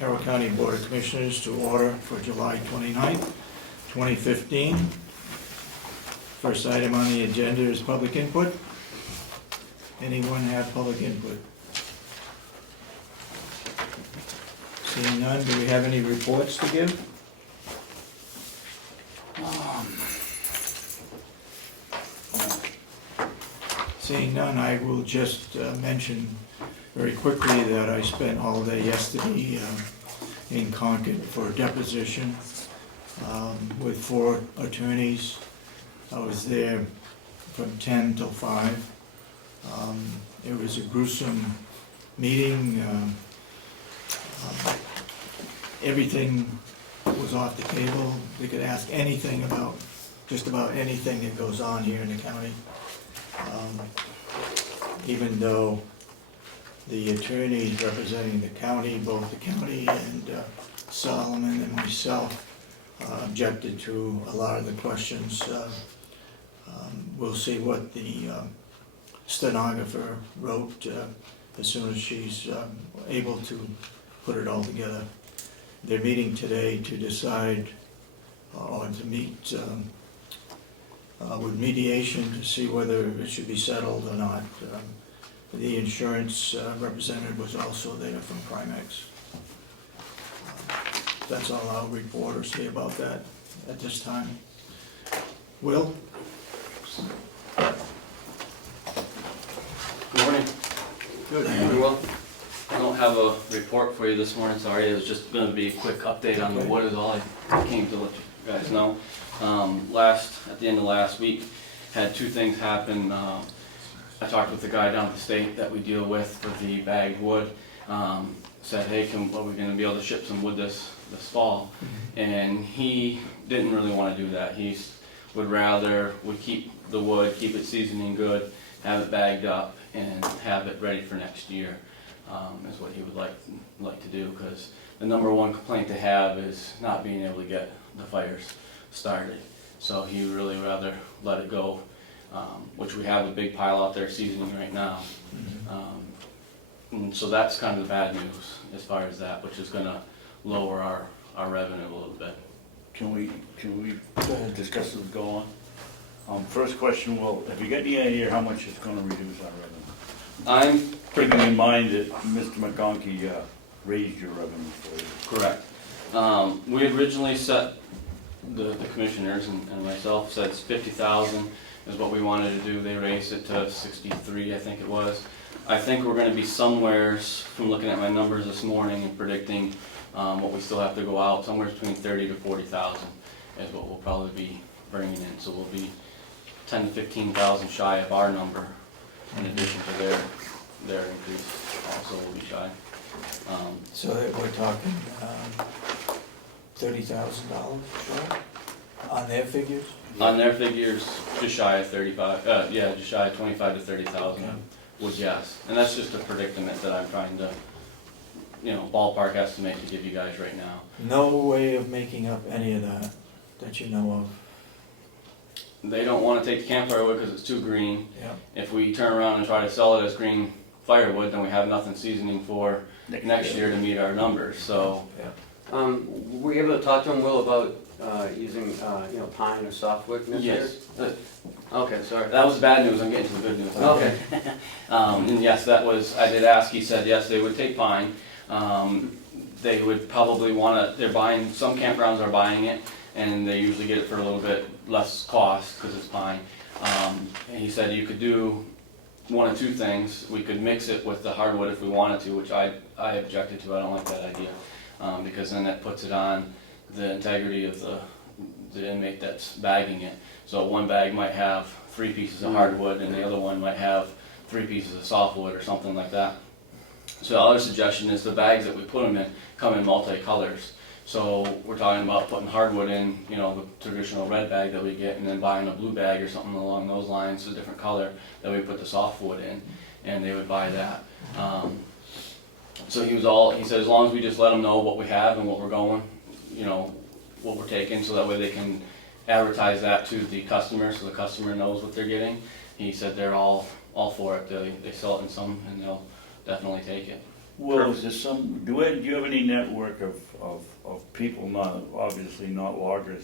Carroll County Board of Commissioners to order for July 29th, 2015. First item on the agenda is public input. Anyone have public input? Seeing none, do we have any reports to give? Seeing none, I will just mention very quickly that I spent all day yesterday in Concord for a deposition with 4 attorneys. I was there from 10 till 5. It was a gruesome meeting. Everything was off the table. They could ask anything about, just about anything that goes on here in the county. Even though the attorneys representing the county, both the county and Solomon and myself, objected to a lot of the questions. We'll see what the stenographer wrote as soon as she's able to put it all together. They're meeting today to decide or to meet with mediation to see whether it should be settled or not. The insurance representative was also there from Primex. That's all I'll report or say about that at this time. Will? Good morning. Good. Very well. I don't have a report for you this morning, sorry. It was just going to be a quick update on the wood is all I came to let you guys know. At the end of last week, had 2 things happen. I talked with the guy down at the state that we deal with for the bagged wood. Said, hey, are we going to be able to ship some wood this fall? And he didn't really want to do that. He would rather we keep the wood, keep it seasoning good, have it bagged up, and have it ready for next year. Is what he would like to do, because the #1 complaint they have is not being able to get the fires started. So he would really rather let it go, which we have a big pile out there seasoning right now. And so that's kind of the bad news as far as that, which is going to lower our revenue a little bit. Can we discuss as we go on? First question, Will, have you got any idea how much it's going to reduce our revenue? I'm Keeping in mind that Mr. McConkey raised your revenue for you. correct. We originally set the commissioners and myself said 50,000 is what we wanted to do. They raised it to 63, I think it was. I think we're going to be somewheres, from looking at my numbers this morning and predicting what we still have to go out, somewhere between 30 to 40,000 is what we'll probably be bringing in. So we'll be 10 to 15,000 shy of our number, in addition to their increase. Also will be shy. So that we're talking $30,000 short on their figures? On their figures, just shy of 35. Just shy of 25 to 30,000 would guess, and that's just a predicament that I'm trying to, ballpark estimate to give you guys right now. No way of making up any of that you know of? They don't want to take the campfire wood because it's too green. Yeah. If we turn around and try to sell it as green firewood, then we have nothing seasoning for next year to meet our numbers. So, Were you able to talk to him, Will, about using pine or softwood in this year? yes, Okay, sorry. that was the bad news. I'm getting to the good news. Okay. And yes, I did ask. He said yes, they would take pine. They would probably want to. Some campgrounds are buying it, and they usually get it for a little bit less cost because it's pine. And he said you could do 1 of 2 things. We could mix it with the hardwood if we wanted to, which I objected to. I don't like that idea, because then that puts it on the integrity of the inmate that's bagging it. So one bag might have 3 pieces of hardwood, and the other one might have 3 pieces of softwood or something like that. So the other suggestion is the bags that we put them in come in multi-colors. So we're talking about putting hardwood in, the traditional red bag that we get, and then buying a blue bag or something along those lines, a different color that we put the softwood in, and they would buy that. So he said as long as we just let them know what we have and what we're going, what we're taking, so that way they can advertise that to the customer, so the customer knows what they're getting. He said they're all for it. They sell it in some, and they'll definitely take it. Well, is there some, do you have any network of people, not, obviously not loggers,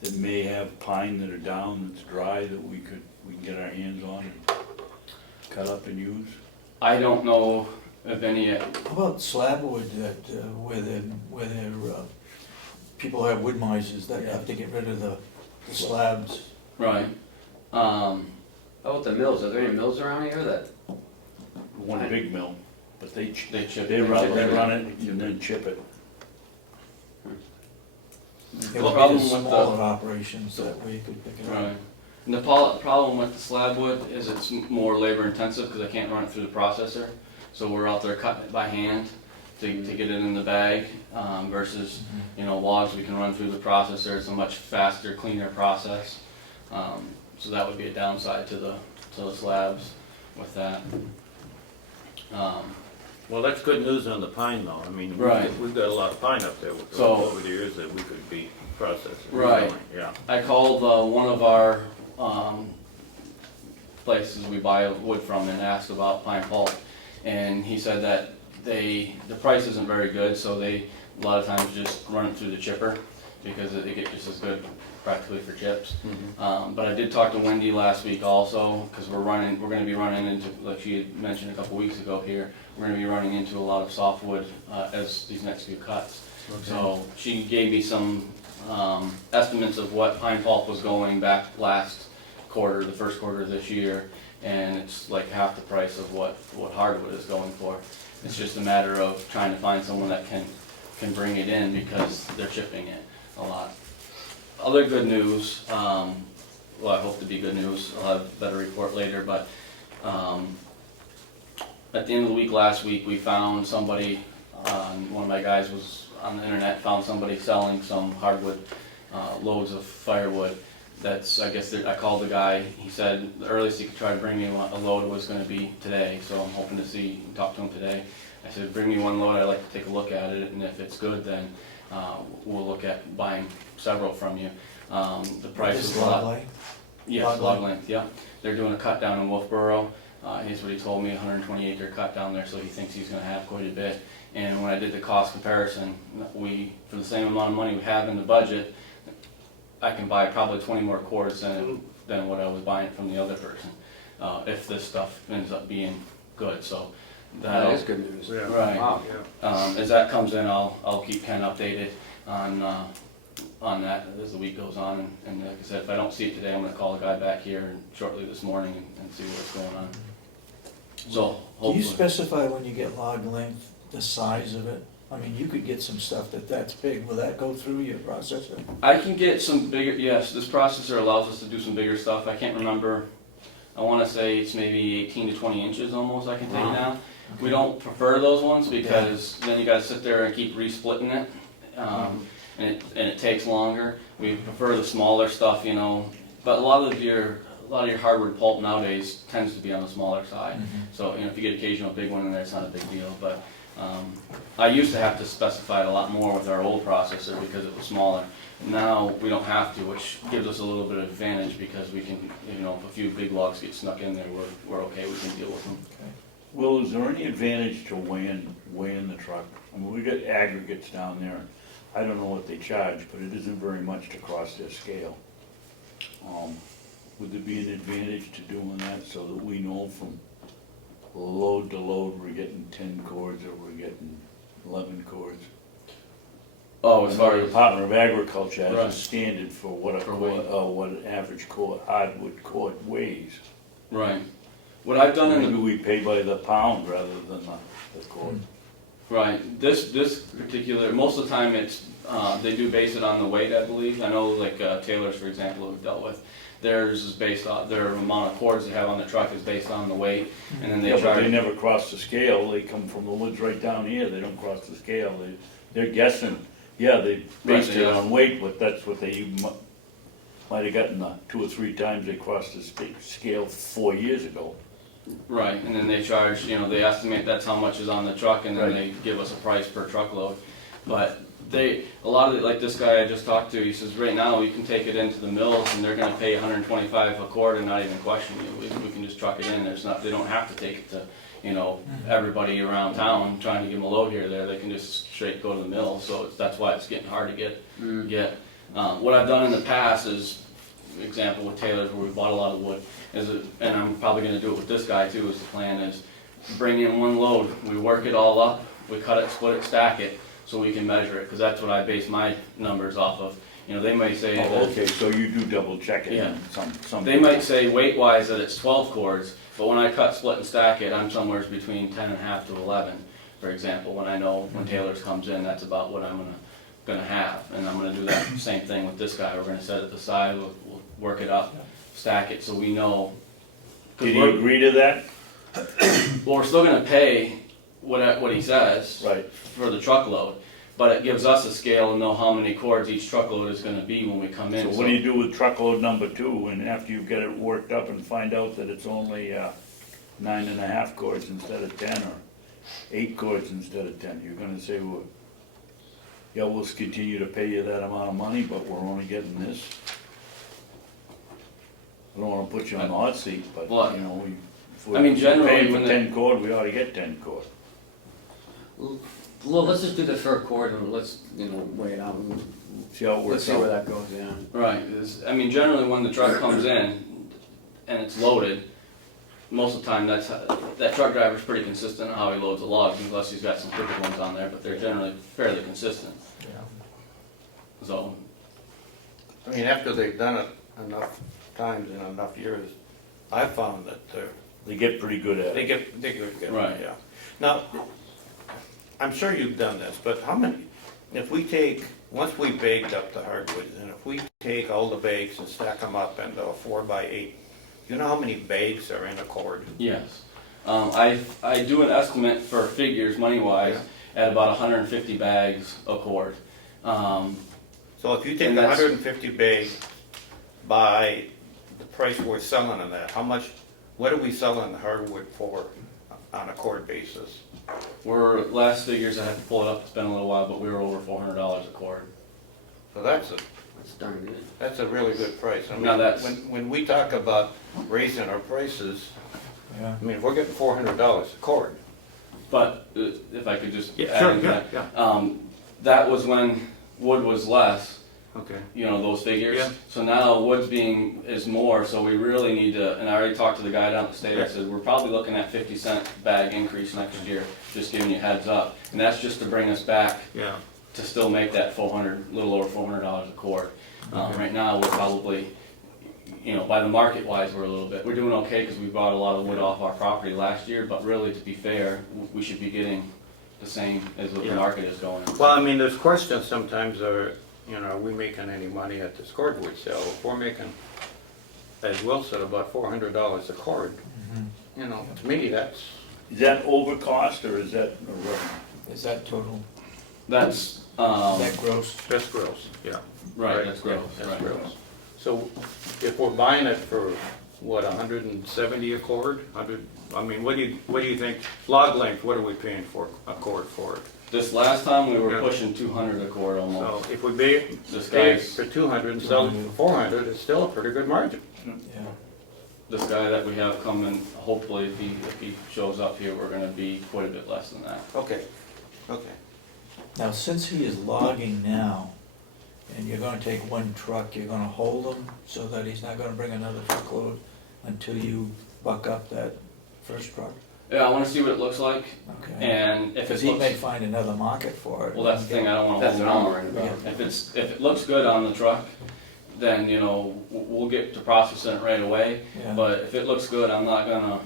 that may have pine that are down, that's dry, that we can get our hands on and cut up and use? I don't know of any, How about slab wood that, where people have wood misers that have to get rid of the slabs? right. How about the mills? Are there any mills around here that? One big mill, but they They chip. They run it and then chip it. It The would problem be the with the- smaller operations that way you could pick it up. Right. And the problem with the slab wood is it's more labor intensive because I can't run it through the processor. So we're out there cutting it by hand to get it in the bag versus, logs we can run through the processor. It's a much faster, cleaner process. So that would be a downside to the slabs with that. Well, that's good news on the pine though. I mean, Right. we've got a lot of pine up there So- over the years that we could be processing. Right. Yeah. I called one of our places we buy wood from and asked about pine pulp, and he said that the price isn't very good, so they a lot of times just run it through the chipper because they get just as good practically for chips. But I did talk to Wendy last week also because we're going to be running into, like she had mentioned a couple weeks ago here, we're going to be running into a lot of softwood as these next few cuts. So she gave me some estimates of what pine pulp was going back last quarter, the first quarter of this year, and it's like half the price of what hardwood is going for. It's just a matter of trying to find someone that can bring it in because they're chipping it a lot. Other good news, well, I hope to be good news, I'll have a better report later, but at the end of the week last week, we found somebody, one of my guys was on the internet, found somebody selling some hardwood, loads of firewood. That's, I guess, I called the guy, he said the earliest he could try to bring me a load was gonna be today, so I'm hoping to talk to him today. I said, bring me one load, I'd like to take a look at it, and if it's good, then we'll look at buying several from you. The price This is a lot. log line? Yes, Log log length. length, yeah. They're doing a cut down in Wolfboro. Here's what he told me, 120 acre cut down there, so he thinks he's gonna have quite a bit. And when I did the cost comparison, for the same amount of money we have in the budget, I can buy probably 20 more cords than what I was buying from the other person, if this stuff ends up being good, so. That is good news. Yeah. Right. Wow. As that comes in, I'll keep Ken updated on that as the week goes on, and like I said, if I don't see it today, I'm gonna call the guy back here shortly this morning and see what's going on. So, Do you hopefully, specify when you get log length, the size of it? I mean, you could get some stuff that's big, will that go through your processor? I can get some bigger, yes, this processor allows us to do some bigger stuff, I can't remember, I wanna say it's maybe 18 to 20 inches almost I can take Wow. now. We don't prefer those ones because then you gotta sit there and keep re-splitting it, and it takes longer. We prefer the smaller stuff, but a lot of your hardwood pulp nowadays tends to be on the smaller side. So, if you get occasional big one in there, it's not a big deal, but, I used to have to specify it a lot more with our old processor because it was smaller. Now, we don't have to, which gives us a little bit of advantage because we can, if a few big logs get snuck in there, we're okay, we can deal with them. Okay. Will, is there any advantage to weighing the truck? I mean, we got aggregates down there. I don't know what they charge, but it isn't very much to cross their scale. Would there be an advantage to doing that so that we know from load to load, we're getting 10 cords or we're getting 11 cords? Oh, as far The as, Department of Agriculture has Right. a standard for what For weight. what an average hardwood cord weighs. right. What I've done in the Maybe we pay by the pound rather than the cord. Right, this particular, most of the time they do base it on the weight, I believe. I know like Taylor's, for example, we've dealt with, theirs is based on, their amount of cords they have on the truck is based on the weight, and then they Yeah, but they charge. never cross the scale, they come from the woods right down here, they don't cross the scale, they're guessing. Yeah, they based Right, it yeah. on weight, but that's what they might have gotten 2 or 3 times they crossed the scale 4 years ago. Right, and then they charge, they estimate that's how much is on the truck, and then Right. they give us a price per truckload. But a lot of it, like this guy I just talked to, he says, right now, you can take it into the mills and they're gonna pay 125 a cord and not even question you. We can just truck it in, they don't have to take it to, everybody around town trying to give them a load here or there. They can just straight go to the mill, so that's why it's getting hard to get. What I've done in the past is, example with Taylor's where we bought a lot of wood, and I'm probably gonna do it with this guy too, is the plan is, bring in one load, we work it all up, we cut it, split it, stack it, so we can measure it, because that's what I base my numbers off of. They may say Oh, that, okay, so you do double check it, Yeah. some. they might say weight-wise that it's 12 cords, but when I cut, split, and stack it, I'm somewhere between 10 and a half to 11, for example, when I know when Taylor's comes in, that's about what I'm gonna have, and I'm gonna do that same thing with this guy. We're gonna set it aside, we'll work it up, stack it, so we know. 'Cause Did you agree to that? Well, we're still gonna pay what he says. Right. For the truckload, but it gives us a scale and know how many cords each truckload is gonna be when we come in. So what do you do with truckload number 2, and after you get it worked up and find out that it's only 9.5 cords instead of 10, or 8 cords instead of 10? You're gonna say, well, yeah, we'll continue to pay you that amount of money, but we're only getting this? I don't wanna put you on the hot seat, but, Well, if we're I mean, generally, paying when for 10 cord, we ought to get 10 cord. Well, let's just do the third cord and let's, weigh it out and See how it let's works see where out. that goes, yeah. Right, generally when the truck comes in and it's loaded, most of the time that truck driver's pretty consistent on how he loads the logs, unless he's got some crooked ones on there, but they're generally fairly consistent, so. I mean, after they've done it enough times and enough years, I've found that They get pretty good at they it. get good, Right. yeah. Now, I'm sure you've done this, but how many, if we take, once we bagged up the hardwoods, and if we take all the bags and stack them up into a 4x8, you know how many bags are in a cord? Yes. I do an estimate for figures, money-wise, at about 150 bags a cord. So if you take And that's- 150 bags by the price we're selling on that, how much, what are we selling the hardwood for on a cord basis? Last figures, I have to pull it up, it's been a little while, but we were over $400 a cord. So that's Darn good. That's a really good price. I Now mean, that's- when we talk about raising our prices, Yeah. I mean, we're getting $400 a cord. But if I could just Yeah, add sure, into yeah, that. That was when wood was less, Okay. those figures. Yeah. So now wood's is more, so we really need to, and I already talked to the guy down at the state, I said, we're probably looking at 50-cent bag increase next year, just giving you a heads up. And that's just to bring us back Yeah. to still make that little over $400 a cord. Right now, we're probably, by the market wise, we're doing okay because we bought a lot of wood off our property last year, but really, to be fair, we should be getting the same as what the Yeah. market is going. Well, I mean, there's questions sometimes, are we making any money at this cordwood sale? If we're making, as Will said, about $400 a cord, to me, that's, Is that over cost, or is that a revenue? Is that total? That's, Is that gross? that's gross, yeah. right, that's gross, That's right. gross. So if we're buying it for, what, 170 a cord? I mean, what do you think, log length, what are we paying for a cord for it? This last time, we were Yeah. pushing 200 a cord So almost. if we pay This pay guy's, for 200 and sell it for 400, it's still a pretty good margin. Yeah. this guy that we have coming, hopefully, if he shows up here, we're gonna be quite a bit less than that. Okay, okay. Now, since he is logging now, and you're gonna take one truck, you're gonna hold him so that he's not gonna bring another truckload until you buck up that first truck? Yeah, I wanna see what it looks like, Okay. and if Because it he may looks, find another market for it. well, that's the thing, I don't wanna That's hold what it I'm on. worried about. If it looks good on the truck, then, we'll get to processing it right away. Yeah. But if it looks good, I'm not gonna,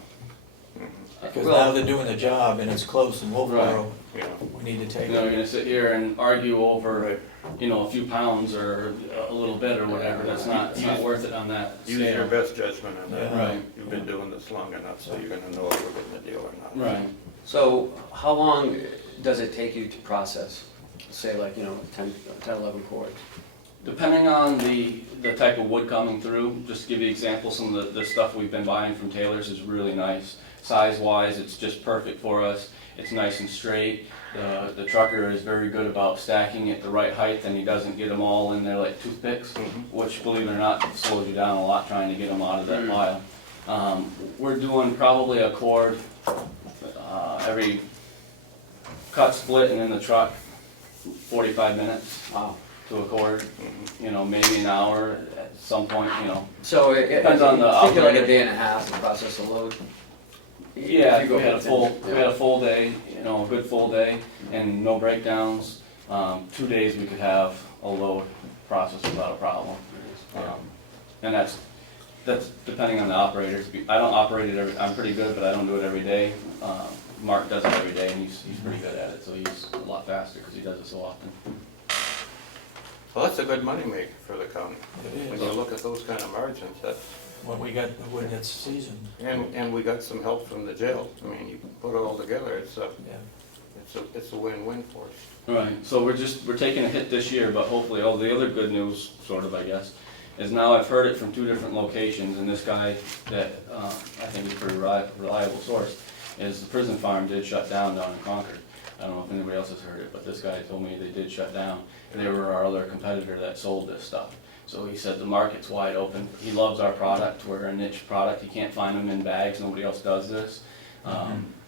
Because now they're doing the job and it's close in Wolfboro, Yeah. we need to take you're it. gonna sit here and argue over, a few pounds or a little bit or whatever, it's not worth it on that Use your scale. best judgment on that. Yeah. Right, You've been doing this long enough, so you're gonna know if we're getting a deal or not. right. So how long does it take you to process, say 10, 11 cords? Depending on the type of wood coming through, just to give you an example, some of the stuff we've been buying from Taylor's is really nice. Size-wise, it's just perfect for us. it's nice and straight. The trucker is very good about stacking it the right height, and he doesn't get them all in there like toothpicks, which, believe it or not, slows you down a lot trying to get them out of that pile. We're doing probably a cord every cut, split, and in the truck, 45 minutes Wow. to a cord, you know, maybe an hour at some point, you know. So it Depends on the think of like operator. a day and a half to process a load. Yeah, If you go we had a with full, attention. we had a full day, you know, a good full day, and no breakdowns. 2 days we could have a load processed without a problem. And that's depending on the operator. I don't operate it I'm pretty good, but I don't do it every day. Mark does it every day, and he's pretty good at it, so he's a lot faster because he does it so often. Well, that's a good moneymaker for the county. It When is. you look at those kind of margins, that's, When we got the wood that's seasoned, and we got some help from the jail. I mean, you put it all together, yeah. it's a win-win for us. Right, so we're taking a hit this year, but hopefully, all the other good news, sort of, I guess, is now I've heard it from 2 different locations, and this guy that I think is a pretty reliable source, is the prison farm did shut down in Concord. I don't know if anybody else has heard it, but this guy told me they did shut down. They were our other competitor that sold this stuff. So he said the market's wide open. He loves our product. We're a niche product. He can't find them in bags. Nobody else does this.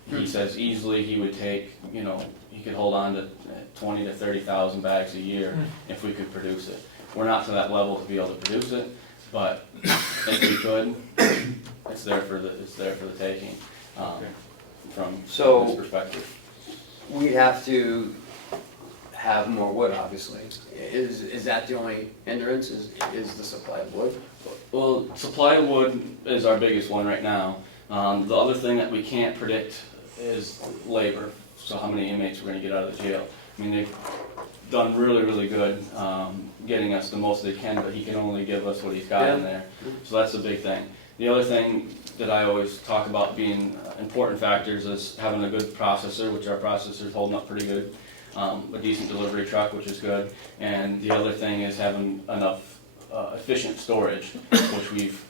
He says easily he would take, you know, he could hold on to 20 to 30,000 bags a year if we could produce it. We're not to that level to be able to produce it, but if we could, it's there for the taking. From So- this perspective. We'd have to have more wood, obviously. Is that the only hindrance, is the supply of wood? Well, supply of wood is our biggest one right now. The other thing that we can't predict is labor, so how many inmates we're gonna get out of the jail. I mean, they've done really, really good, getting us the most they can, but he can only give us what he's got in there. So that's the big thing. The other thing that I always talk about being important factors is having a good processor, which our processor's holding up pretty good. A decent delivery truck, which is good. And the other thing is having enough efficient storage, which we've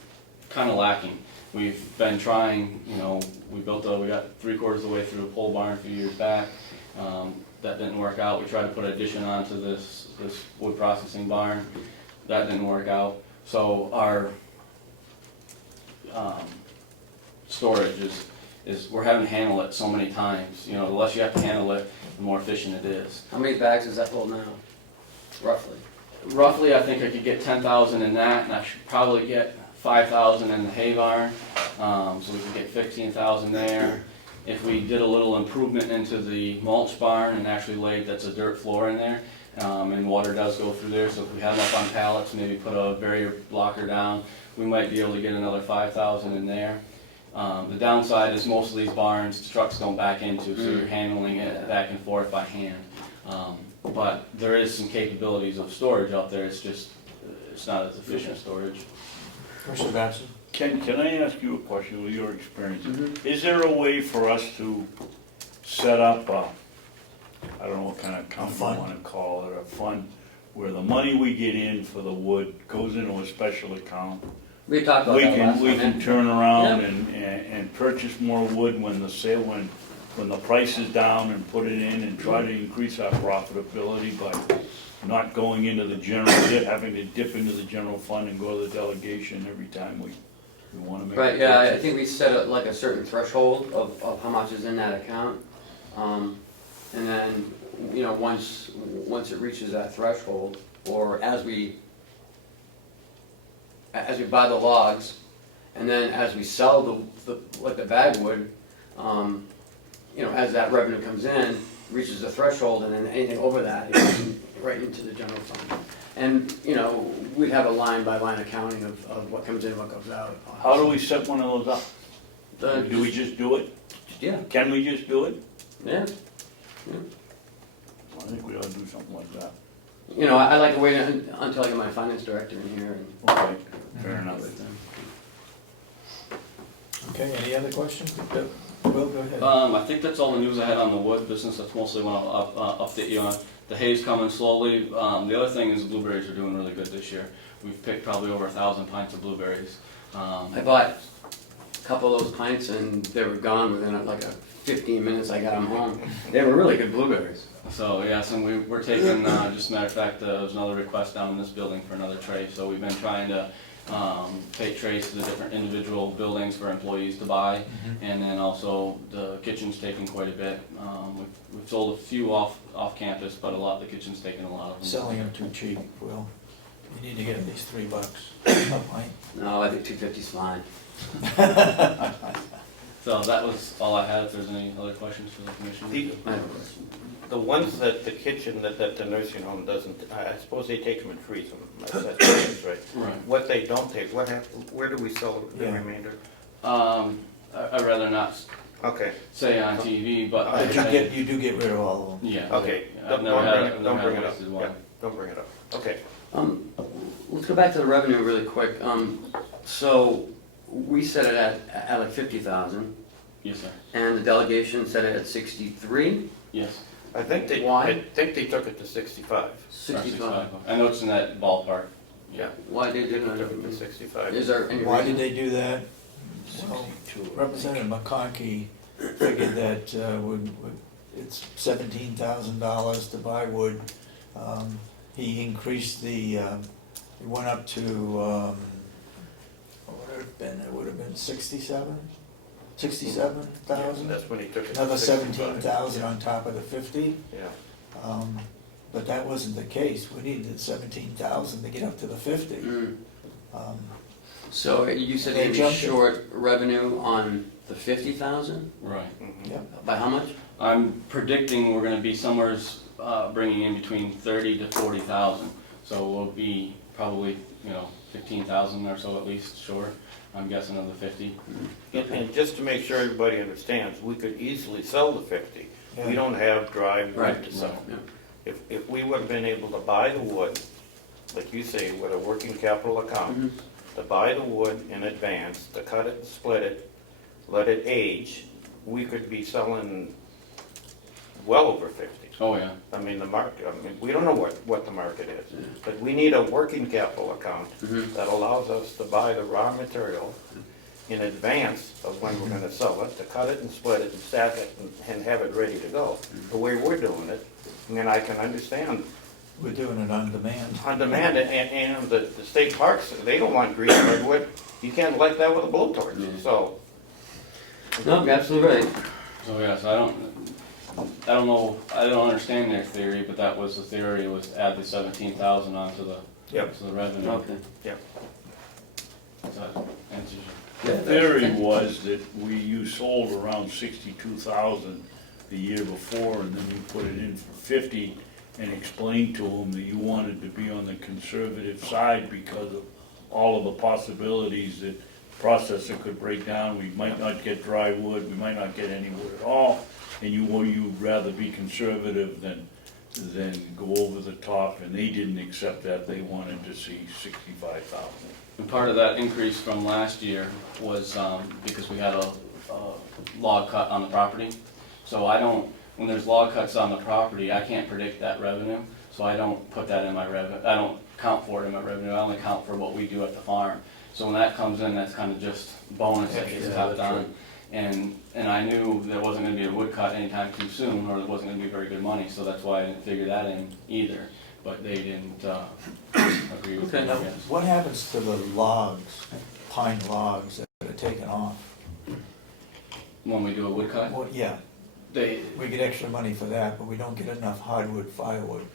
kind of lacking. We've been trying, you know, we got 3/4 of the way through a pole barn a few years back. That didn't work out. We tried to put an addition onto this wood processing barn. That didn't work out. So our storage is we're having to handle it so many times. You know, the less you have to handle it, the more efficient it is. How many bags does that hold now, roughly? Roughly, I think I could get 10,000 in that, and I should probably get 5,000 in the hay barn, so we could get 15,000 there. If we did a little improvement into the mulch barn and actually laid, that's a dirt floor in there, and water does go through there, so if we have them up on pallets, maybe put a barrier blocker down, we might be able to get another 5,000 in there. The downside is most of these barns, trucks don't back into, so you're handling it back and forth by hand. But there is some capabilities of storage out there, it's not as efficient storage. Commissioner Babson? Can I ask you a question with your experience? Is there a way for us to set up I don't know what kind of account you fund. wanna call it, a fund, where the money we get in for the wood goes into a special account? We talked about We that last can, we time. can turn around and purchase more wood when the sale, when the price is down, and put it in and try to increase our profitability by not going into the general, having to dip into the general fund and go to the delegation every time we wanna make. Right, a yeah, I purchase. think we set like a certain threshold of how much is in that account. And then, you know, once it reaches that threshold, or as we buy the logs, and then as we sell the bagwood, you know, as that revenue comes in, reaches the threshold, and then anything over that, it goes right into the general fund. And, you know, we'd have a line-by-line accounting of what comes in, what goes out. How do we set one of those up? The- Do we just do it? Yeah, Can we just do it? yeah. I think we ought to do something like that. You know, I like to wait until I get my finance director in here and. Okay, fair enough. Okay, any other questions? Will, go ahead. I think that's all the news I had on the wood business, that's mostly what I'll update you on. The hay's coming slowly. The other thing is the blueberries are doing really good this year. We've picked probably over 1,000 pints of blueberries. I bought a couple of those pints and they were gone within like 15 minutes. I got them home. They were really good blueberries. So, yes, and we're taking, just a matter of fact, there was another request down in this building for another tray, so we've been trying to take trays to the different individual buildings for employees to buy, and then also the kitchen's taking quite a bit. We've sold a few off campus, but a lot, the kitchen's taking a lot of them. Selling them too cheap, Will. You need to get at least $3 a pint. No, I think 250's fine. So that was all I had. If there's any other questions for the commission. I have a question. The ones that the kitchen, that the nursing home doesn't, I suppose they take them and freeze them, that's right. Right. What they don't take, where do we sell the Yeah. remainder? I'd rather not Okay, say on TV, but But you do get rid of all of them. yeah. okay. I've never had Don't a bring it up, wasted yeah, one. don't bring it up, okay. Let's go back to the revenue really quick. So we set it at like 50,000, Yes, sir. and the delegation set it at 63. Yes. I think they took it to 65. 65. I know it's in that ballpark. Yeah. Why did They they took do it to that? 65. Is there any Why reason? did they do that? Well, Representative McConkey figured that it's $17,000 to buy wood. He increased the, it went up to, what would it have been? It would have been 67,000? That's when he took it to Another 65. 17,000 on top of the 50. Yeah. But that wasn't the case. We needed 17,000 to get up to the 50. Mm. Um, So you said They they were jumped it. short revenue on the 50,000? Right. Mhm. Yeah. By how much? I'm predicting we're gonna be somewhere, bringing in between 30 to 40,000. So we'll be probably, 15,000 or so at least short. I'm guessing of the 50. And just to make sure everybody understands, we could easily sell the 50. We Yeah. don't have dry wood Right. to sell. Yeah. If we would have been able to buy the wood, like you say, with a working capital account, Mhm. to buy the wood in advance, to cut it and split it, let it age, we could be selling well over 50. Oh, yeah. I mean, we don't know what the market is, but we need a working capital account Mhm. that allows us to buy the raw material in advance of when we're gonna sell it, to cut it and split it and stack it and have it ready to go. The way we're doing it, I mean, I can understand We're doing it on demand. on demand, and the state parks, they don't want green hardwood. You can't light that with a blowtorch, Yeah. so. No, you're absolutely right. So, yes, I don't know, I don't understand their theory, but that was the theory, was to add the 17,000 onto the, Yep. to the revenue. Okay. So that answers your- The theory was that you sold around 62,000 the year before, and then you put it in for 50, and explained to them that you wanted to be on the conservative side because of all of the possibilities that processor could break down. We might not get dry wood, we might not get any wood at all, and you'd rather be conservative than go over the top, and they didn't accept that. They wanted to see 65,000. And part of that increase from last year was because we had a log cut on the property. So when there's log cuts on the property, I can't predict that revenue, so I don't put that in my revenue. I don't count for it in my revenue, I only count for what we do at the farm. So when that comes in, that's kind of just bonus that gets Yeah, tapped that's on. And I knew there wasn't gonna be a wood cut anytime too soon, or there wasn't gonna be very good money, so that's why I didn't figure that in either. But they didn't agree with Okay. me, Now, I guess. what happens to the logs, pine logs that are taken off? When we do a wood cut, Well, yeah, they, we get extra money for that, but we don't get enough hardwood firewood.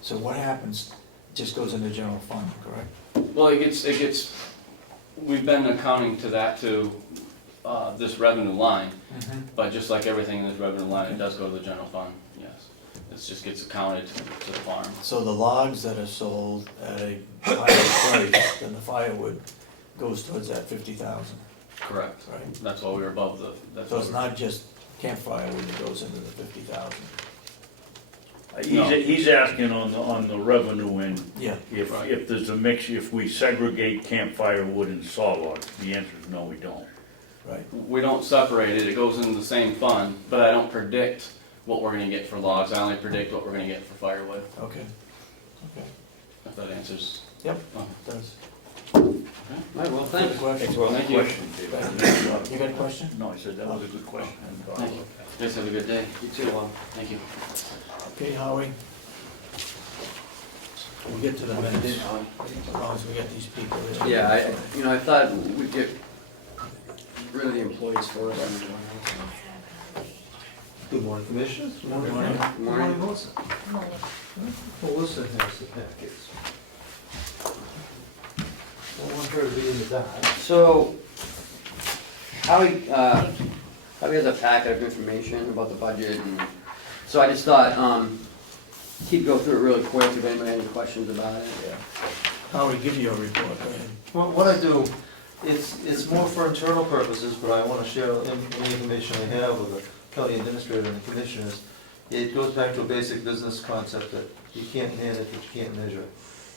So what happens? It just goes in the general fund, correct? well, we've been accounting to that this revenue line, but just like everything in this revenue line, it does go to the general fund, yes. It just gets accounted to the farm. So the logs that are sold at a higher price than the firewood goes towards that 50,000, Correct. right? That's why we're above that's So why it's not just campfire wood that goes into the 50,000. No. He's asking on the revenue end, Yeah, Right. if there's a mix, if we segregate campfire wood and saw logs. The answer is no, we don't. right. we don't separate it, it goes into the same fund, but I don't predict what we're gonna get for logs, I only predict what we're gonna get for firewood, Okay. Okay. if that answers. Yep, Oh. does. All right, well, thanks. Good question. It's well, Thank you. question, Dave. You got a question? No, I said that was a good question. Thank you. Guys, have a good day. You too, Thank you. Okay, Howie. We'll get to the minutes, as long as we get these people in. Yeah, I thought we'd get rid of the employees first. Good morning, Commissioners. Good morning. Good morning. Melissa. Melissa has the packets. Don't want her to be in the dark. So, Howie has a packet of information about the budget, and so I just thought, he'd go through it really quick if anybody had any questions about it. Howie, give you a report, go ahead. Well, what I do, it's more for internal purposes, but I want to share any information I have with the county administrator and the commissioners. It goes back to a basic business concept that you can't manage what you can't measure.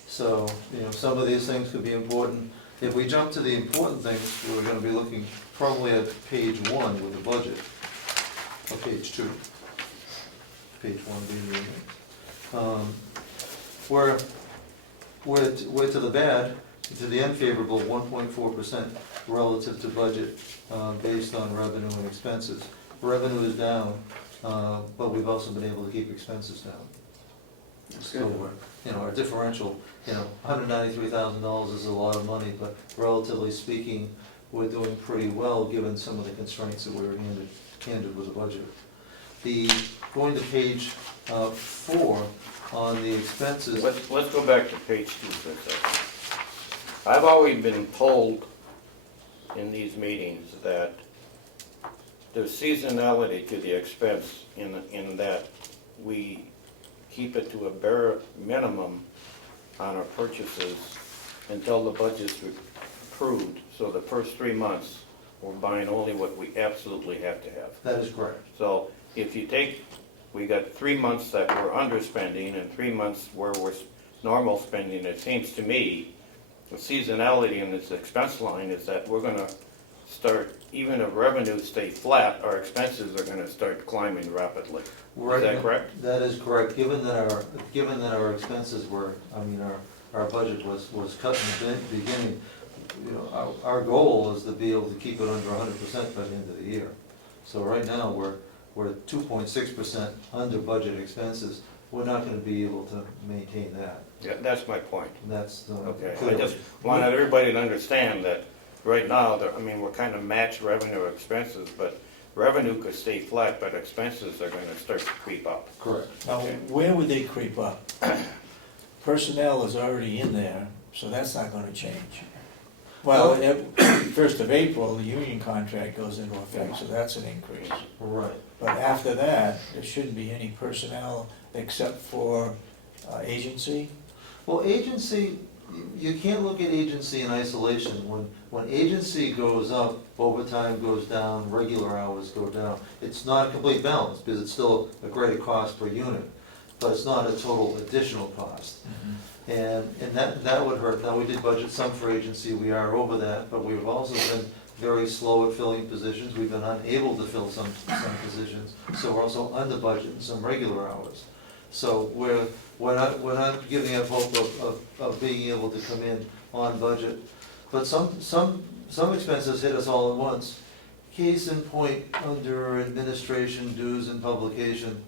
So, some of these things could be important. If we jump to the important things, we're gonna be looking probably at page 1 with the budget, or page 2. Page 1 being we're to the bad, to the unfavorable 1.4% relative to budget, based on revenue and expenses. Revenue is down, but we've also been able to keep expenses down. That's So good. we're, our differential, $193,000 is a lot of money, but relatively speaking, we're doing pretty well given some of the constraints that we were handed with the budget. Going to page 4 on the expenses. Let's go back to page 2 for a second. I've always been told in these meetings that there's seasonality to the expense in that we keep it to a bare minimum on our purchases until the budget's approved. So the first 3 months, we're buying only what we absolutely have to have. That is correct. So if you take, we got 3 months that we're underspending and 3 months where we're normal spending, it seems to me, the seasonality in this expense line is that we're gonna start, even if revenues stay flat, our expenses are gonna start climbing rapidly. Is that correct? That is correct. Given that our expenses were, our budget was cut in the beginning, our goal is to be able to keep it under 100% by the end of the year. So right now, we're 2.6% under budget expenses. We're not gonna be able to maintain that. Yeah, that's my point. And that's, Okay, I clearly. just wanted everybody to understand that right now, we're kind of matched revenue expenses, but revenue could stay flat, but expenses are gonna start to creep up. Correct. Now, Okay. where would they creep up? Personnel is already in there, so that's not gonna change. Well, 1st of April, the union contract goes into effect, so that's an increase. Right. But after that, there shouldn't be any personnel except for agency. Well, agency, you can't look at agency in isolation. When agency goes up, overtime goes down, regular hours go down. It's not a complete balance, because it's still a greater cost per unit, but it's not a total additional cost. And that would hurt. Now, we did budget some for agency, we are over that, but we've also been very slow at filling positions. We've been unable to fill some positions, so we're also under budget in some regular hours. So we're not giving up hope of being able to come in on budget. But some expenses hit us all at once. Case in point, under administration, dues, and publication.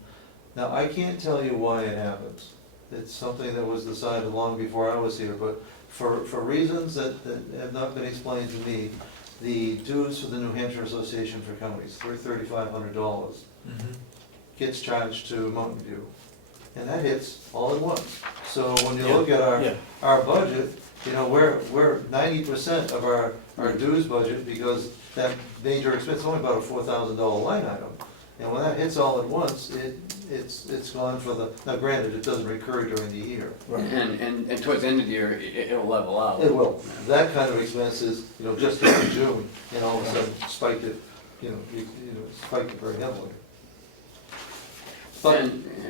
Now, I can't tell you why it happens. It's something that was decided long before I was here, but for reasons that have not been explained to me, the dues for the New Hampshire Association for Counties, $3,500, gets charged to Mountain View. And that hits all at once. So when you look at our budget, we're 90% of our dues budget, because that major expense is only about a $4,000 line item. And when that hits all at once, it's gone for the, now granted, it doesn't recur during the year. And towards the end of the year, it'll level out. It will. That kind of expenses, just hit in June, and all of a sudden spiked it, spiked it very heavily. But,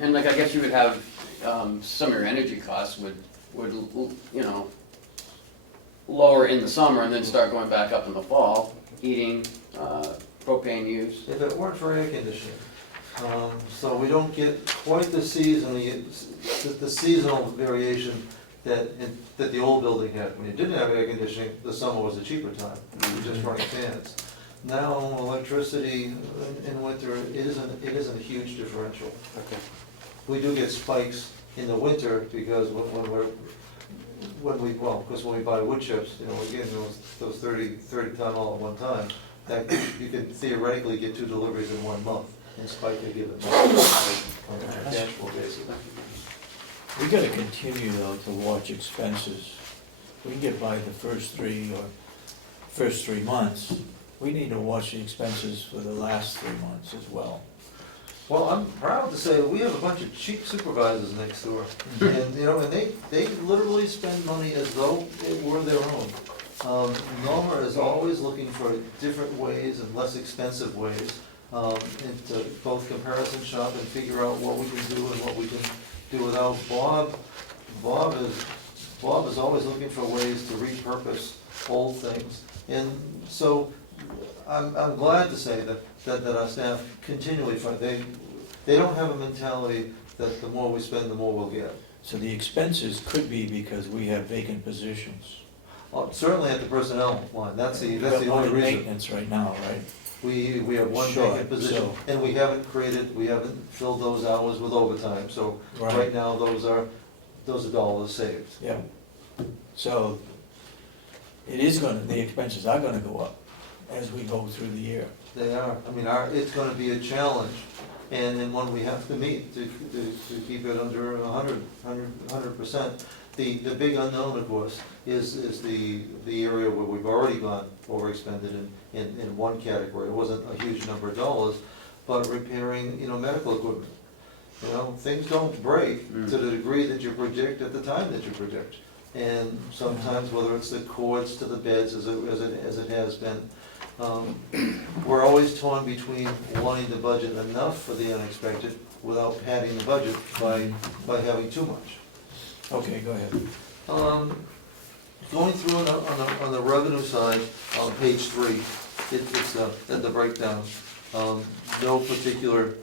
And like, I guess you would have, some of your energy costs would, lower in the summer and then start going back up in the fall, heating, propane use. if it weren't for air conditioning, so we don't get quite the season, the seasonal variation that the old building had. When you didn't have air conditioning, the summer was a cheaper time, you were just running fans. Now, electricity in winter, it isn't a huge differential. Okay. We do get spikes in the winter because when we buy wood chips, you know, we're getting those 30 ton all at one time. That, you could theoretically get 2 deliveries in 1 month and spike a given month on an actual basis. We gotta continue though to watch expenses. We can get by the first 3 months. We need to watch the expenses for the last 3 months as well. Well, I'm proud to say we have a bunch of cheap supervisors next door. And, you know, and they literally spend money as though it were their own. Norma is always looking for different ways and less expensive ways, and to both comparison shop and figure out what we can do and what we can do without. Bob is always looking for ways to repurpose old things. And so I'm glad to say that our staff continually find, they don't have a mentality that the more we spend, the more we'll get. So the expenses could be because we have vacant positions. Certainly at the personnel line, that's the only Only reason. maintenance right now, right? We have one Sure, vacant position, so- and we haven't filled those hours with overtime, so right now, those are dollars saved. Yeah. So the expenses are gonna go up as we go through the year. They are, I mean, it's gonna be a challenge, and then one we have to meet to keep it under 100%. The big unknown, of course, is the area where we've already gone overexpended in one category. It wasn't a huge number of dollars, but repairing, you know, medical equipment. You know, things don't break to the degree that you predict at the time that you predict. And sometimes, whether it's the cords to the beds as it has been, we're always torn between wanting to budget enough for the unexpected without padding the budget by having too much. Okay, go ahead. Going through on the revenue side, on page 3, it's at the breakdown. No particular,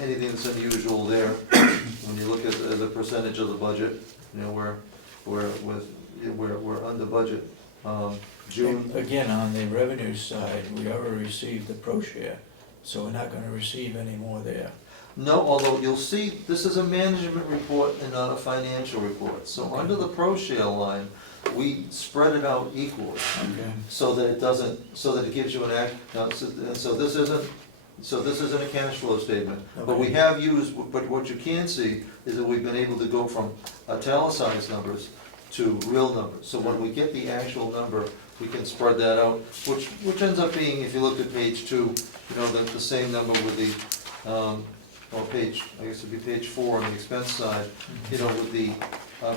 anything that's unusual there. When you look at the percentage of the budget, you know, we're under budget. June, Again, on the revenue side, we already received the pro share, so we're not gonna receive any more there. no, although you'll see, this is a management report and not a financial report. So under the pro share line, we spread it out equally, Okay. so that it gives you an act, so this isn't a cash flow statement. But we Okay. have used, but what you can see is that we've been able to go from italicized numbers to real numbers. So when we get the actual number, we can spread that out, which ends up being, if you look at page 2, you know, the same number with the, I guess it'd be page 4 on the expense side, you know, with the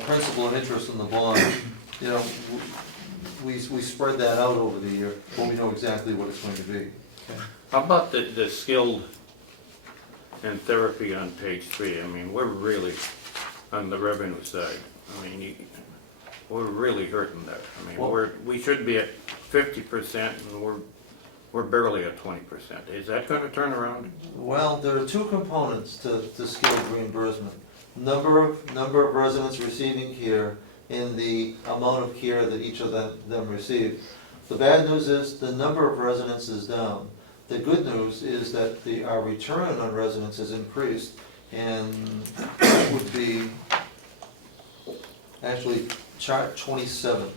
principal and interest on the bond, you know, we spread that out over the year, but we know exactly what it's going to be. How about the skilled and therapy on page 3? I mean, we're really, on the revenue side, I mean, we're really hurting there. I mean, Well- we should be at 50% and we're barely at 20%. Is that gonna turn around? Well, there are 2 components to skilled reimbursement. Number of residents receiving care and the amount of care that each of them receive. The bad news is the number of residents is down. The good news is that our return on residents has increased, and that would be actually chart 27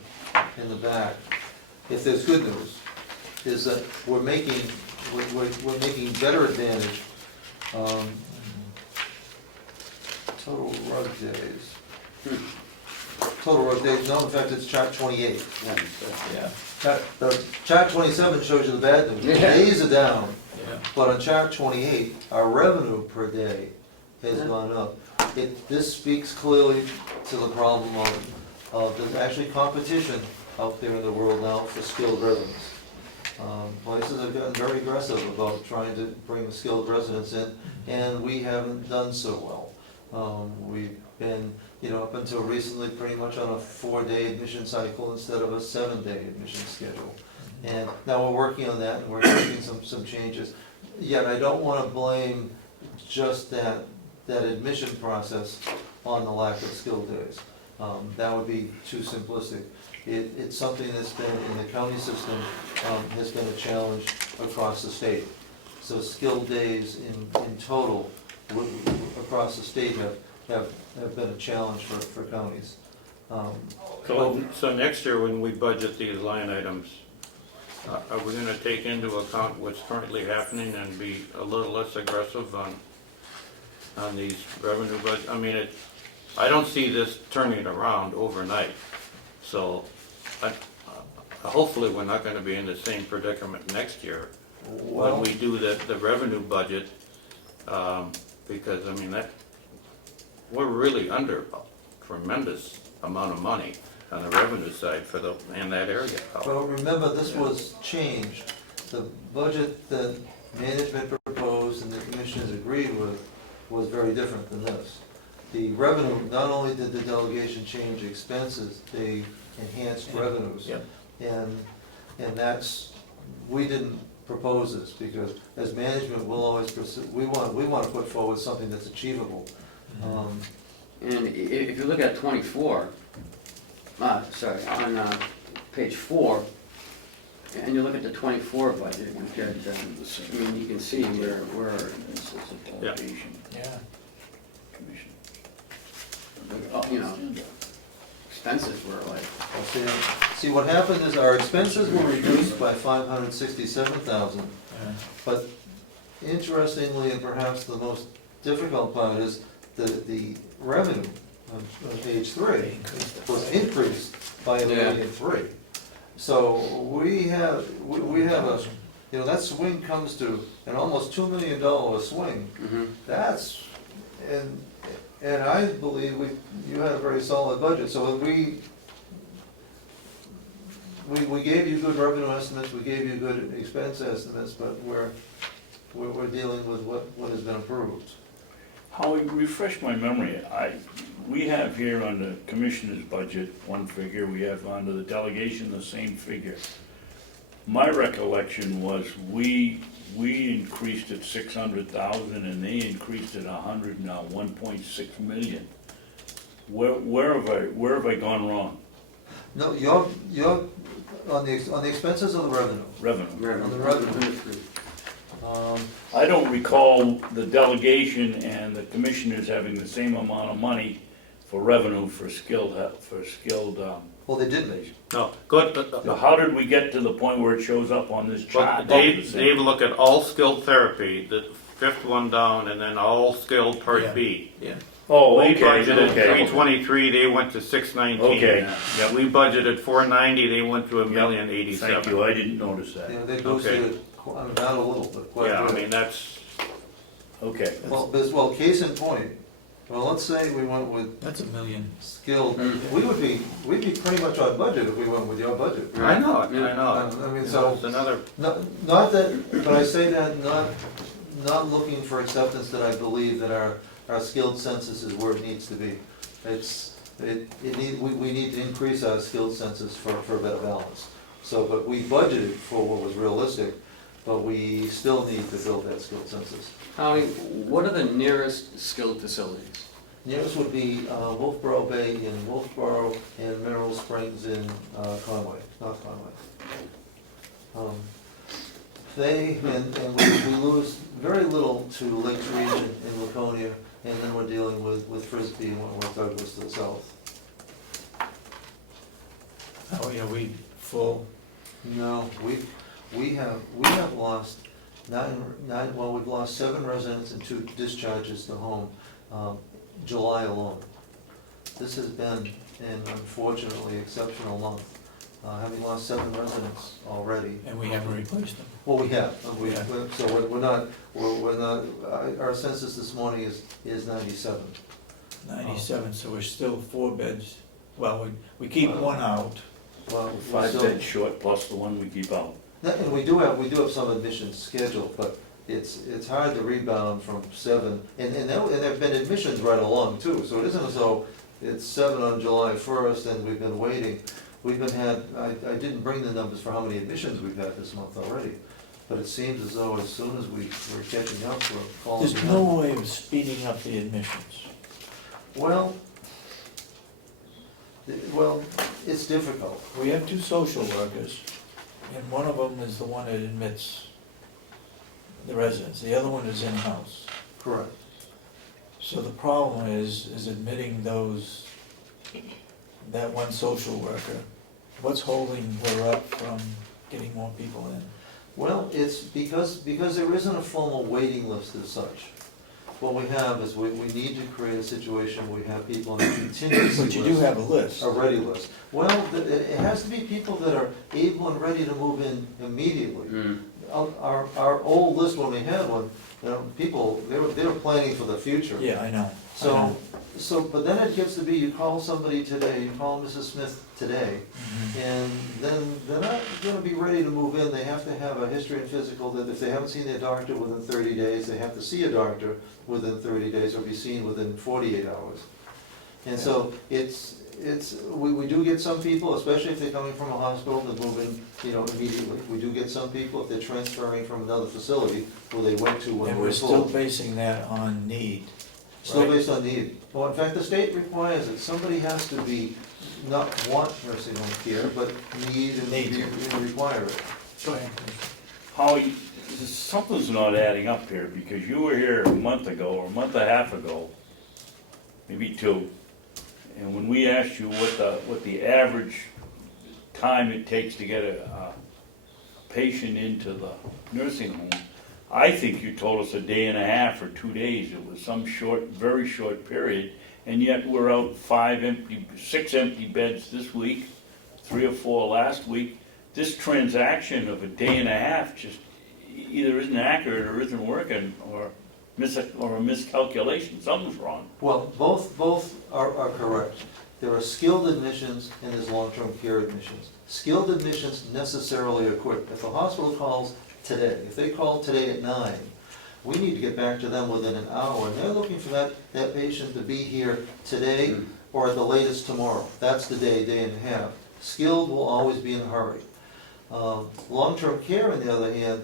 in the back. If there's good news, is that we're making better advantage. Total rug days. Total rug days, no, in fact, it's chart 28. Yeah, Chart 27 shows you the bad news. The days are down, yeah. but on chart 28, our revenue per day has gone up. This speaks clearly to the problem of there's actually competition out there in the world now for skilled residents. Places have gotten very aggressive about trying to bring skilled residents in, and we haven't done so well. We've been, you know, up until recently, pretty much on a 4-day admission cycle instead of a 7-day admission schedule. And now we're working on that, and we're making some changes. Yet I don't want to blame just that admission process on the lack of skilled days. That would be too simplistic. It's something that's been in the county system, has been a challenge across the state. So skilled days in total across the state have been a challenge for counties. So next year, when we budget these line items, are we gonna take into account what's currently happening and be a little less aggressive on these revenue budget? I mean, I don't see this turning around overnight, so hopefully we're not gonna be in the same predicament next year when we do the revenue budget, because, I mean, we're really under a tremendous amount of money on the revenue side in that area. Well, remember, this was changed. The budget that management proposed and the commissioners agreed with was very different than this. The revenue, not only did the delegation change expenses, they enhanced revenues. Yep. And that's, we didn't propose this, because as management, we'll always pursue, we want to put forward something that's achievable. And if you look at 24, on page 4, and you look at the 24 budget, you get, I mean, you can see where This is a delegation Yeah. commission. you know, expenses were like, See, what happened is our expenses were reduced by 567,000. Yeah. But interestingly, and perhaps the most difficult part is the revenue on page 3 was increased by $1.3 million. So we have a, you know, that swing comes to an almost $2 million swing. That's, and I believe you had a very solid budget, so we gave you good revenue estimates, we gave you good expense estimates, but we're dealing with what has been approved. Howie, refresh my memory. We have here on the commissioner's budget one figure, we have under the delegation the same figure. My recollection was we increased it 600,000 and they increased it 1.6 million. Where have I gone wrong? No, you're on the expenses or the revenue? Revenue. On the revenue. I don't recall the delegation and the commissioners having the same amount of money for revenue for skilled. Well, they didn't. No, good. So how did we get to the point where it shows up on this chart? Dave, look at all skilled therapy, the fifth one down, and then all skilled Yeah. part B. Yeah. Oh, We okay, budgeted okay. 323, they went to 619. Okay, yep. We budgeted 490, they went to Thank $1,087,000. you, I didn't notice that. You know, they boosted Okay. it, I mean, not a little, but quite Yeah, a I bit. mean, that's, Okay. Well, case in point, well, let's say we went with That's $1 million. skilled, we'd be pretty much on budget if we went with your budget. I know it, I Yeah. know it. I mean, so, It's another, not that, but I say that not looking for acceptance that I believe that our skilled census is where it needs to be. We need to increase our skilled census for a better balance. So, but we budgeted for what was realistic, but we still need to build that skilled census. Howie, what are the nearest skilled facilities? Nearest would be Wolfboro Bay in Wolfboro and Mineral Springs in Conway, North Conway. We lose very little to Lakes Region in Laconia, and then we're dealing with Frisbee and Wentworth Douglas to the south. Oh, yeah, we full. No, we have lost we've lost 7 residents and 2 discharges to home, July alone. This has been an unfortunately exceptional month, having lost 7 residents already. And we haven't replaced them. Well, we have, Yeah. so we're not, our census this morning is 97. 97, so we're still 4 beds. Well, we keep one out. Well, 5 beds short plus the one we keep out. And we do have some admissions scheduled, but it's hard to rebound from 7. And there've been admissions right along too, so it isn't as though it's 7 on July 1st and we've been waiting. I didn't bring the numbers for how many admissions we've had this month already, but it seems as though as soon as we're catching up, we're falling There's behind. no way of speeding up the admissions. Well, Well, it's difficult. We have two social workers, and one of them is the one that admits the residents, the other one is in-house. Correct. So the problem is admitting that one social worker. What's holding her up from getting more people in? Well, it's because there isn't a formal waiting list as such. What we have is we need to create a situation where we have people on a contingency But you do list, have a list. a ready list. Well, it has to be people that are able and ready to move in immediately. Mm. Our old list, when we had one, you know, people, they were planning for the future. Yeah, I know. But then it gets to be, you call somebody today, you call Mrs. Smith today, Mhm. and then they're not gonna be ready to move in, they have to have a history and physical, that if they haven't seen their doctor within 30 days, they have to see a doctor within 30 days, or be seen within 48 hours. And so we do get some people, especially if they're coming from a hospital, that move in, you know, immediately. We do get some people, if they're transferring from another facility, where they went to when And we were we're still full. basing that on need. Still right? based on need. Well, in fact, the state requires that somebody has to be, not want nursing home care, but need and Need. require it. Go ahead. How, something's not adding up here, because you were here a month ago, or a month and a half ago, maybe two, and when we asked you what the average time it takes to get a patient into the nursing home, I think you told us a day and a half or 2 days. It was some short, very short period, and yet we're out 6 empty beds this week, 3 or 4 last week. This transaction of a day and a half just either isn't accurate or isn't working, or a miscalculation. Something's wrong. Well, both are correct. There are skilled admissions and there's long-term care admissions. Skilled admissions necessarily are quick. If the hospital calls today, if they call today at 9, we need to get back to them within an hour, and they're looking for that patient to be here today or at the latest tomorrow. That's the day and a half. Skilled will always be in a hurry. Long-term care, on the other hand,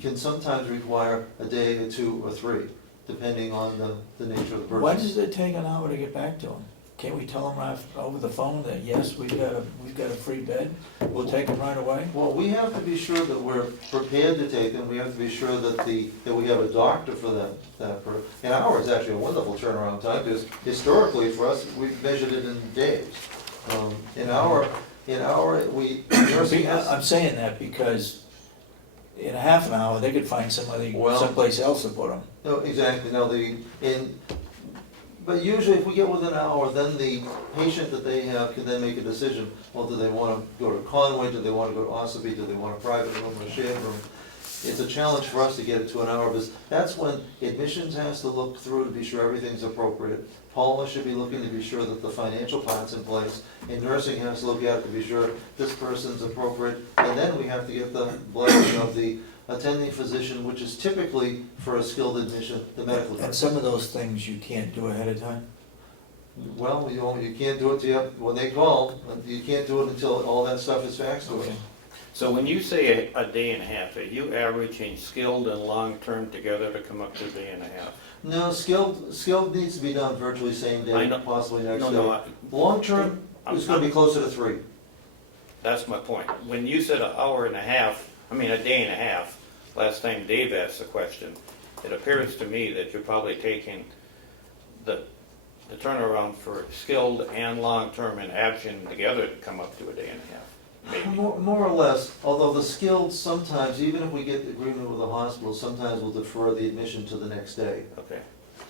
can sometimes require a day or 2 or 3, depending on the nature of the person. Why does it take an hour to get back to them? Can't we tell them over the phone that, yes, we've got a free bed, we'll take them right away? Well, we have to be sure that we're prepared to take them, we have to be sure that we have a doctor for that person. An hour is actually a wonderful turnaround time, because historically for us, we've measured it in days. An hour, nursing has. I'm saying that because in a half an hour, they could find someplace else to put them. No, exactly, no, but usually if we get within an hour, then the patient that they have can then make a decision, well, do they want to go to Conway, do they want to go to Ossipee, do they want a private room or a shared room? It's a challenge for us to get it to an hour, because that's when admissions has to look through to be sure everything's appropriate. Paula should be looking to be sure that the financial plan's in place, and nursing has to look at it to be sure this person's appropriate, and then we have to get the blessing of the attending physician, which is typically for a skilled admission, the medical And director. some of those things you can't do ahead of time? Well, you can't do it when they call, you can't do it until all that stuff is faxed to us. Okay. So when you say a day and a half, are you averaging skilled and long-term together to come up to a day and a half? No, skilled needs to be done virtually same I day, know. possibly next No, day. no, Long-term is gonna be closer to 3. that's my point. When you said a day and a half, last time Dave asked the question, it appears to me that you're probably taking the turnaround for skilled and long-term and averaging together to come up to a day and a half, maybe. More or less, although the skilled sometimes, even if we get agreement with the hospital, sometimes we'll defer the admission to the next day. Okay.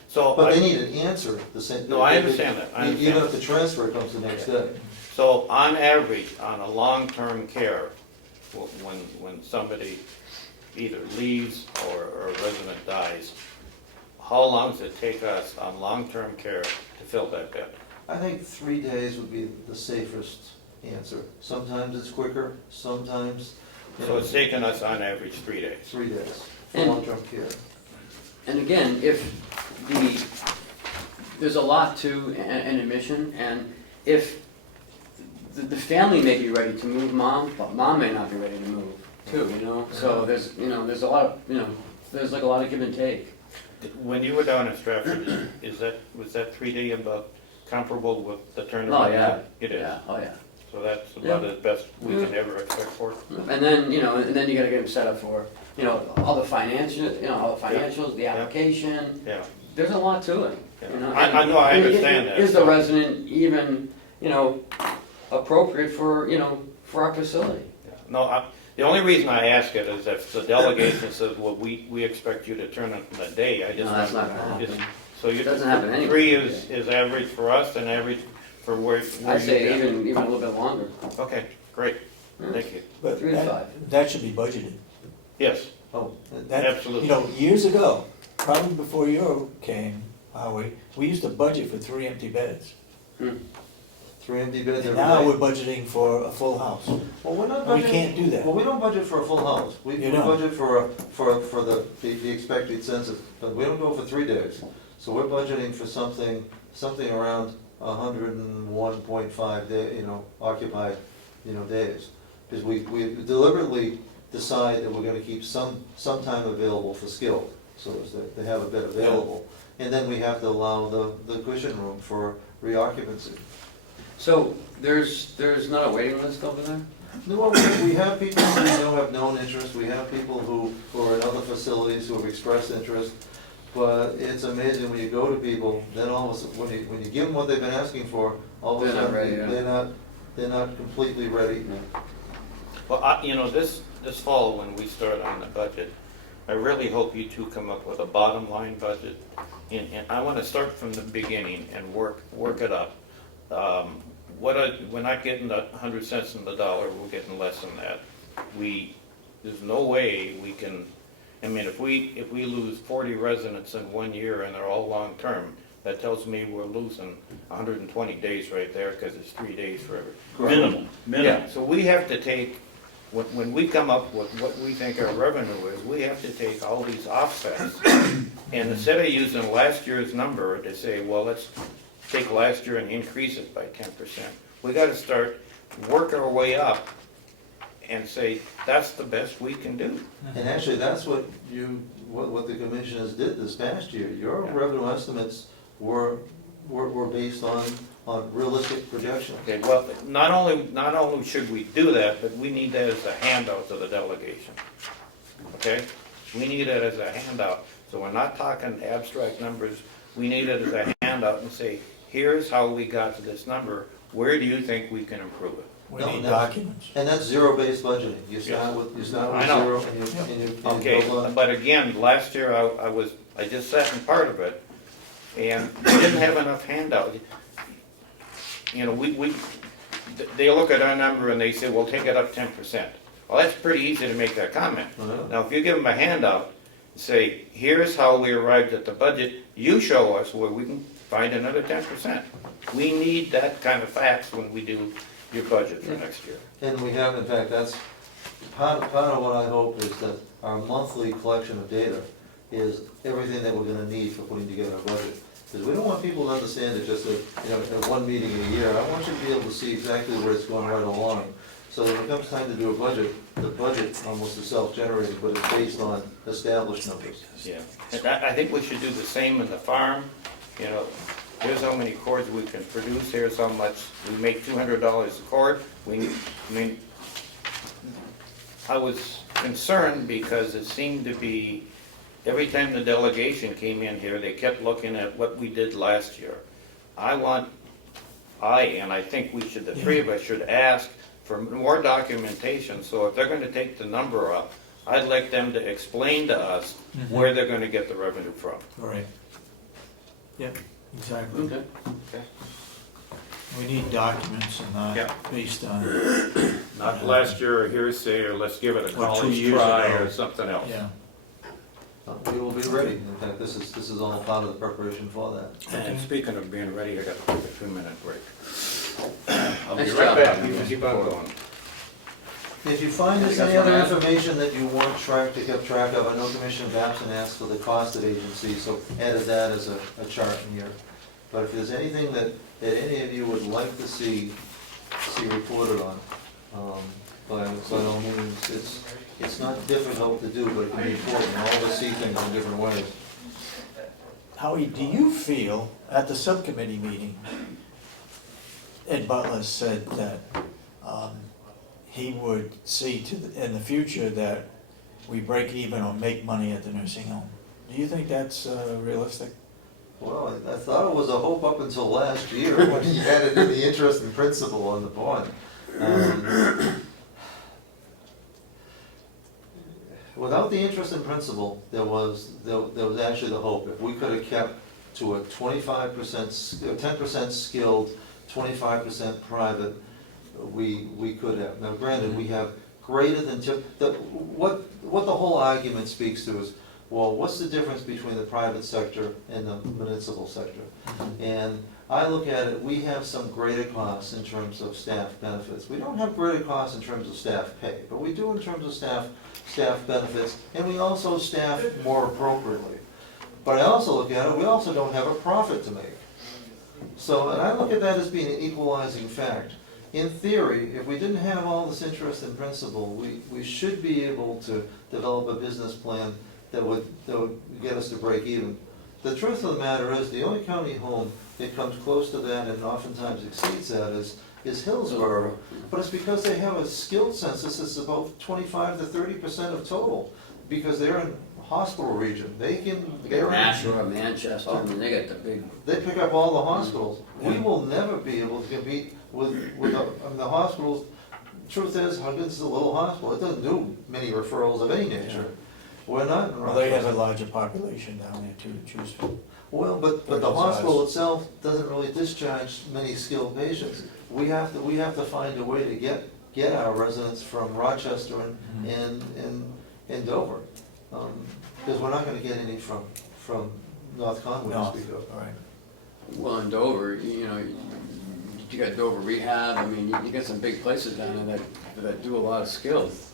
So, But they need an answer the same. No, I understand that. I understand Even if that. the transfer comes the next day. so on average, on a long-term care, when somebody either leaves or a resident dies, how long does it take us on long-term care to fill that bed? I think 3 days would be the safest answer. Sometimes it's quicker, sometimes, So it's taken us on average 3 days. 3 days for And- long-term care. And again, if there's a lot to an admission, and if the family may be ready to move mom, but mom may not be ready to move too, you know? So there's a lot of, there's like a lot of give and take. When you were down in Stratford, was that 3 day about comparable with the turnaround? Oh, yeah. It is, Yeah, oh, yeah. so that's about Yeah. as best we can ever expect for it. And then, you know, and then you gotta get them set up for, you know, all the financials, the application, Yeah, there's a lot to it, yeah. you know. I know, I And understand that. Is the resident even, you know, appropriate for, you know, for our facility? Yeah. No, the only reason I ask it is if the delegation says, well, we expect you to turn it in a day, I just. No, that's want- not gonna just- happen. So you. It doesn't happen anyway. 3 is average for us and average for where you I'd say get. even a little bit longer. Okay, great, thank you. But 3 to 5. that should be budgeted. Yes, Oh, That- Absolutely. You know, years ago, probably before you came, Howie, we used to budget for 3 empty beds. 3 empty beds every And now we're day? budgeting for a full house. Well, we're not We budgeting. can't do that. Well, we don't budget for a full house. We You don't. budget for the expected census, but we don't go for 3 days. So we're budgeting for something around 101.5 day, you know, occupied, you know, days. Because we deliberately decide that we're gonna keep some time available for skilled, so as that they have a bed available. And then we have to allow the cushion room for reoccupancy. So there's not a waiting list over there? No, we have people who have known interest, we have people who are in other facilities who have expressed interest, but it's amazing when you go to people, then all of a sudden, when you give them what they've been asking for, all of a They're not sudden, ready, yeah. they're not completely ready. well, you know, this fall when we start on the budget, I really hope you two come up with a bottom line budget. And I wanna start from the beginning and work it up. We're not getting the 100 cents on the dollar, we're getting less than that. There's no way we can, I mean, if we lose 40 residents in 1 year and they're all long-term, that tells me we're losing 120 days right there, because it's 3 days for every. minimum. Yeah, so we have to take, when we come up with what we think our revenue is, we have to take all these offsets. And instead of using last year's number to say, well, let's take last year and increase it by 10%, we gotta start, work our way up and say, that's the best we can do. And actually, that's what the commissioners did this past year. Your Yeah. revenue estimates were based on realistic projections. Okay, well, not only should we do that, but we need that as a handout to the delegation. Okay? We need it as a handout, so we're not talking abstract numbers, we need it as a handout and say, here's how we got to this number, where do you think we can improve it? We No, need no. documents. And that's zero-based budgeting. You start with I know. zero and you Okay, build on. but again, last year I just sat in part of it, and we didn't have enough handout. You know, they look at our number and they say, well, take it up 10%. Well, that's pretty easy to make that comment. Now, if you give them a handout, say, here's how we arrived at the budget, you show us where we can find another 10%. We need that kind of facts when we do your budget for next year. And we have, in fact, that's part of what I hope is that our monthly collection of data is everything that we're gonna need for putting together a budget. Because we don't want people to understand it just at one meeting a year. I want you to be able to see exactly where it's going right along. So when it comes time to do a budget, the budget almost is self-generated, but it's based on established numbers. Yeah, and I think we should do the same in the farm, you know, here's how many cords we can produce, here's how much, we make $200 a cord, I was concerned because it seemed to be, every time the delegation came in here, they kept looking at what we did last year. And I think we should, the three of us should ask for more documentation, so if they're gonna take the number up, I'd like them to explain to us where they're gonna get the revenue from. Right. Yep, exactly. Okay. We need documents and Yeah. not based on, Not last year or hearsay, or let's give it a Or 2 college years try, ago. or something else. yeah. We will be ready. In fact, this is all part of the preparation for that. And speaking of being ready, I gotta take a 2-minute break. I'll be Nice right job. back, you can keep on going. If you find there's You got any other something to add? information that you want to keep track of, I know Commissioner Babson asked for the cost of agency, so added that as a chart in here. But if there's anything that any of you would like to see reported on, by all means, it's not difficult to do, but it can be important. All of us see things in different ways. Howie, do you feel at the subcommittee meeting Ed Butler said that he would see in the future that we break even or make money at the nursing home. Do you think that's realistic? Well, I thought it was a hope up until last year when he added in the interest and principal on the bond. Without the interest and principal, there was actually the hope. If we could have kept to a 25%, 10% skilled, 25% private, we could have. Now granted, we have greater than, what the whole argument speaks to is, well, what's the difference between the private sector and the municipal sector? And I look at it, we have some greater costs in terms of staff benefits. We don't have greater costs in terms of staff pay, but we do in terms of staff benefits, and we also staff more appropriately. But I also look at it, we also don't have a profit to make. So, and I look at that as being an equalizing fact. In theory, if we didn't have all this interest in principle, we should be able to develop a business plan that would get us to break even. The truth of the matter is, the only county home that comes close to that and oftentimes exceeds that is Hillsborough. But it's because they have a skilled census that's about 25 to 30% of total, because they're in hospital region. They got Nashua, Manchester, I mean, they got the big. They pick up all the hospitals. We will never be able to compete with the hospitals. Truth is, Huggins is a little hospital. It doesn't do many referrals of any nature. We're not. Well, they have a larger population down there too to choose from. Well, but the hospital itself doesn't really discharge many skilled patients. We have to find a way to get our residents from Rochester and Dover, because we're not going to get any from North Conway to speak of. Right. Well, in Dover, you know, you got Dover Rehab, I mean, you got some big places down there that do a lot of skills.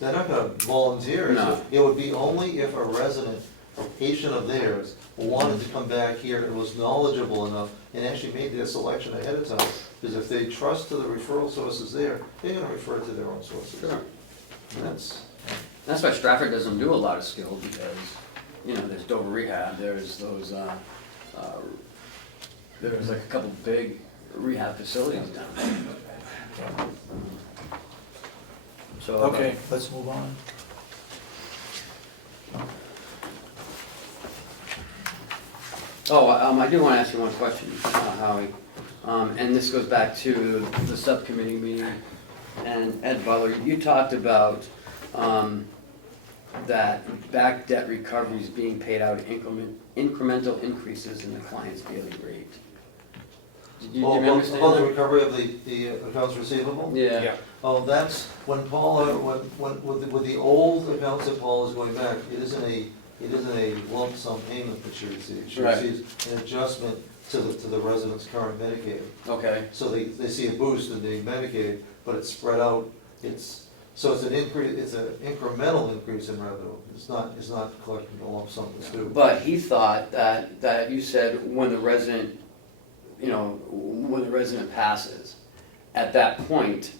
They're not going to volunteer. No. It would be only if a resident, a patient of theirs, wanted to come back here and was knowledgeable enough and actually made their selection ahead of time. Because if they trust to the referral sources there, they're going to refer to their own sources. Sure. And That's why Stratford doesn't do a lot of skill, because, you know, there's Dover Rehab, there's those, there's like a couple big rehab facilities down there. So. Okay, let's move on. I do want to ask you one question, Howie. And this goes back to the subcommittee meeting. And Ed Butler, you talked about that back debt recoveries being paid out incremental increases in the client's daily rate. Did you understand the that? recovery of the accounts receivable? Yeah. Oh, that's when Paula, with the old accounts that Paul is going back, it isn't a lump sum payment that she receives. She Right. receives an adjustment to the resident's current Medicaid. Okay. So they see a boost in the Medicaid, but it's spread out, so it's an increase, it's an incremental increase in revenue. It's not collecting a lump sum that's due. But he thought that you said when the resident, you know, when the resident passes, at that point,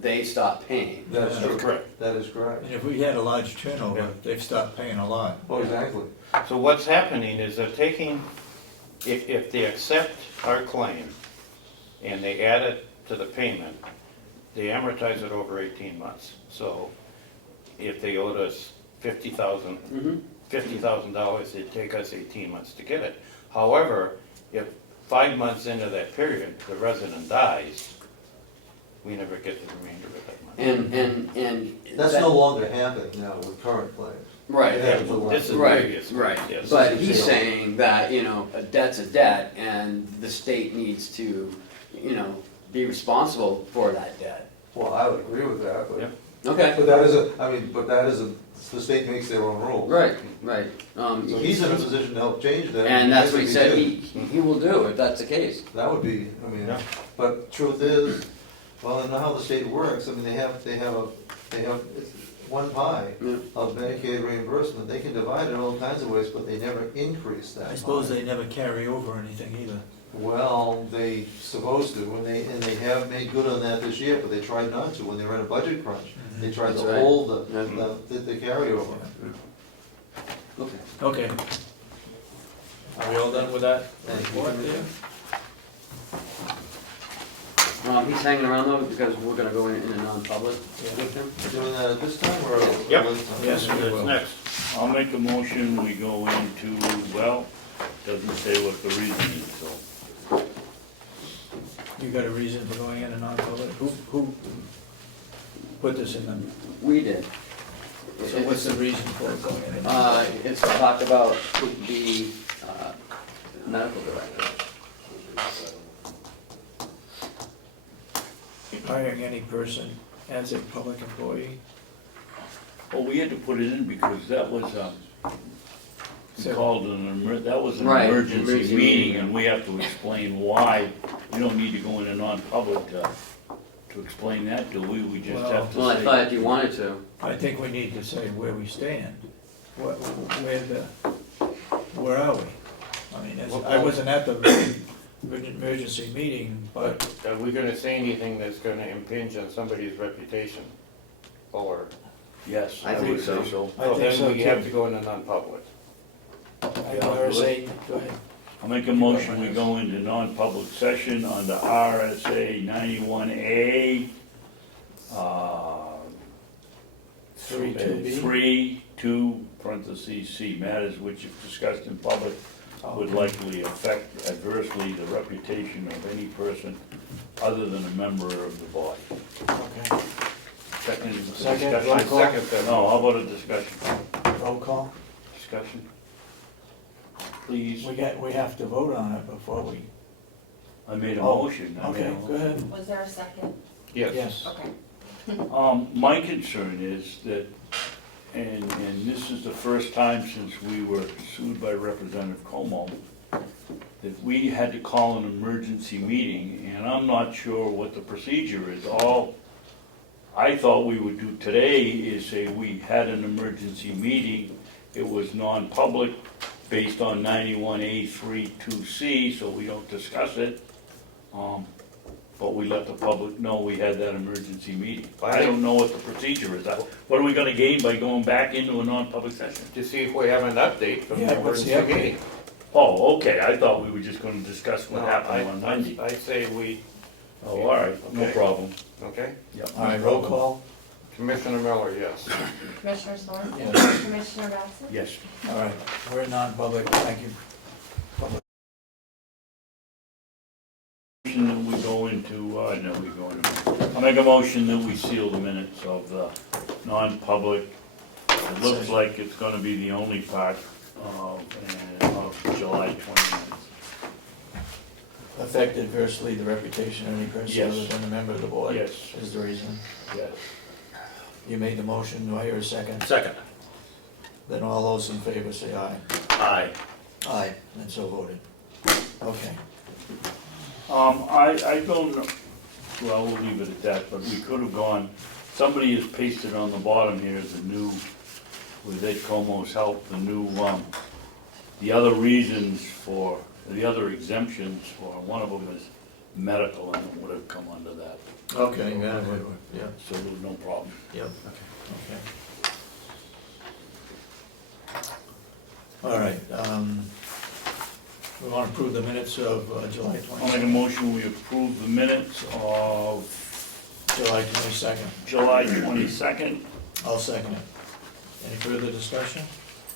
they stop paying. That's true. correct. That is correct. And if we had a large turnover, Yeah. they've stopped paying a lot. Oh, exactly. So what's happening is they're taking, if they accept our claim and they add it to the payment, they amortize it over 18 months. So if they owed us $50,000, it'd take us 18 months to get it. However, if 5 months into that period, the resident dies, we never get the remainder of that money. And That's that- no longer happening now with current claims. Right. Yeah, This is Right, previous. right, Yes. but he's saying that, you know, a debt's a debt, and the state needs to, you know, be responsible for that debt. Well, I would agree with that, but. Yeah. Okay. But that isn't, the state makes their own rules. Right. So he's in a position to help change that. And that's what he Basically said did. he will do if that's the case. That would be, Yeah. but truth is, well, I know how the state works, they have it's one pie Yeah. of Medicaid reimbursement. They can divide it all kinds of ways, but they never increase that I suppose pie. they never carry over anything either. Well, they supposed to, and they have made good on that this year, but they tried not to. When they were in a budget crunch, they tried That's to right. hold Yeah. the carryover. Okay. Okay. Are we all done with that Thank you. report there? He's hanging around though, because we're gonna go in a non-public with him. We're doing that at this time or? Yep. later time? Yes, we That's will. next. I'll make a motion, we go into, well, doesn't say what the reason is, so. You got a reason for going in a non-public? Who put this in them? We did. So what's the reason for going in? a non-public? It's talked about the medical director. Hiring any person as a public employee? Well, we had to put it in because that was, we called that was an Right, emergency emergency meeting, meeting. and we have to explain why. We don't need to go in a non-public to explain that, do we? We just have to say. Well, I thought if you wanted to. I think we need to say where we stand. Where are we? I mean, I wasn't at the emergency meeting, but But are we gonna say anything that's gonna impinge on somebody's reputation? Or, Yes, I I think would say so. so. I well, think so then we have too. to go into non-public. RSA, go ahead. I'll make a motion, we go into non-public session under RSA 91A, 3(2)B. 3(2), parentheses, C, matters which if discussed in public would likely affect adversely the reputation of any person other than a member of the body. Okay. Second, Second, discussion. roll call. Second that. No, how about a discussion? Roll call. Discussion? Please, We have to vote on it before we. I made a Oh, motion. I made a Okay, motion. go ahead. Was there a second? Yes. Okay. My concern is that, and this is the first time since we were sued by Representative Comeau, that we had to call an emergency meeting, and I'm not sure what the procedure is. All I thought we would do today is say we had an emergency meeting, it was non-public, based on 91A32C, so we don't discuss it. But we let the public know we had that emergency meeting. I don't know what the procedure is. What are we gonna gain by going back into a non-public session? To see if we have an update from the Yeah, what's the emergency update? meeting. Oh, okay, I thought we were just gonna discuss what No, happened on I Monday. say we, Oh, all right, no Okay. problem. okay? Yep. All right, roll call. Commissioner Miller, yes. Commissioner Sorensen? Yes. Commissioner Babson? Yes. All right, we're non-public, thank you. Motion that we go into, no, we go into, I'll make a motion that we seal the minutes of the non-public. It looks like it's gonna be the only part of July 29th. Affect adversely the reputation of any person Yes. other than a member of the board. Yes. Is the reason. Yes. You made the motion, do I hear a second? Second. Then all those in favor say aye. Aye. Aye, and so voted. Okay. I don't know, well, we'll leave it at that, but we could have gone, somebody has pasted on the bottom here the new, with Ed Comeau's help, the new, the other reasons for, the other exemptions for, one of them is medical, and it would have come under that. Okay, yeah, yeah, So there's no problem. yep, okay. All right, we want to approve the minutes of July I'll make a 22nd. motion, we approve the minutes of July 22nd. July 22nd. I'll second it. Any further discussion?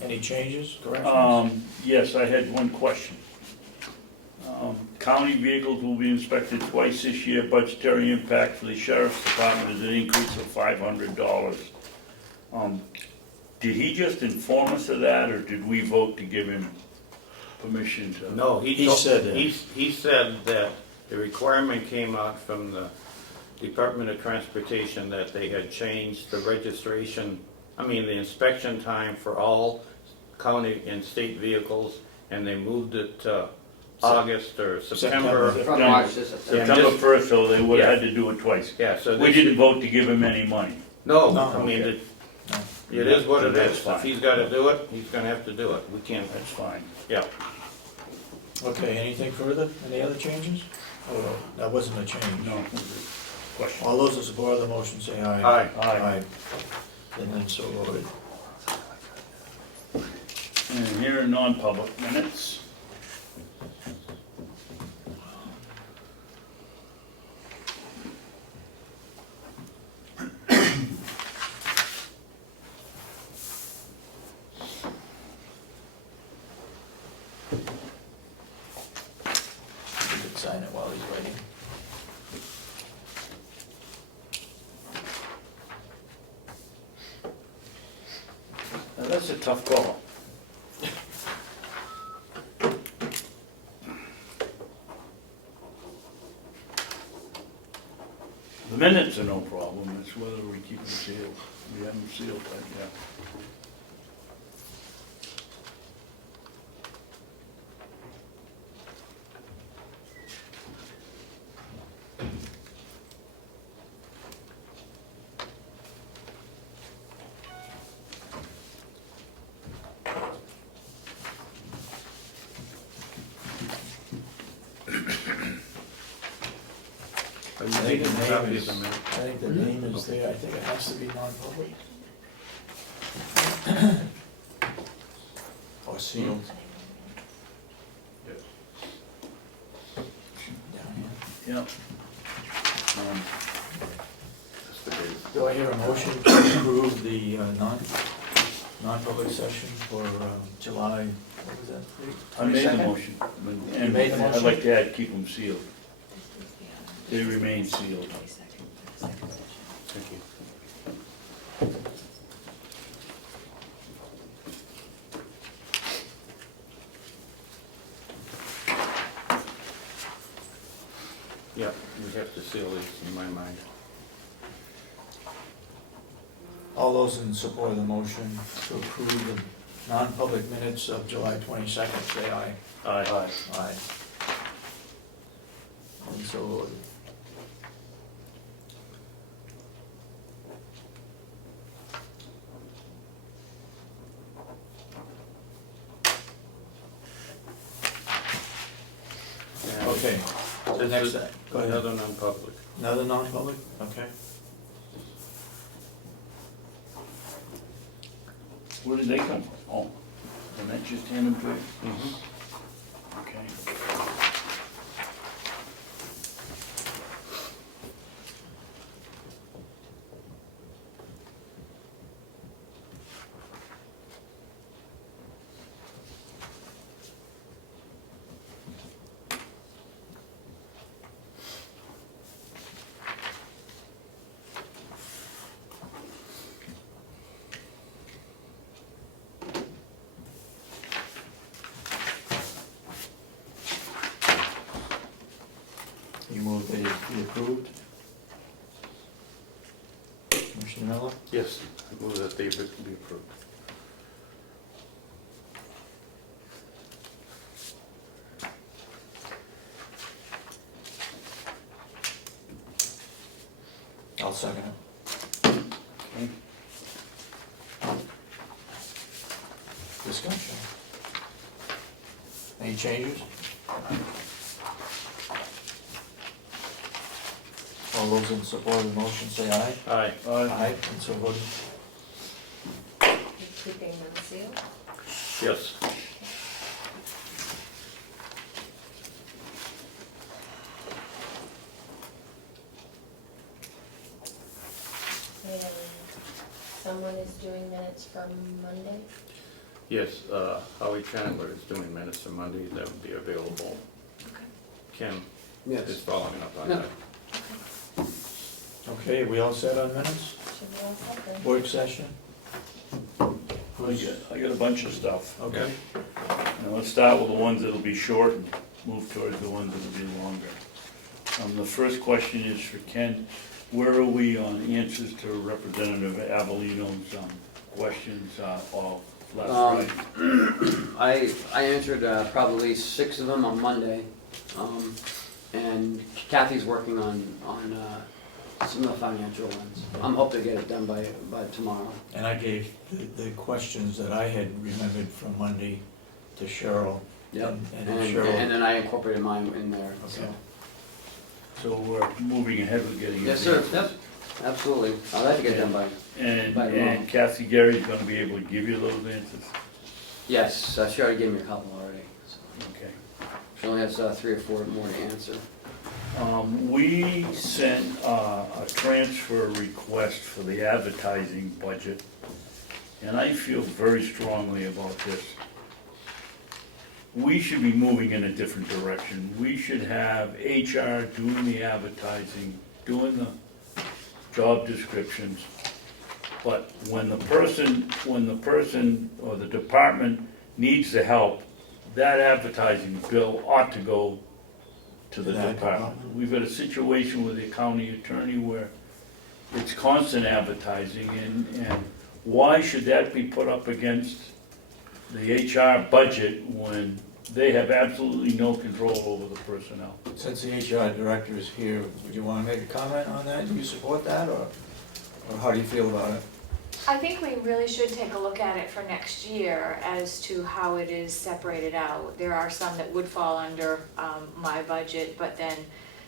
Any changes, corrections? Yes, I had one question. County vehicles will be inspected twice this year. Budgetary impact for the sheriff's department is an increase of $500. Did he just inform us of that, or did we vote to give him permission to? No, He said that. He said that the requirement came out from the Department of Transportation that they had changed the registration, the inspection time for all county and state vehicles, and they moved it to August or September. From March to September. September 1st, so they would have had to do it twice. Yeah, so We this, didn't vote to give him any money. no, No, okay. it is what it That's is. fine. If he's gotta do it, he's gonna have to do it. We can't, That's fine. yeah. Okay, anything further? Any other changes? Oh, that wasn't a change. No. Question. All those in support of the motion say aye. Aye. Aye. And then so voted. And here are non-public minutes. sign it while he's waiting. Now, that's a tough call. The minutes are no problem, it's whether we keep them sealed. We have them sealed, but yeah. Are you I think taking the name copies is, of them? I think the name is there, I think it has to be non-public. Or sealed. Down here. Yep. That's the date. Do I hear a motion to approve the non-public session for July, what was that, I made the 22nd? motion. You And made the I'd motion? like to add, keep them sealed. They remain sealed. Thank you. Yeah, we have to seal these in my mind. All those in support of the motion to approve the non-public minutes of July 22nd, say aye. Aye. Aye. And so ordered. And Okay, the this next, is go ahead. Another non-public. Another non-public, okay. Where did they come from? Oh, and that just handed to you? Mm-hmm. Okay. You move that it be approved? Commissioner Miller? Yes, I move that they be approved. I'll second it. Okay. Discussion. Any changes? All those in support of the motion say aye. Aye. Aye, and so voted. Keeping them sealed? Yes. And someone is doing minutes from Monday? Yes, Howie Chandler is doing minutes on Monday, that would be available. Kim is Yes. following up on Yeah. that. Okay, we all set on minutes? Should be all set then. Work session? I got a bunch of stuff. Okay. Now let's start with the ones that'll be short and move towards the ones that'll be longer. The first question is for Ken. Where are we on answers to Representative Avellino's questions of last Friday? I answered probably 6 of them on Monday, and Kathy's working on some of the financial ones. I'm hoping to get it done by tomorrow. And I gave the questions that I had remembered from Monday to Cheryl. Yep. And And Cheryl, then I incorporated mine in there, so. Okay. So we're moving ahead with getting. Yes, sir, yep, absolutely. I'd like to get it done by, And By tomorrow. and Kathy Gary's gonna be able to give you those answers? yes, she already gave me a couple already, so. Okay. She only has 3 or 4 more to answer. We sent a transfer request for the advertising budget, and I feel very strongly about this. we should be moving in a different direction. We should have HR doing the advertising, doing the job descriptions. But when the person or the department needs the help, that advertising bill ought to go to the That department. department. We've got a situation with the county attorney where it's constant advertising, and why should that be put up against the HR budget when they have absolutely no control over the personnel? Since the HR director is here, would you wanna make a comment on that? Do you support that, or how do you feel about it? I think we really should take a look at it for next year as to how it is separated out. There are some that would fall under my budget, but then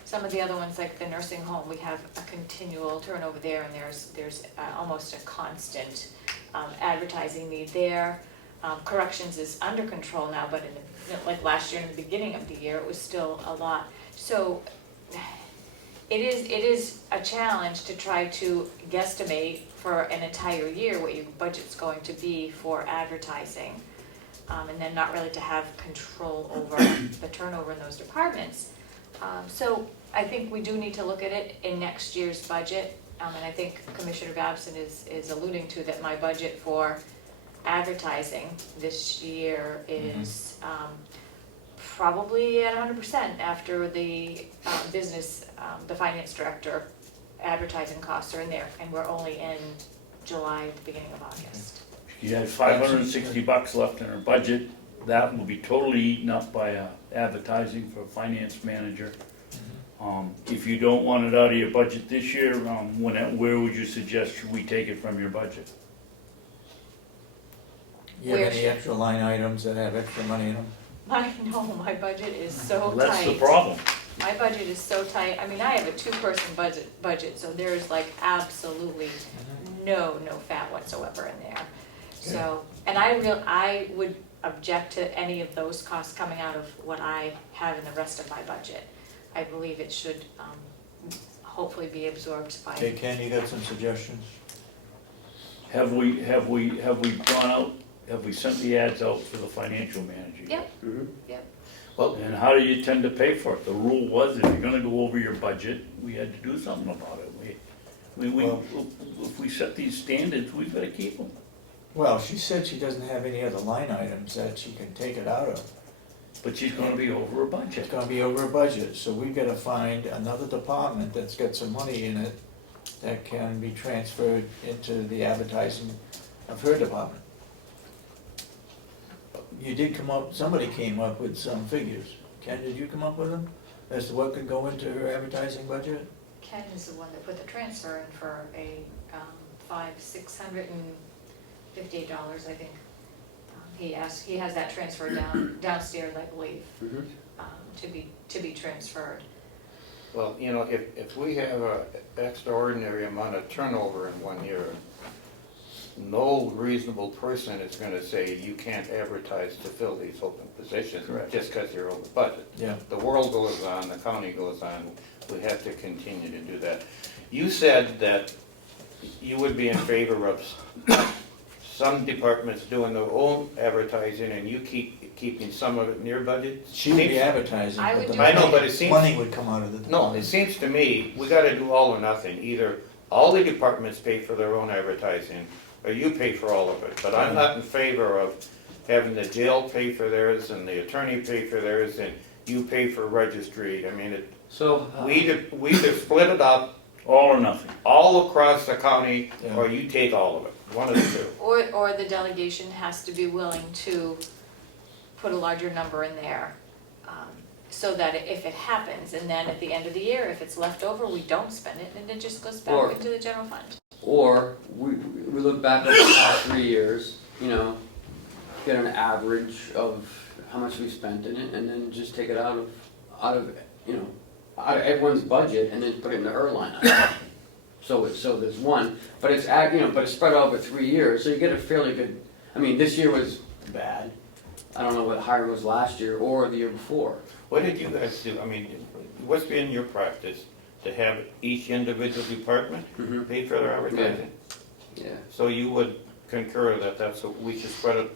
some of the other ones, like the nursing home, we have a continual turnover there, and there's almost a constant advertising need there. Corrections is under control now, but like last year in the beginning of the year, it was still a lot. So it is a challenge to try to guesstimate for an entire year what your budget's going to be for advertising, and then not really to have control over the turnover in those departments. So I think we do need to look at it in next year's budget, and I think Commissioner Babson is alluding to that my budget for advertising this year is probably at 100% after the business, the finance director advertising costs are in there, and we're only in July, the beginning of August. She has $560 left in her budget, that will be totally eaten up by advertising for a finance manager. If you don't want it out of your budget this year, where would you suggest we take it from your budget? You have Where any should- extra line items that have extra money in them? My budget is so Well, that's the tight. problem. My budget is so tight, I mean, I have a two-person budget, so there's like absolutely no fat whatsoever in there. So, and I would object to any of those costs coming out of what I have in the rest of my budget. I believe it should, hopefully be absorbed by. Okay, Ken, you got some suggestions? Have we gone out, have we sent the ads out for the financial manager? Yep. Mhm. And how do you tend to pay for it? The rule was if you're gonna go over your budget, we had to do something about it. If we set these standards, we've gotta keep them. Well, she said she doesn't have any other line items that she can take it out of. But she's gonna be over a It's budget. gonna be over a budget, so we've gotta find another department that's got some money in it that can be transferred into the advertising of her department. You did come up, somebody came up with some figures. Ken, did you come up with them? As to what could go into her advertising budget? Ken is the one that put the transfer in for a $658, I think. He has that transfer downstairs, I believe, Mhm. to be transferred. Well, you know, if we have an extraordinary amount of turnover in one year, no reasonable person is gonna say you can't advertise to fill these open positions Correct. just because you're over budget. Yeah. The world goes on, the county goes on, we have to continue to do that. You said that you would be in favor of some departments doing their own advertising and you keeping some of it in your budget? She would be advertising, I but would the do it. I know, but it seems. money would come out of the No, department. it seems to me, we gotta do all or nothing, either all the departments pay for their own advertising, or you pay for all of it, but I'm not in favor of having the jail pay for theirs, and the attorney pay for theirs, and you pay for registry, I mean, So, we either split it up All or nothing. all across the county, Yeah. or you take all of it, one of the two. Or the delegation has to be willing to put a larger number in there, so that if it happens, and then at the end of the year, if it's left over, we don't spend it, and it just goes back Or- into the general fund. or we look back over the past 3 years, get an average of how much we spent in it, and then just take it out of everyone's budget, and then put it in the her line item. So there's one, but it's but it's spread over 3 years, so you get a fairly good. I mean, this year was bad. I don't know what higher was last year or the year before. What did you guys do, I mean, what's been your practice, to have each individual department Mhm. pay for their advertising? Yeah. So you would concur that that's what we should spread it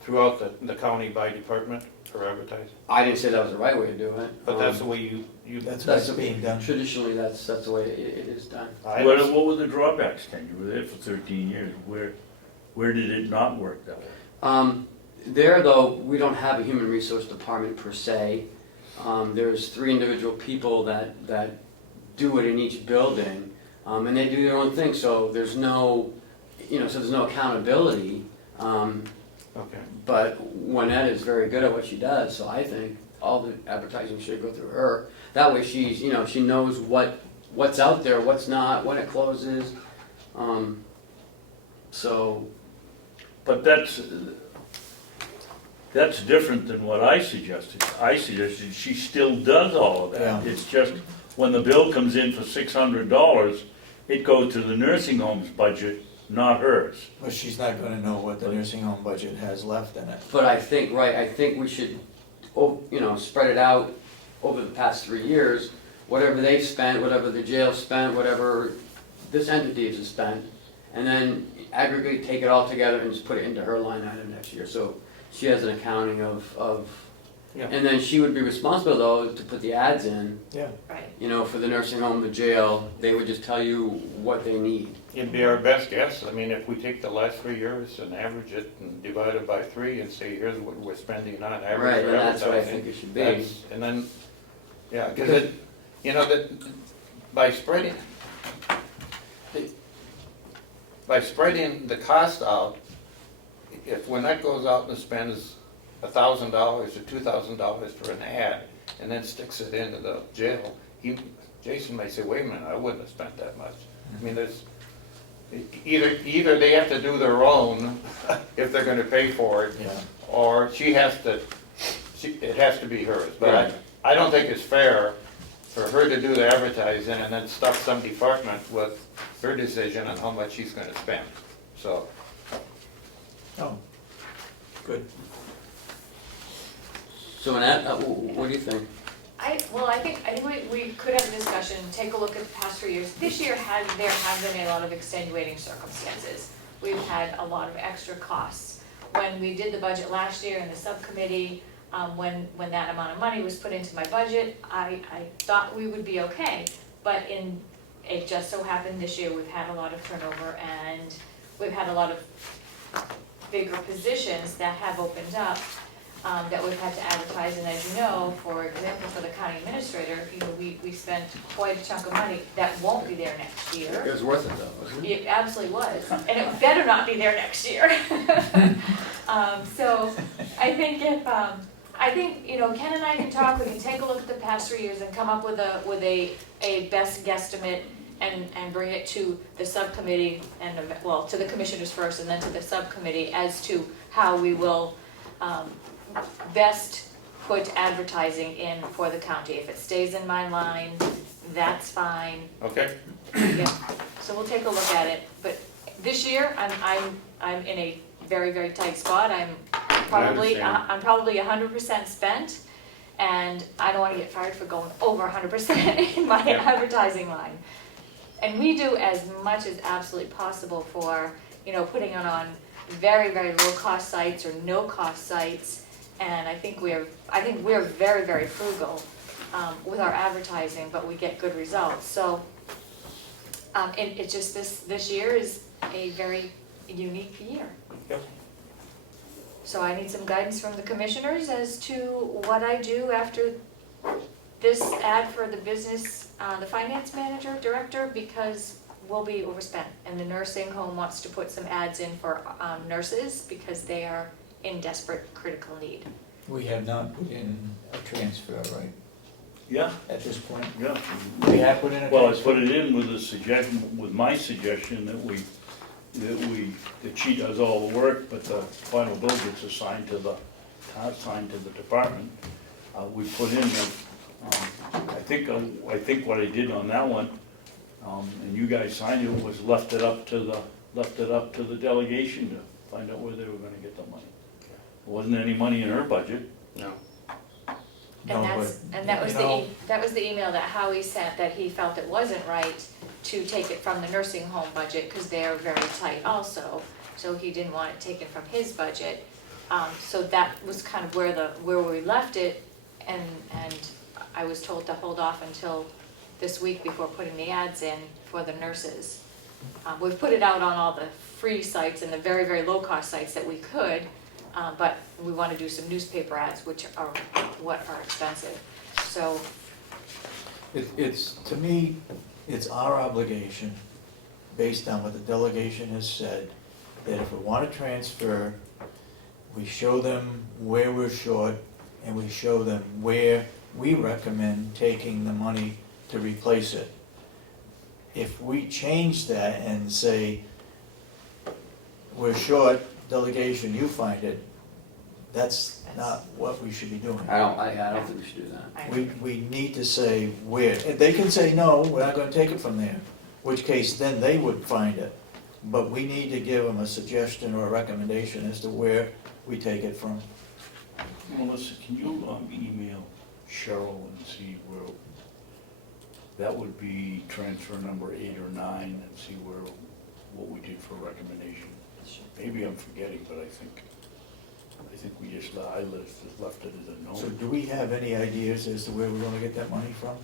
throughout the county by department? for advertising? I didn't say that was the right way to do it. But that's the way you. That's That's what's being done. Traditionally, that's the way it is done. What were the drawbacks, Ken? You were there for 13 years. Where did it not work that way? There, though, we don't have a human resource department per se. There's 3 individual people that do it in each building, and they do their own thing, so there's no, there's no accountability. Okay. But Juanette is very good at what she does, so I think all the advertising should go through her. That way she's, she knows what's out there, what's not, when it closes. So, But that's different than what I suggested. I suggested she still does all of that. Yeah. It's just, when the bill comes in for $600, it goes to the nursing home's budget, not hers. But she's not gonna know what the nursing home budget has left in it. but I think we should, spread it out over the past 3 years, whatever they've spent, whatever the jail spent, whatever this entity has spent, and then aggregate, take it all together and just put it into her line item next year. So she has an accounting of, Yeah. and then she would be responsible though to put the ads in, Yeah. Right. for the nursing home, the jail. They would just tell you what they need. It'd be our best guess. I mean, if we take the last 3 years and average it and divide it by 3 and say, here's what we're spending on average Right, for and that's what I advertising, think it should be. and then, yeah, because that by spreading the cost out, if Lynette goes out and spends $1,000 or $2,000 for an ad and then sticks it into the jail, Jason may say, wait a minute, I wouldn't have spent that much. I mean, there's, either they have to do their own if they're gonna pay for it, Yeah. or it has to be hers. But Right. I don't think it's fair for her to do the advertising and then stuff some department with her decision on how much she's gonna spend. So, Oh, good. So Annette, what do you think? I think we could have a discussion, take a look at the past 3 years. This year there have been a lot of extenuating circumstances. We've had a lot of extra costs. When we did the budget last year in the subcommittee, when that amount of money was put into my budget, I thought we would be okay. But it just so happened this year, we've had a lot of turnover and we've had a lot of bigger positions that have opened up. That we've had to advertise, and as you know, for example, for the county administrator, we spent quite a chunk of money that won't be there next year. It was worth it though, wasn't it? It absolutely was, and it better not be there next year. So I think Ken and I can talk, we can take a look at the past 3 years and come up with a best guesstimate and bring it to the subcommittee and, to the commissioners first and then to the subcommittee as to how we will best put advertising in for the county. If it stays in my line, that's fine. okay, Yeah, so we'll take a look at it, but this year, I'm in a very, very tight spot. I'm probably understand. 100% spent, and I don't wanna get fired for going over 100% in my Yeah. advertising line. And we do as much as absolutely possible for, putting it on very, very low-cost sites or no-cost sites, and I think we're very, very frugal with our advertising, but we get good results. So it's just this year is a very unique year. Yep. So I need some guidance from the commissioners as to what I do after this ad for the business, the finance manager, director, because we'll be overspent. And the nursing home wants to put some ads in for nurses because they are in desperate critical need. We have not put in a transfer, right, Yeah, at this point? yeah. We have put in a Well, I transfer? put it in with my suggestion that she does all the work, but the final bill gets assigned to the department. We put in I think what I did on that one, and you guys signed it, was left it up to the delegation to find out where they were gonna get the money. There wasn't any money in her budget. no. No, And that was the email that Howie sent, that he felt it wasn't right to take it from the nursing home budget, because they are very tight also, so he didn't want it taken from his budget. So that was kind of where we left it, and I was told to hold off until this week before putting the ads in for the nurses. We've put it out on all the free sites and the very, very low-cost sites that we could, but we want to do some newspaper ads, which are what are expensive. So, It's, to me, it's our obligation, based on what the delegation has said, that if we want to transfer, we show them where we're short, and we show them where we recommend taking the money to replace it. If we change that and say, we're short, delegation, you find it, that's not what we should be doing. I don't think we should do that. We need to say where, and they can say, no, we're not gonna take it from there, which case then they would find it. But we need to give them a suggestion or a recommendation as to where we take it from. Melissa, can you email Cheryl and see where, that would be transfer number 8 or 9, and see what we did for recommendation. Maybe I'm forgetting, but I think we just, I just left it as a So note. do we have any ideas as to where we're gonna get that money from?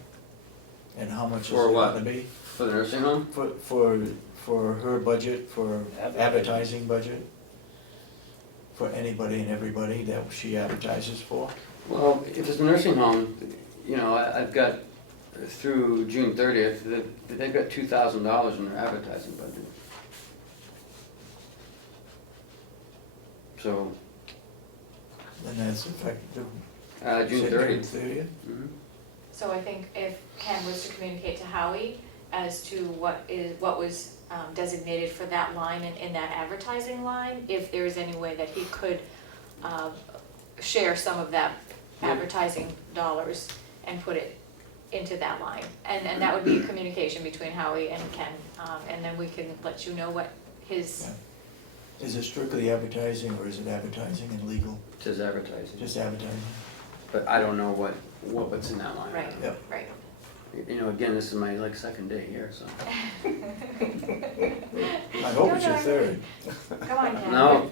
And how much is it For what? gonna be? For the nursing home? For her budget, for advertising budget? For anybody and everybody that she advertises for? Well, if it's a nursing home, you know, I've got, through June 30th, they've got $2,000 in their advertising budget. So, And that's effective. June 30th. 30th? Mhm. so I think if Ken was to communicate to Howie as to what was designated for that line and in that advertising line, if there is any way that he could share some of that advertising dollars and put it into that line. And that would be a communication between Howie and Ken, and then we can let you know what his, Yeah. Is it strictly advertising, or is it advertising and legal? It says advertising, Just advertising? but I don't know what's in that line. right, Yep. right. You know, again, this is my like second day here, so. I hope it's your third. Come on, Ken. No,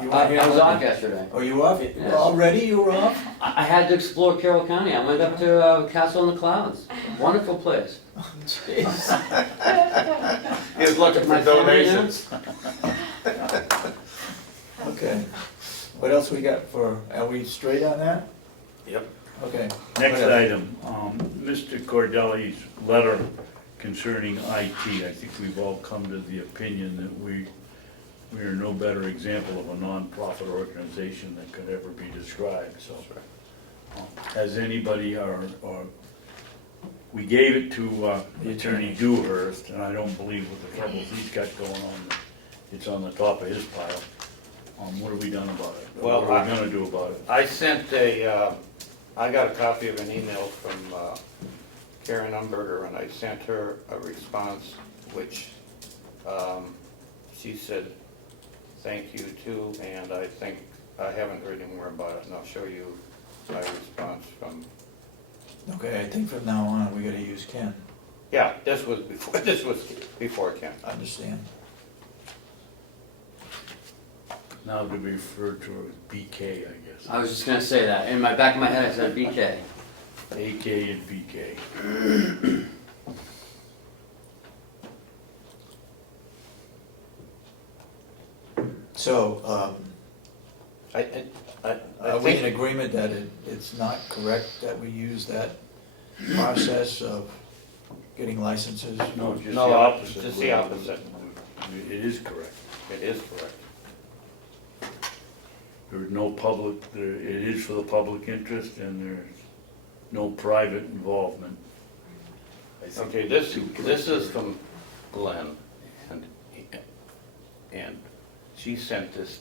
You I weren't here was Monday? off yesterday. Oh, you off? Yes. Already you were off? I had to explore Carroll County. I went up to Castle in the Clouds. Wonderful place. Jeez. He was looking for My family now? donations. Okay. What else we got for, are we straight on that? Yep. Okay. Next Go ahead. item, Mr. Cordelli's letter concerning IT. I think we've all come to the opinion that we are no better example of a nonprofit organization that could ever be described, so. Has anybody, or we gave it to Attorney Dewhurst, and I don't believe with the troubles he's got going on, it's on the top of his pile. What have we done about it? Well, What are we gonna do about it? I sent I got a copy of an email from Karen Umberger, and I sent her a response, which she said, thank you too, and I think, I haven't heard any more about it, and I'll show you my response from, Okay, I think from now on, we gotta use Ken. yeah, this was before Ken. I understand. Now to be referred to as BK, I guess. I was just gonna say that. In my back of my head, I said BK. AK and BK. So, I are we in think, agreement that it's not correct that we use that process of getting licenses? No, just the no, opposite. just the opposite. It is correct. It is correct. There's no public, it is for the public interest, and there's no private involvement. I think Okay, this is from Glenn, and she sent this,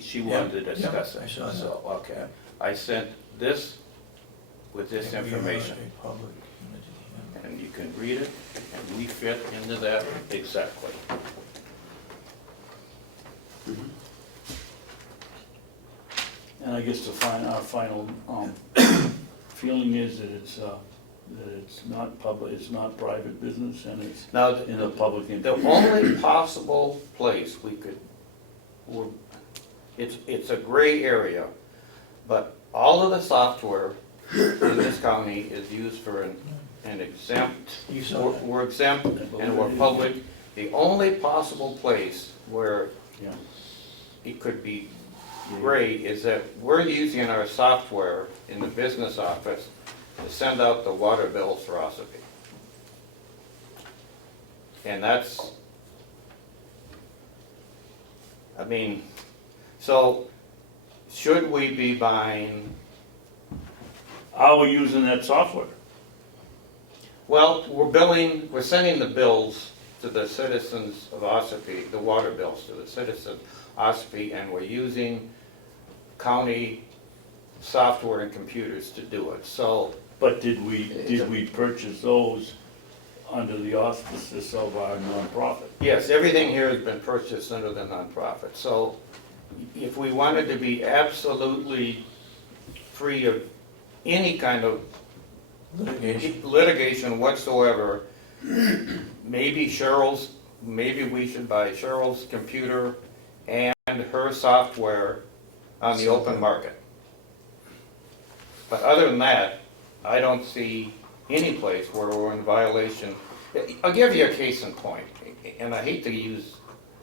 she wanted to Yep, discuss I it. saw that. So, okay, I sent this with this We are information, a public entity, yeah. and you can read it, and we fit into that exactly. And I guess our final feeling is that it's not public, it's not private business, and it's Now, in the public the interest. only possible place we could, it's a gray area, but all of the software in this county is used for an exempt, You saw that. we're exempt and we're public. The only possible place where Yeah. it could be gray is that we're using our software in the business office to send out the water bills for Ossipee. And that's, I mean, so should we be buying, How are we using that software? well, we're sending the bills to the citizens of Ossipee, the water bills to the citizens of Ossipee, and we're using county software and computers to do it. So, But did we purchase those under the auspices of our nonprofit? yes, everything here has been purchased under the nonprofit. So if we wanted to be absolutely free of any kind of litigation whatsoever, maybe we should buy Cheryl's computer and her software on the open market. But other than that, I don't see any place where we're in violation. I'll give you a case in point, and I hate to use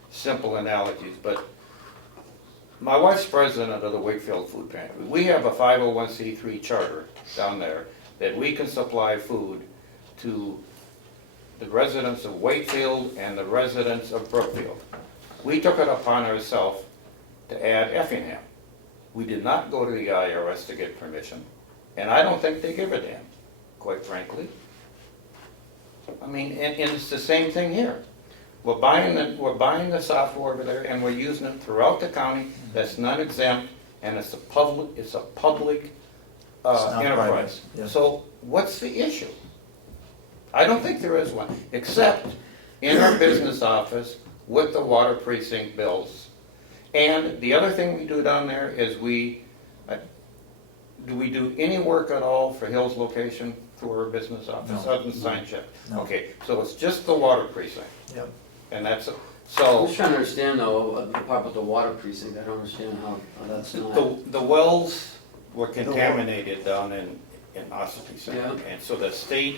simple analogies, but my wife's president of the Wakefield Food Pantry. We have a 501c3 charter down there that we can supply food to the residents of Wakefield and the residents of Brookfield. We took it upon ourselves to add Effingham. We did not go to the IRS to get permission, and I don't think they give a damn, quite frankly. I mean, and it's the same thing here. We're buying the software over there, and we're using it throughout the county. That's non-exempt, and it's a public not enterprise. private, yeah. So what's the issue? I don't think there is one, except in our business office with the water precinct bills. And the other thing we do down there is do we do any work at all for Hill's location for our business office, No. other than sign check? No. Okay, so it's just the water precinct, Yep. and that's, I'm so, just trying to understand though, the part with the water precinct, I don't understand how that's not. the wells were contaminated down in Ossipee Center. Yeah. And so the state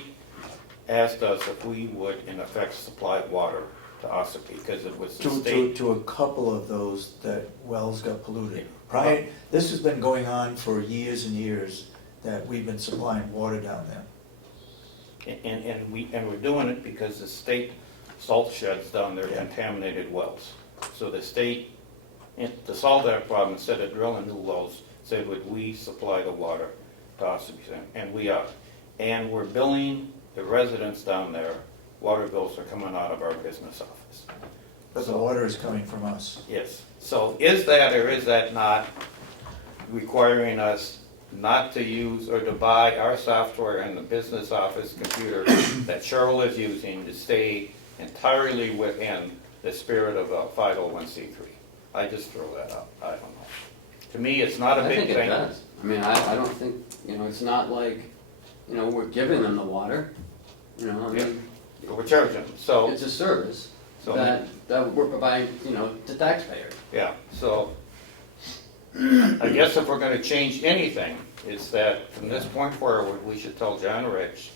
asked us if we would, in effect, supply water to Ossipee, because it was the state. To a couple of those that wells got polluted. Prior, this has been going on for years and years, that we've been supplying water down there. And we're doing it because the state salt sheds down there Yeah. contaminated wells. So the state, to solve that problem, instead of drilling new wells, said, would we supply the water to Ossipee Center? And we are. And we're billing the residents down there, water bills are coming out of our business office. But the water is coming from us. Yes. So is that or is that not requiring us not to use or to buy our software and the business office computer that Cheryl is using to stay entirely within the spirit of a 501c3? I just throw that out. I don't know. To me, it's not a I big think thing. it does. I mean, I don't think, it's not like, we're giving them the water, I mean, We're charging them. So, it's a service so that we're providing, to taxpayers. yeah, so I guess if we're gonna change anything, it's that from this point forward, we should tell John Rich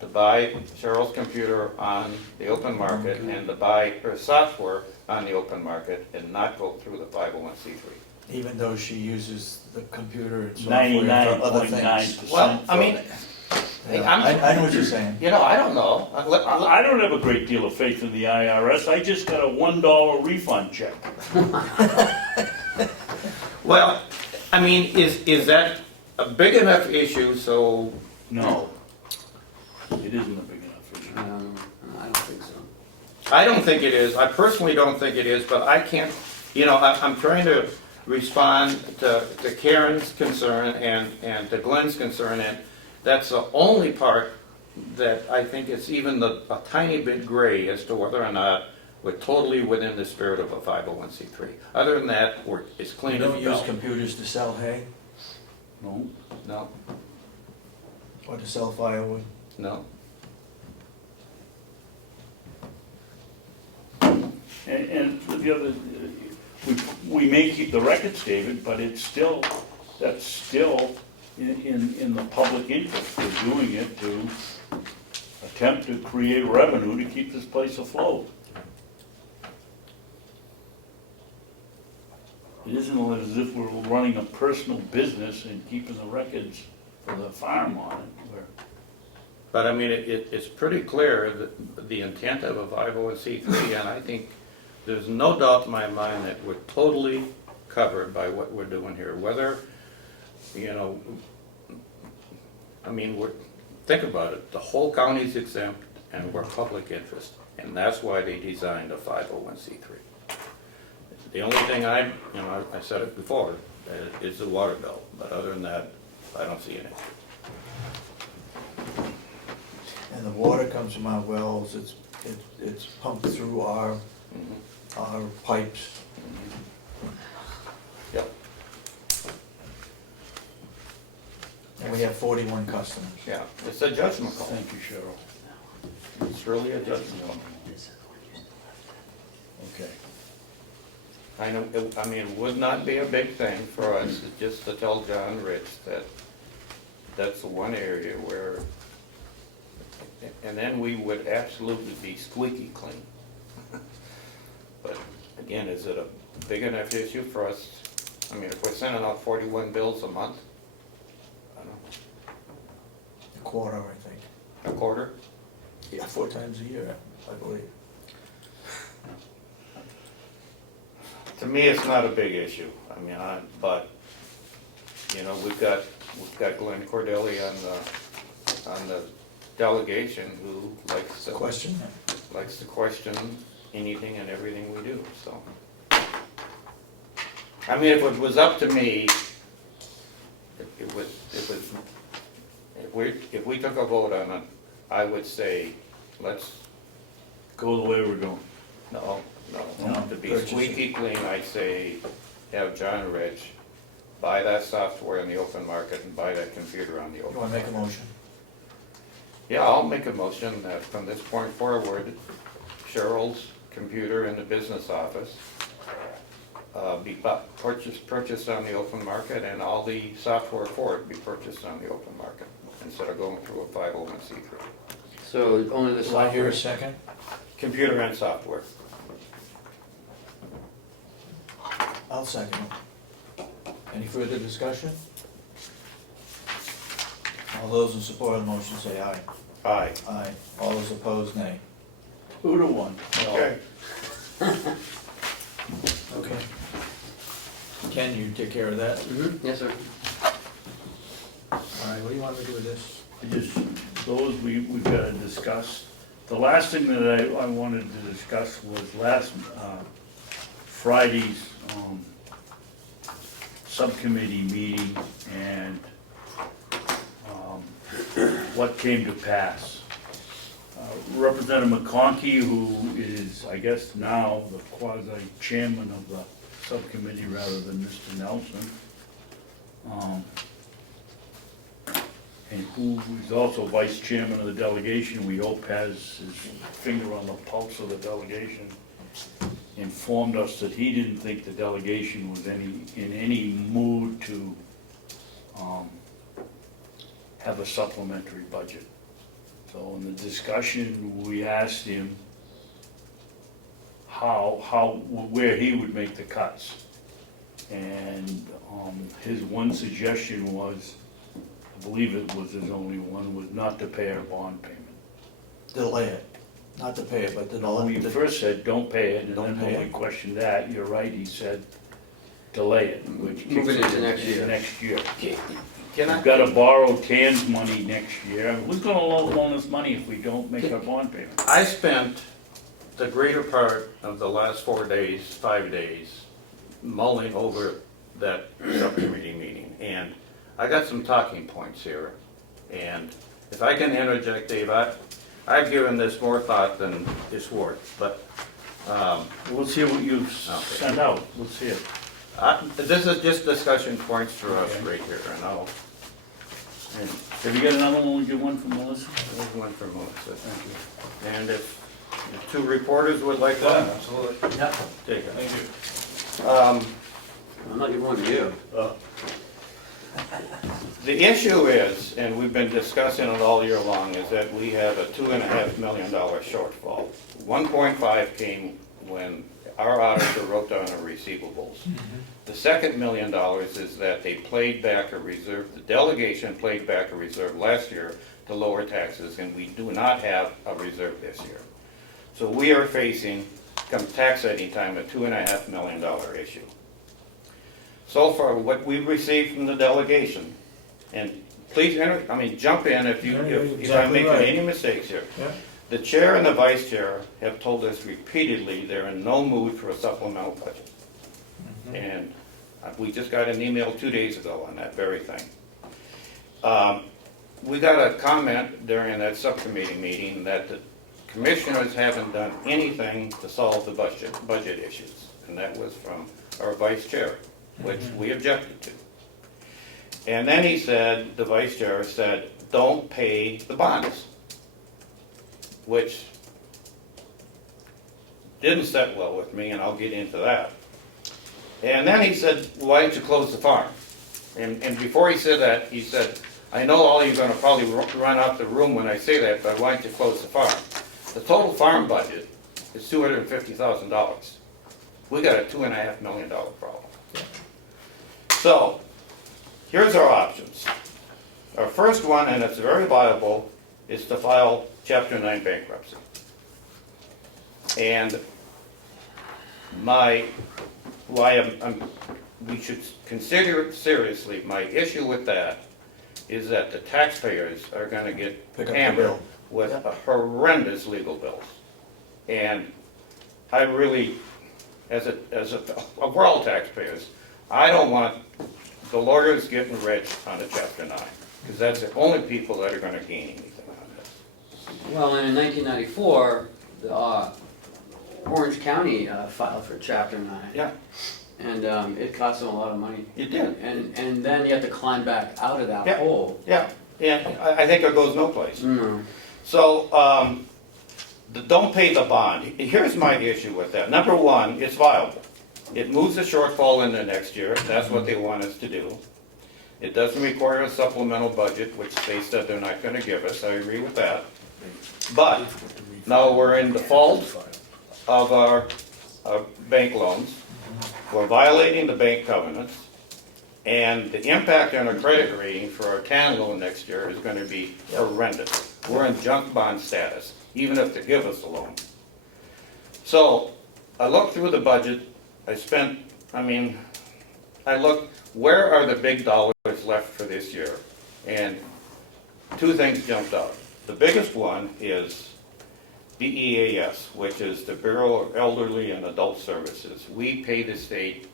to buy Cheryl's computer on the open market and to buy her software on the open market and not go through the 501c3. Even though she uses the computer and software for other things. 99.9%. Well, I mean, Yeah, I'm- I know what you're saying. I don't know. I don't have a great deal of faith in the IRS, I just got a $1 refund check. Well, I mean, is that a big enough issue so? No, it isn't a big enough issue. I don't think so. I don't think it is. I personally don't think it is, but I can't, I'm trying to respond to Karen's concern and to Glenn's concern, and that's the only part that I think it's even a tiny bit gray as to whether or not we're totally within the spirit of a 501c3. Other than that, it's We clean as a don't use bell. computers to sell hay No, No, or to sell firewood. no. and the other, we may keep the records, David, but it's still, that's still in the public interest. We're doing it to attempt to create revenue to keep this place afloat. It isn't as if we're running a personal business and keeping the records for the farm on it. But I mean, it's pretty clear that the intent of a 501c3, and I think there's no doubt in my mind that we're totally covered by what we're doing here. Whether, you know, I mean, think about it, the whole county's exempt and we're public interest, and that's why they designed a 501c3. The only thing I said it before, is the water bill, but other than that, I don't see an issue. And the water comes from our wells, it's pumped through our pipes. Yep, And we have 41 customers. yeah, it's a judgment call. Thank you, Cheryl. It's really a judgment call. Okay. I know, I mean, it would not be a big thing for us just to tell John Rich that that's the one area where, and then we would absolutely be squeaky clean. But again, is it a big enough issue for us? I mean, if we're sending out 41 bills a month, I don't know, A quarter, I think. a quarter? Yeah, 4 times a year, I believe. To me, it's not a big issue. I mean, but, you know, we've got Glenn Cordelli on the delegation who likes to Question? question anything and everything we do, so. I mean, if it was up to me, if we took a vote on it, I would say, let's, Go the way we're going. no, No, to be purchase it. squeaky clean, I'd say, have John Rich buy that software in the open market and buy that computer on the You open wanna market. make a motion? Yeah, I'll make a motion that from this point forward, Cheryl's computer in the business office be purchased on the open market, and all the software for it be purchased on the open market, instead of going through a 501c3. So only the Do I hear software. a second? Computer and software. I'll second it. Any further discussion? All those in support of the motion say aye. Aye. Aye. All those opposed, nay. 2 to 1. Okay. Okay. Ken, you take care of that? Yes, sir. All right, what do you want me to do with this? Just those we've got to discuss. The last thing that I wanted to discuss was last Friday's subcommittee meeting and what came to pass. Representative McConkey, who is, I guess now, the quasi-chairman of the subcommittee rather than Mr. Nelson, and who is also vice chairman of the delegation, we hope has his finger on the pulse of the delegation, informed us that he didn't think the delegation was in any mood to have a supplementary budget. So in the discussion, we asked him where he would make the cuts. And his one suggestion was, I believe it was his only one, was not to pay our bond payment. Delay it. Not to pay it, but to No, he first said, don't pay it, and Don't then pay when we it. questioned that, you're right, he said, delay it, which Move kicks it into it next year. next year. Can We've I, gotta borrow TAN's money next year. Who's gonna loan us money if we don't make our bond payment? I spent the greater part of the last 5 days, mulling over that subcommittee meeting, and I got some talking points here. And if I can interject, Dave, I've given this more thought than it's worth, but Let's hear what you've Okay. sent out, let's hear. this is just discussion points for us Okay. right here, and I'll, And have you got another one? We'll get one from Melissa. there's one for Melissa. Thank you. And if the two reporters would like one, Absolutely. Yeah. take it. Thank you. I'm not giving one to you. The issue is, and we've been discussing it all year long, is that we have a $2.5 million shortfall. 1.5 came when our auditor wrote down our receivables. The second $1 million is that they played back a reserve, the delegation played back a reserve last year to lower taxes, and we do not have a reserve this year. So we are facing, come tax setting time, a $2.5 million issue. So far, what we've received from the delegation, and please, jump in if You're I'm exactly making right. any mistakes here. Yeah. The chair and the vice chair have told us repeatedly they're in no mood for a supplemental budget. And we just got an email 2 days ago on that very thing. We got a comment during that subcommittee meeting that the commissioners haven't done anything to solve the budget issues. And that was from our vice chair, which we objected to. And then he said, the vice chair said, don't pay the bonds, which didn't sit well with me, and I'll get into that. And then he said, why don't you close the farm? And before he said that, he said, I know all you're going to probably run out the room when I say that, but why don't you close the farm? The total farm budget is $250,000. We got a $2.5 million problem. So, here's our options. Our first one, and it's very viable, is to file Chapter 9 bankruptcy. And we should consider it seriously. My issue with that is that the taxpayers are going to get Pick up the hammered bill. with horrendous legal bills. And I really, we're all taxpayers, I don't want the lawyers getting rich on a Chapter 9, because that's the only people that are going to gain anything on this. Well, and in 1994, the Orange County filed for Chapter 9. Yeah, And it cost them a lot of money. you did. And then you have to climb back out of that Yeah. hole. Yeah, and I think it goes no place. No. So, don't pay the bond. Here's my issue with that. Number one, it's viable. It moves the shortfall into next year. That's what they want us to do. It doesn't require a supplemental budget, which they said they're not going to give us. I agree with that. But now we're in default of our bank loans. We're violating the bank covenants. And the impact on our credit rating for our TAN loan next year is going to be horrendous. We're in junk bond status, even if they give us a loan. So I looked through the budget. I looked, where are the big dollars left for this year? And two things jumped out. The biggest one is BEAS, which is the Bureau of Elderly and Adult Services. We pay the state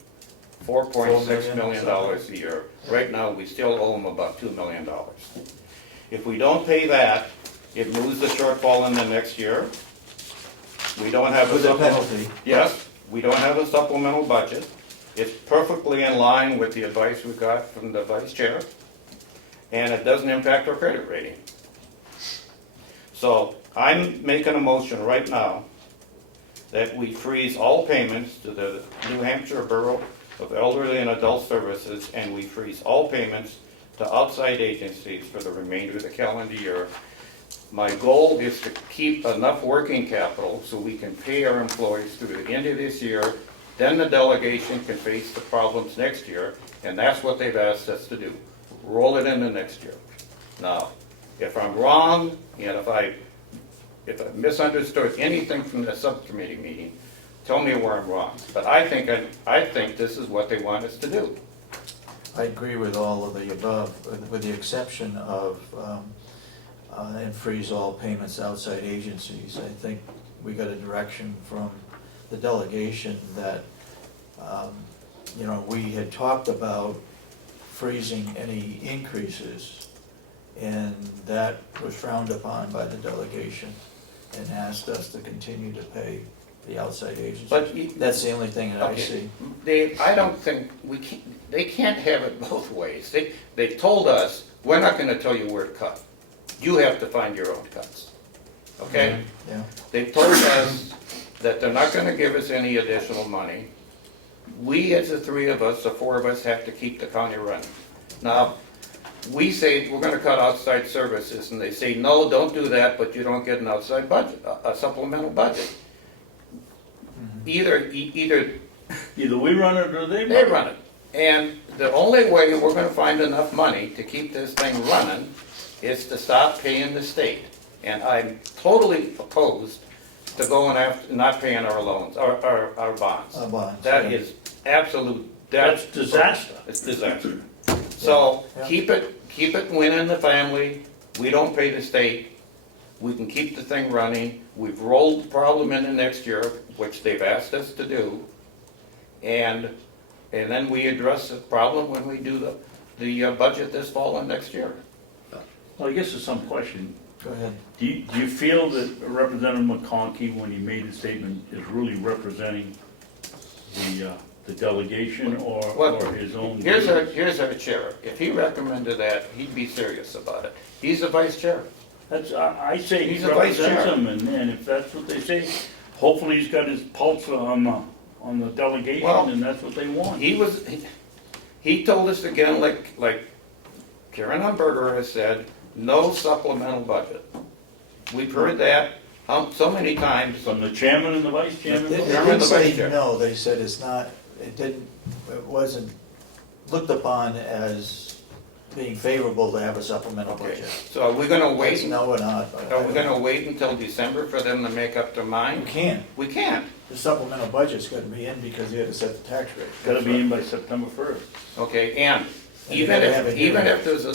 $4.6 million a year. Right now, we still owe them about $2 million. If we don't pay that, it moves the shortfall in the next year. We don't have a With a supplemental. penalty. Yes, we don't have a supplemental budget. It's perfectly in line with the advice we got from the vice chair, and it doesn't impact our credit rating. So I'm making a motion right now that we freeze all payments to the New Hampshire Bureau of Elderly and Adult Services, and we freeze all payments to outside agencies for the remainder of the calendar year. My goal is to keep enough working capital so we can pay our employees through the end of this year. Then the delegation can face the problems next year, and that's what they've asked us to do. Roll it into next year. Now, if I'm wrong, and if I misunderstood anything from the subcommittee meeting, tell me where I'm wrong. But I think this is what they want us to do. I agree with all of the above, with the exception of, and freeze all payments to outside agencies. I think we got a direction from the delegation that, we had talked about freezing any increases, and that was frowned upon by the delegation and asked us to continue to pay the outside agencies. But That's the only thing that I Okay. see. Dave, I don't think they can't have it both ways. They told us, we're not gonna tell you where to cut. You have to find your own cuts, okay? Yeah. They told us that they're not gonna give us any additional money, we as the three of us, the four of us, have to keep the county running. Now, we say we're gonna cut outside services, and they say, no, don't do that, but you don't get an outside budget, a supplemental budget. Either Either we run it or they they run it. run it. And the only way we're gonna find enough money to keep this thing running is to stop paying the state. And I'm totally opposed to going after, not paying our loans, our bonds. Our bonds, That yeah. is absolute, That's disaster. it's disaster. So, Yeah. keep it winning the family, we don't pay the state, we can keep the thing running, we've rolled the problem into next year, which they've asked us to do, and then we address the problem when we do the budget this fall and next year. Well, I guess there's some question. Go ahead. Do you feel that Representative McConkey, when he made the statement, is really representing the delegation or his own? Here's our chair, if he recommended that, he'd be serious about it. He's the vice chair. That's, I say he He's the vice represents chair. them, and if that's what they say, hopefully he's got his pulse on the delegation, Well, and that's what they want. He told us again, like Karen Humberger has said, no supplemental budget. We've heard that so many times. From the chairman and the vice chairman. They Chairman, didn't the say vice chair. no, they said it's not, it wasn't looked upon as being favorable to have a supplemental Okay, budget. so are we gonna Yes, wait, no or not, but. are we gonna wait until December for them to make up their You mind? can't, We can't. the supplemental budget's gotta be in because you had to set the tax rate. Gotta be in by September 1st. Okay, and And you even gotta have if, a even hearing. if there's a,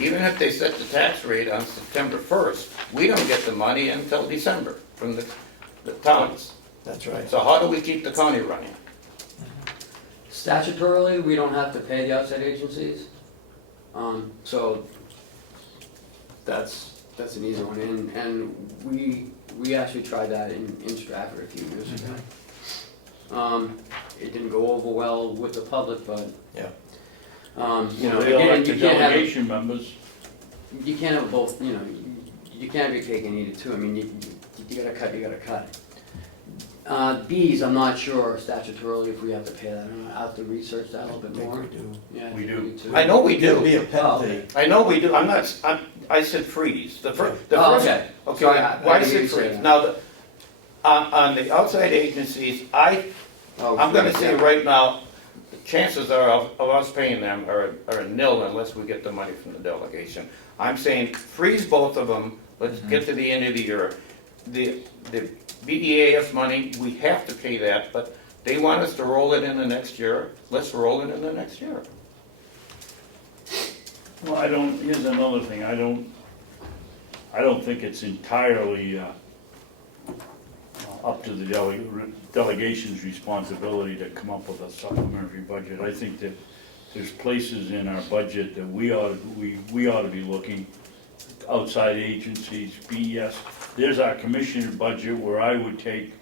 even if they set the tax rate on September 1st, we don't get the money until December from the towns. That's right. So how do we keep the county running? Statutorily, we don't have to pay the outside agencies. So that's an easy one, and we actually tried that in Stratford a few years ago. It didn't go over well with the public, but. Yeah. You know, They again, elect you the can't have, delegation members. you can't have both, you know, you can't be cake and eat it too, I mean, you gotta cut, you gotta cut. Bees, I'm not sure statutorily if we have to pay that, I'll have to research that a little I bit think more. we do. Yeah, I We think do. too. I know we There'll be do. a penalty. I know we do. I said freeze. The Oh, first. okay. Okay, Sorry, I why didn't hear you say say freeze? that. Now, on the outside agencies, Oh, I'm gonna say yeah. right now, the chances are of us paying them are nil unless we get the money from the delegation. I'm saying freeze both of them, let's get to the end of the year. The BEAF money, we have to pay that, but they want us to roll it in the next year, let's roll it in the next year. Well, here's another thing, I don't think it's entirely up to the delegation's responsibility to come up with a supplementary budget. I think that there's places in our budget that we ought to be looking, outside agencies, BES. There's our commissioner budget where I would take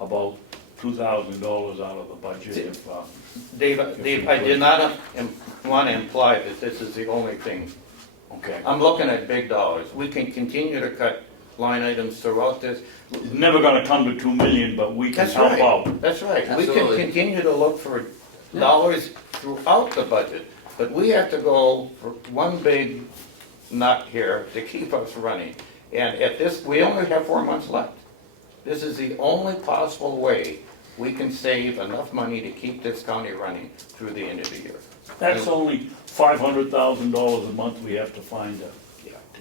about $2,000 out of the budget if, Dave, I did not want to imply that this is the only thing. okay. I'm looking at big dollars. We can continue to cut line items throughout this. It's never gonna come to 2 million, but we can That's help right. out. That's right. We can Absolutely. continue to look for dollars throughout the budget, but we have to go for one big nut here to keep us running. And at this, we only have 4 months left. This is the only possible way we can save enough money to keep this county running through the end of the year. That's only $500,000 a month we have to find to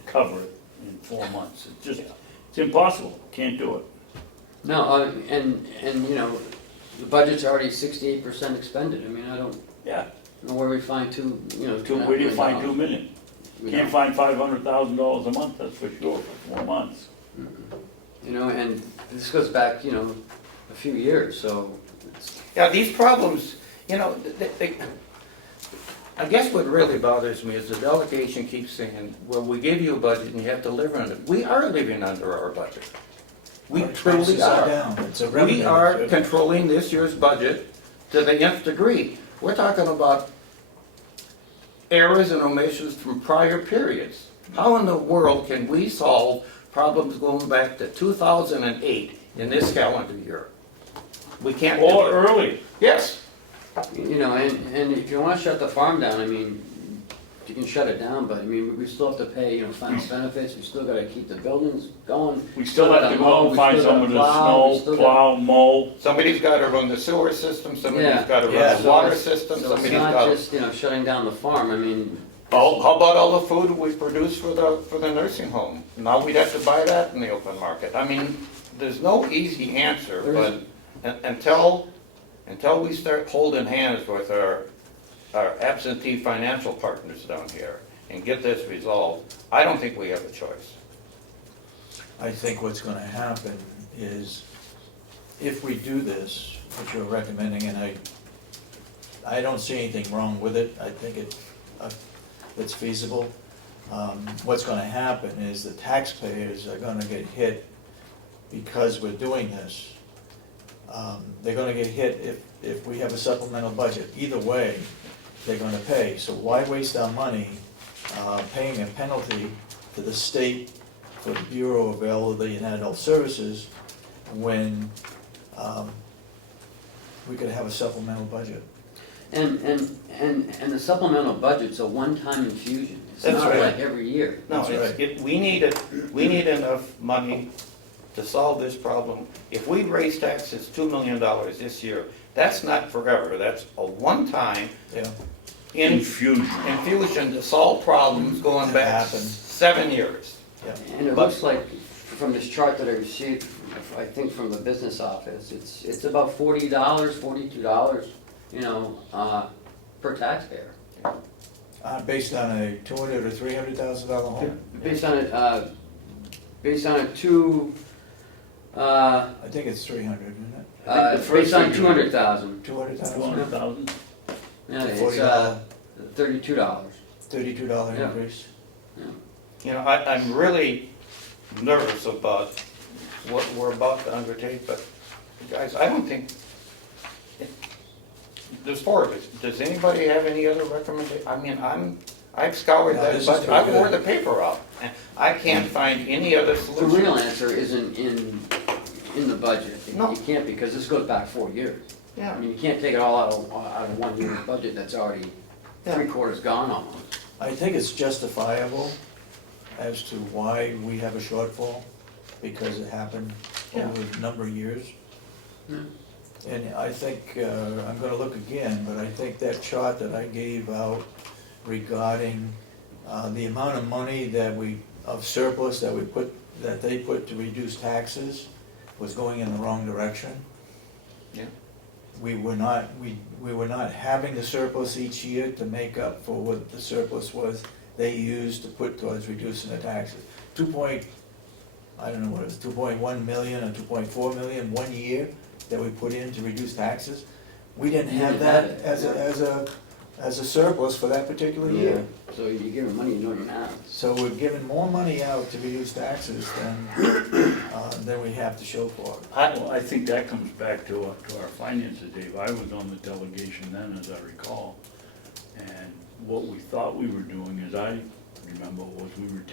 cover it in 4 months. It's impossible, can't do it. No, and, you know, the budget's already 68% expended, I mean, I don't Yeah, know where we find where do you find 2 million? We Can't don't. find $500,000 a month, that's for sure, for 4 months. You know, and this goes back, you know, a few years, so it's, Yeah, these problems, you know, I guess what really bothers me is the delegation keeps saying, well, we give you a budget and you have to live under it. We are living under our budget. We Our truly expenses are. down. It's a We revenue. are controlling this year's budget to the nth degree. We're talking about errors and omissions from prior periods. How in the world can we solve problems going back to 2008 in this calendar year? We can't do Or it. early. Yes, You know, and if you wanna shut the farm down, I mean, you can shut it down, but I mean, we still have to pay, you know, finance benefits, we still gotta keep the buildings going. We still have to go out and find someone to snow, plow, mow. Somebody's gotta run the sewer system, somebody's Yeah. gotta Yeah. run the water system, So it's somebody's not gotta. just, you know, shutting down the farm, I mean, How about all the food we produce for the nursing home? Now we'd have to buy that in the open market. I mean, there's no easy answer, There but isn't. until we start holding hands with our absentee financial partners down here and get this resolved, I don't think we have a choice. I think what's gonna happen is, if we do this, which you're recommending, and I don't see anything wrong with it, I think it's feasible. What's gonna happen is the taxpayers are gonna get hit because we're doing this. They're gonna get hit if we have a supplemental budget. Either way, they're gonna pay. So why waste our money paying a penalty to the state for the Bureau of Elderly and Adult Services when we could have a supplemental budget? and the supplemental budget's a one-time infusion, it's That's not right. like every year. No, That's right. we need enough money to solve this problem. If we raise taxes $2 million this year, that's not forever, that's a one-time Yeah, infusion to solve problems going That back happened. 7 years. yeah. And it But- looks like, from this chart that I received, I think from the business office, it's about $40, $42, you know, per taxpayer. Based on a $200,000 or $300,000 home? Based on a two, I think it's 300, isn't it? I think the based on first 200,000. 200,000? 200,000. Yeah, it's, $40, $32. $32 Yeah. increase. You know, I'm really nervous about what we're about to undertake, but guys, I don't think, there's 4 of us. Does anybody have any other recommendation? I mean, I've scoured No, that this is budget, pretty I've wore good. the paper out, and I can't find any other The solution. real answer isn't in the budget. No. You can't, because this goes back 4 years. I Yeah, mean, you can't take it all out of 1 year's budget that's already Yeah. 3/4 gone almost. I think it's justifiable as to why we have a shortfall, because it happened Yeah. over a number of years. Yeah. And I think, I'm gonna look again, but I think that chart that I gave out regarding the amount of money of surplus that they put to reduce taxes was going in the wrong direction. yeah. We were not having the surplus each year to make up for what the surplus was they used to put towards reducing the taxes. I don't know what it was, 2.1 million or 2.4 million 1 year that we put in to reduce taxes. We didn't have that as a surplus for that particular year. So you're giving money you know you're not. So we're giving more money out to reduce taxes than we have to show for it. Well, I think that comes back to our finances, Dave. I was on the delegation then, as I recall. And what we thought we were doing, as I remember, was we were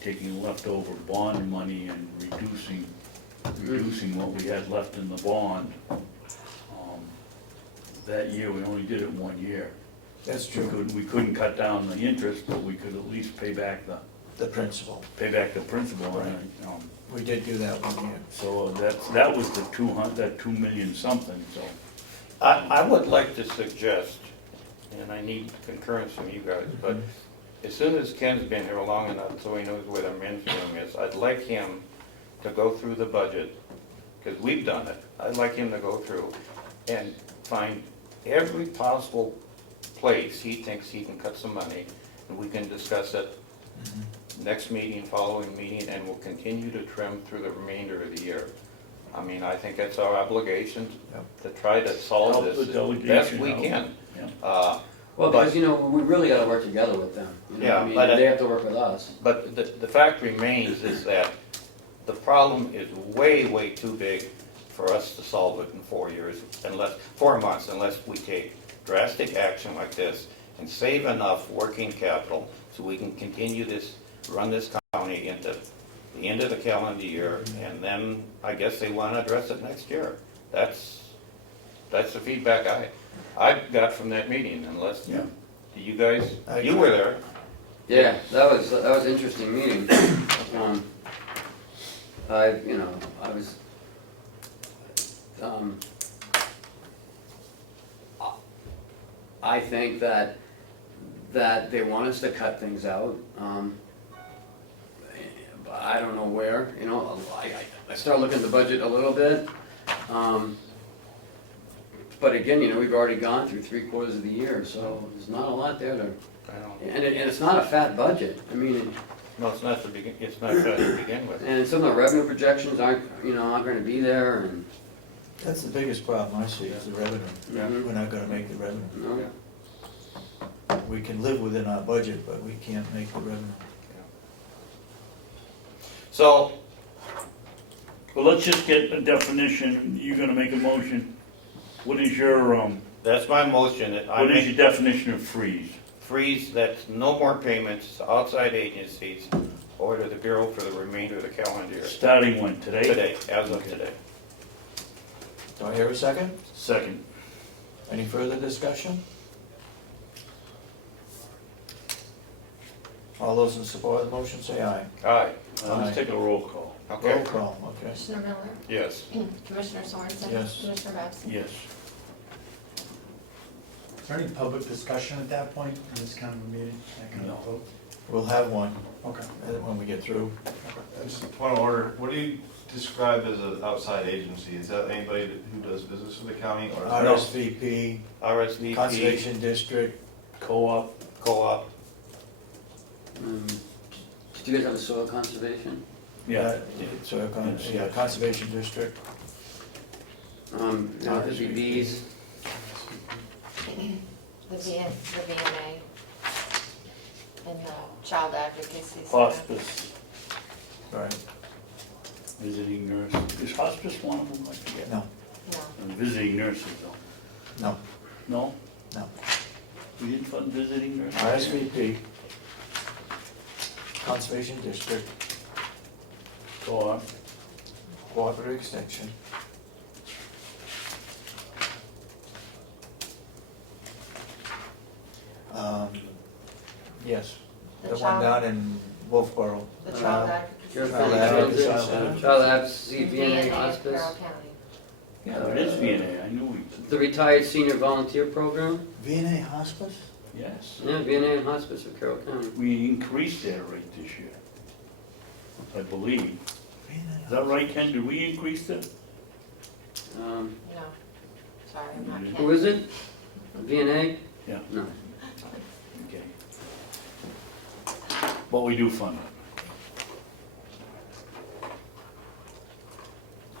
taking leftover bond money and reducing what we had left in the bond. That year, we only did it 1 year. That's true, We couldn't cut down the interest, but we could at least pay back the principle. the principal on it. We did do that 1 year. So that was the 2 million something, so. I would like to suggest, and I need concurrence from you guys, but as soon as Ken's been here long enough so he knows where the men's room is, I'd like him to go through the budget, because we've done it. I'd like him to go through and find every possible place he thinks he can cut some money, and we can discuss it next meeting, following meeting, and we'll continue to trim through the remainder of the year. I mean, I think that's our obligation to try to solve Help this the as best delegation we out. can. Yeah. Well, But- because, you know, we really gotta work together with them. You know, Yeah, I mean, but they have to work with us. But the fact remains is that the problem is way, way too big for us to solve it in 4 years, 4 months, unless we take drastic action like this and save enough working capital so we can continue run this county into the end of the calendar year, and then I guess they want to address it next year. That's the feedback I got from that meeting, unless, Yeah. you guys, I you were there. Yeah, that was an interesting meeting. I was, I think that they want us to cut things out. But I don't know where, I started looking at the budget a little bit. But again, we've already gone through 3/4 of the year, so there's not a lot there to, I don't, and it's not a fat budget. I mean, no, it's not it's not fair to begin with. and some of the revenue projections aren't gonna be there, and, That's the biggest problem I see, is the revenue. Mhm. We're not gonna make the revenue. you know, We can live within our budget, but we can't make the revenue. So, Well, let's just get a definition, you're gonna make a motion. What is your, that's my motion, that I what is make your definition of freeze? freeze, that's no more payments to outside agencies or to the Bureau for the remainder of the calendar year. Starting when, today? Today, as of Okay. today. Do I hear a second? Second. Any further discussion? All those in support of the motion say aye. Aye, Let's take a roll call. okay, Roll call, okay. Commissioner Miller, yes. Commissioner Sorensen. Yes. Commissioner Babson. Yes. Is there any public discussion at that point in this kind of a meeting? That kind of No. vote? We'll have one Okay. when we get through. I just point of order, what do you describe as an outside agency? Is that anybody who does business with the county or? RSVP, RSVP, Conservation District, Co-op, co-op, did you guys have a soil conservation? yeah. Conservation District. There'd be bees, The VNA, and the Child Advocacy Center. Hospice, Right. visiting nurse. Is hospice one of them? I forget. No, No, And visiting nurses though. no, No? no. We didn't fund visiting nurses? RSVP, Conservation District, Co-op. Cooperative Extension. Yes, The the one child- down in Wolfboro. the Child- Child Advocacy Child Center. Advocacy Child Center. Child Advocacy, And VNA of Hospice, Carroll County. Yeah, it is VNA, I knew we, the Retired Senior Volunteer Program, VNA Hospice? yes. yeah, VNA and Hospice of Carroll County. We increased that rate this year, I believe. VNA Is that right, Ken? Did we increase that? No, sorry, I'm not. Who is it? VNA? Yeah. No. Okay. But we do fund it.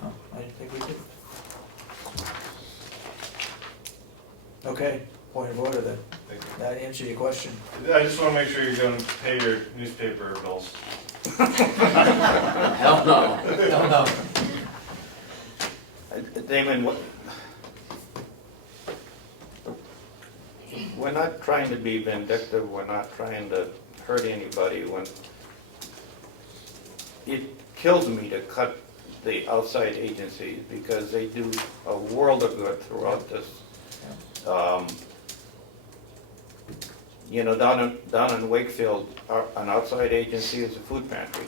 Huh, I didn't think we did. Okay, point of order then. Thank you. That answer your question. I just wanna make sure you're gonna pay your newspaper bills. Hell no. No, no. Damon, we're not trying to be vindictive, we're not trying to hurt anybody. When it kills me to cut the outside agencies because they do a world of good throughout this. Down in Wakefield, an outside agency is a food pantry.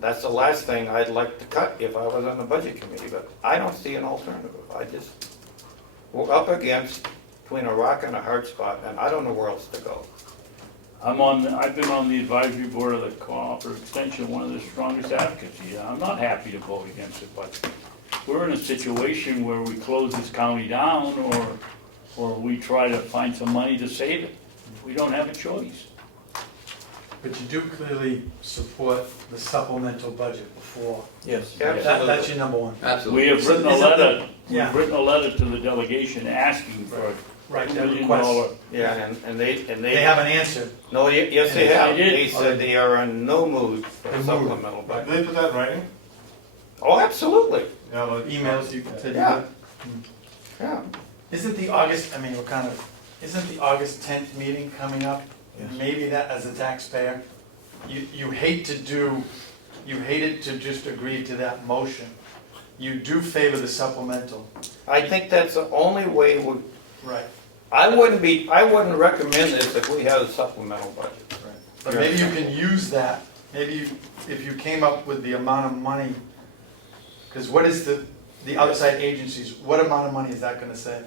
That's the last thing I'd like to cut if I was on the budget committee, but I don't see an alternative. We're up against between a rock and a hard spot, and I don't know where else to go. I've been on the advisory board of the Cooperative Extension, one of the strongest advocates here. I'm not happy to vote against it, but we're in a situation where we close this county down or we try to find some money to save it. We don't have a choice. But you do clearly support the supplemental budget before. Yes. That's your number one. Absolutely. We have written a Is it letter, Yeah. we've written a letter to the delegation asking for a Right, $1 that million request. Yeah, and they. They haven't answered. No, yes, they have. They did. They said they are in no mood for They moved. supplemental Did budget. they put that in writing? Oh, absolutely, Yeah, but. Emails you said you Yeah. got. yeah. Isn't the August, isn't the August 10th meeting coming up? Yes. Maybe that, as a taxpayer, you hated to just agree to that motion. You do favor the supplemental. I think that's the only way we, Right. I wouldn't recommend this if we had a supplemental budget. But maybe you can use that, maybe if you came up with the amount of money, because what is the outside agencies, what amount of money is that gonna save?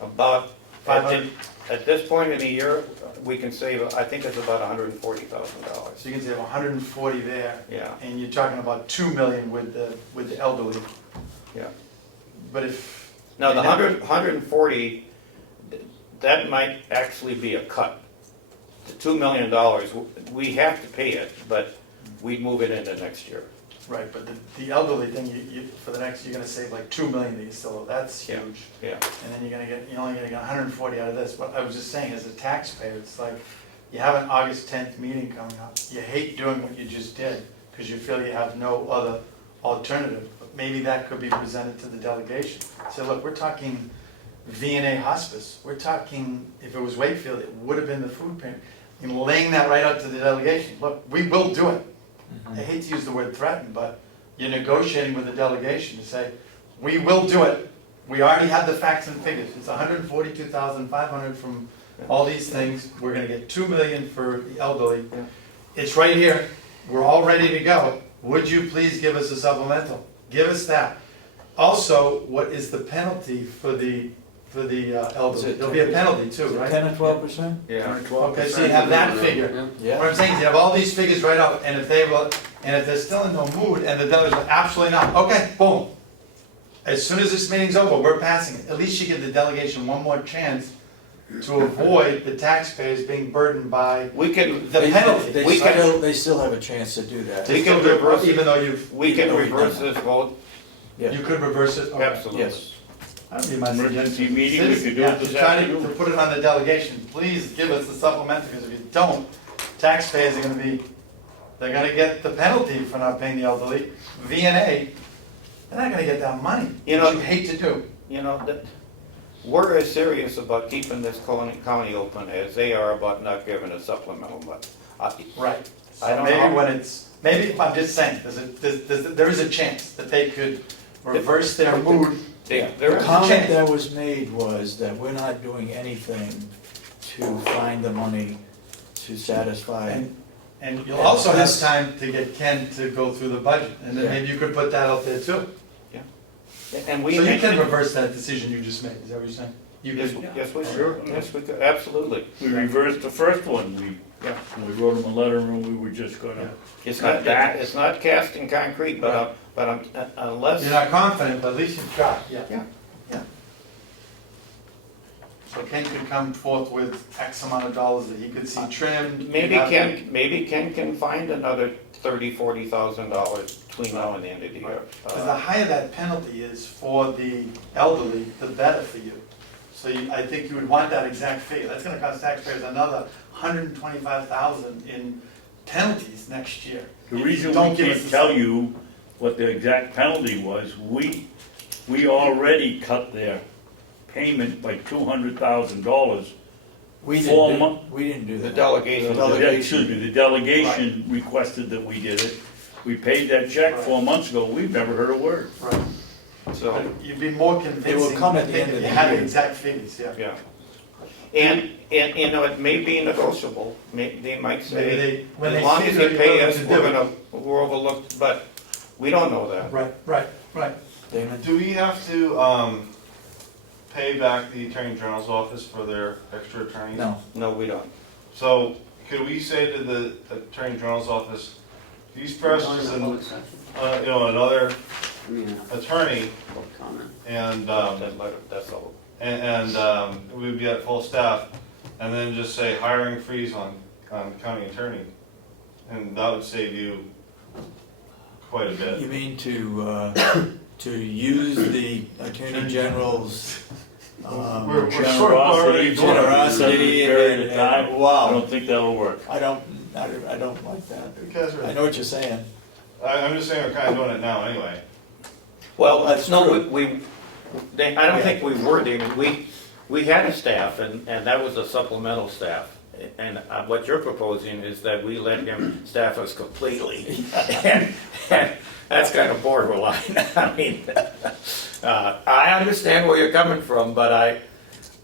About, 500. at this point in the year, we can save, I think it's about $140,000. So you can save 140 there, Yeah, and you're talking about 2 million with the elderly. yeah. But if. Now, the 140, that might actually be a cut. The $2 million, we have to pay it, but we'd move it into next year. Right, but the elderly thing, you, for the next, you're gonna save like 2 million that you still owe, that's Yeah. huge. Yeah. And then you're only gonna get 140 out of this, but I was just saying, as a taxpayer, it's like, you have an August 10th meeting coming up, you hate doing what you just did, because you feel you have no other alternative, but maybe that could be presented to the delegation. Say, look, we're talking V&A hospice, we're talking, if it was Wakefield, it would have been the food pantry. And laying that right out to the delegation, look, we will do it. I hate to use the word threaten, but you're negotiating with the delegation to say, we will do it. We already have the facts and figures. It's 142,500 from all these things. We're gonna get 2 million for the elderly. It's right here. We're all ready to go. Would you please give us a supplemental? Give us that. Also, what is the penalty for the elderly? There'll be a penalty too, right? 10 or 12%? Yeah. Okay, so you have that figure. Yeah. What I'm saying is you have all these figures right out, and if they're still in no mood, and the delegate goes, absolutely not, okay, boom. As soon as this meeting's over, we're passing it. At least you give the delegation one more chance to avoid the taxpayers being burdened by We can, the penalty. They still have a chance to do that. We can reverse it. Even though you've. we can even though we've reverse done this vote, Yeah. that. You could reverse it? Okay. absolutely. Yes. That would be my Emergency suggestion. meeting, we could do Yeah, it this to try to afternoon. put it on the delegation, please give us the supplemental, because if you don't, taxpayers are gonna be, they're gonna get the penalty for not paying the elderly. V&A, they're not gonna get that money, You which know- you hate to do. You know, that, we're as serious about keeping this county open as they are about not giving a supplemental, but Right. I So don't maybe know. when it's, maybe, I'm just saying, there is a chance that they could reverse their mood. there The is, comment that was made was that we're not doing anything to find the money to satisfy. And you'll also have This- time to get Ken to go through the budget, and then Yeah. maybe you could put that out there too. and we. So you can reverse that decision you just made, is that what you're saying? You Yes, could, yes, we should, yes, we could, absolutely. We reversed the first one, Yeah. we wrote them a letter and we were just gonna, It's not cast in concrete, but unless. you're not confident, but at least you've tried, yeah. Yeah. So Ken could come forth with X amount of dollars that he could see trimmed. Maybe Ken can find another $30,000-$40,000 between now and the end of the year. Because the higher that penalty is for the elderly, the better for you. So I think you would want that exact figure. That's gonna cost taxpayers another $125,000 in penalties next year. the reason Don't we give us can't the tell sum. you what the exact penalty was, we already cut their payment by $200,000. We Four didn't mon- do, we didn't do The that. delegation. Excuse me, the delegation requested that we did it. We paid that check 4 months ago, we've never heard a word. Right. So, But you'd be more convincing come at if the end of you the had the year. exact figures, yeah. yeah. And, you know, it may be negotiable, they might Maybe say, they, when as they long see as that you you're pay willing us, to we're do it. we're overlooked, but we don't know that. Right. Damon? Do we have to, pay back the Attorney General's office for their extra attorneys? No. No, we don't. So, could we say to the Attorney General's office, these persons and, another I mean, attorney, public comment. and, That letter, that's all. and we'd be at full staff, and then just say hiring freeze on county attorney, and that would save you quite a You bit. mean to use the Attorney General's We're short Generosity, generosity period of and, time. I wow, don't think that'll work. I don't like that. You guys are- I know what you're saying. I'm just saying we're kinda doing it now anyway. Well, That's no, true. I don't think we were, David, we had a staff, and that was a supplemental staff. And what you're proposing is that we let him staff us completely. And that's kind of borderline. I mean, I understand where you're coming from, but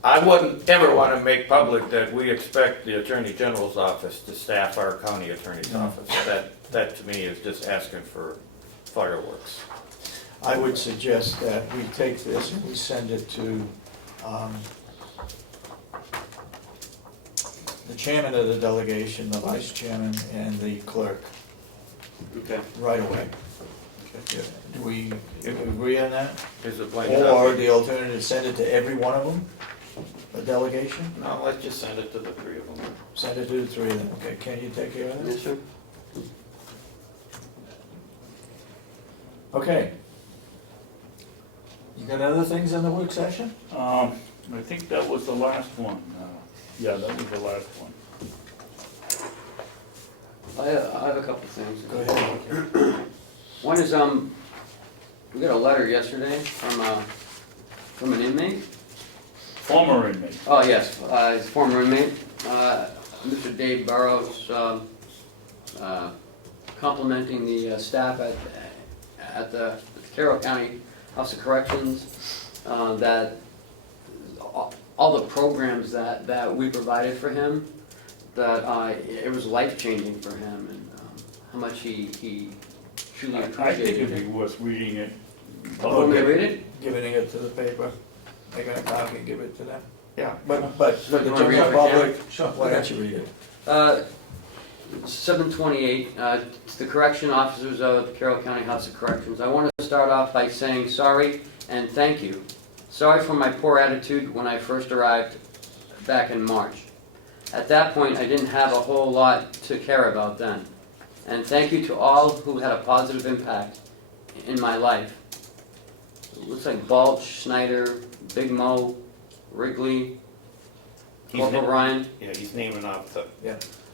I wouldn't ever want to make public that we expect the Attorney General's office to staff our county attorney's office. That to me is just asking for fireworks. I would suggest that we take this and we send it to the chairman of the delegation, the vice chairman, and the clerk Okay. right away. Do we agree on that? Is it like Or the alternative, send it to every one of them, a delegation? No, let's just send it to the three of them. Send it to the three of them, okay, can you take care of that? Yes, sir. Okay. You got other things in the work session? I think that was the last one. Yeah, that was the last one. I have a couple of things. Go ahead. One is, we got a letter yesterday from an inmate. Former inmate. Oh, yes, he's a former inmate, Mr. Dave Burrows, complimenting the staff at the Carroll County House of Corrections, that all the programs that we provided for him, that it was life-changing for him, and how much he truly I think appreciated it'd be it. worth reading it. Want me to read it? Giving it to the paper, making a copy and give it to them. Yeah. But for the You wanna read general it for public, Sure. why don't you read it? 728, to the correction officers of the Carroll County House of Corrections. I want to start off by saying sorry and thank you. Sorry for my poor attitude when I first arrived back in March. At that point, I didn't have a whole lot to care about then. And thank you to all who had a positive impact in my life. It looks like Balch, Schneider, Big Mo, Wrigley, He's Corporal na- Ryan. Yeah, he's naming off the.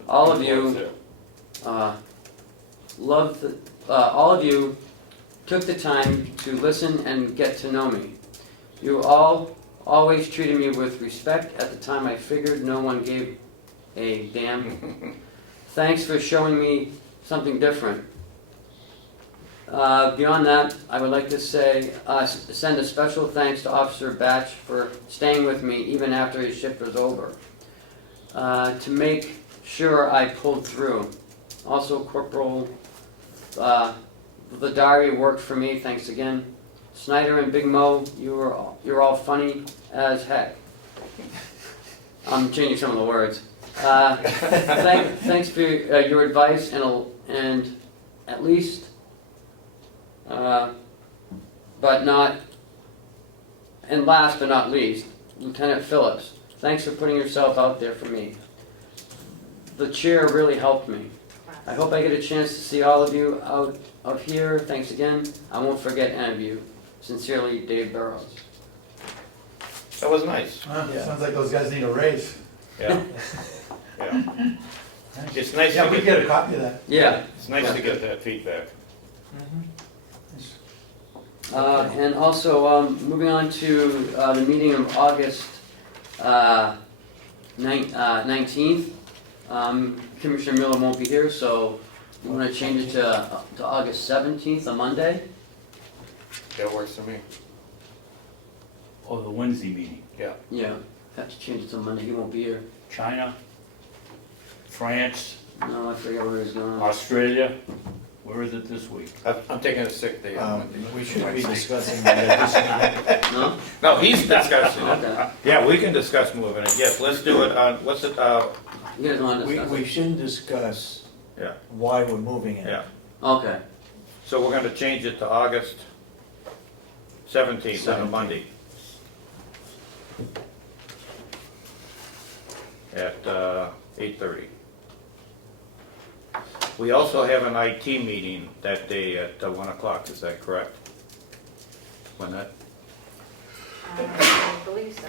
All of you all of you took the time to listen and get to know me. You all always treated me with respect at the time I figured no one gave a damn. Thanks for showing me something different. Beyond that, I would like to say, send a special thanks to Officer Batch for staying with me even after his shift was over, to make sure I pulled through. Also, Corporal Vidari worked for me, thanks again. Snyder and Big Mo, you're all funny as heck. I'm changing some of the words. Thanks for your advice and at least, but not, and last but not least, Lieutenant Phillips, thanks for putting yourself out there for me. The chair really helped me. I hope I get a chance to see all of you out of here. Thanks again. I won't forget any of you. Sincerely, Dave Burrows. That was nice. Yeah. Sounds like those guys need a raise. Yeah. Yeah. It's nice Yeah, to we get, get a copy of that. Yeah. it's nice to get that feedback. And also, moving on to the meeting of August 19th. Commissioner Miller won't be here, so we want to change it to August 17th, a Monday. That works for me. Oh, the Wednesday meeting. Yeah, have to change it to Monday. He won't be here. China, France, No, I forget where he's going. Australia. Where is it this week? I'm taking a sick day on Monday. We should be discussing that at this meeting. No? No, he's discussing it. Okay. Yeah, we can discuss moving it. Yes, let's do it on, what's it, You guys want to discuss We it? shouldn't discuss yeah, why we're moving it. yeah. Okay. So we're gonna change it to August 17th on a Monday. At 8:30. We also have an IT meeting that day at 1 o'clock, is that correct? When that, I believe so.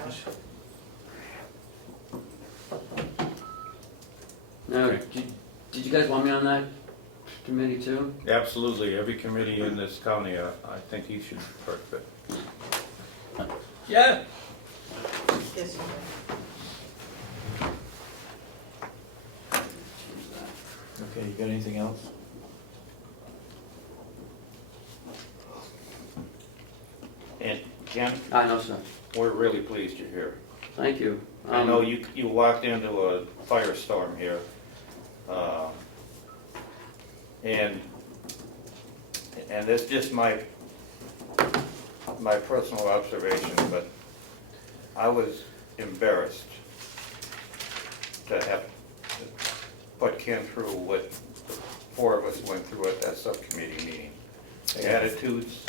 Now, Okay. did you guys want me on that committee too? absolutely, every committee in this county, I think he should work it. Yes, you do. Okay, you got anything else? And Ken, I know, sir. we're really pleased you're here. Thank you. I know you walked into a firestorm here. And it's just my personal observation, but I was embarrassed to have put Ken through what the four of us went through at that subcommittee meeting. The attitudes,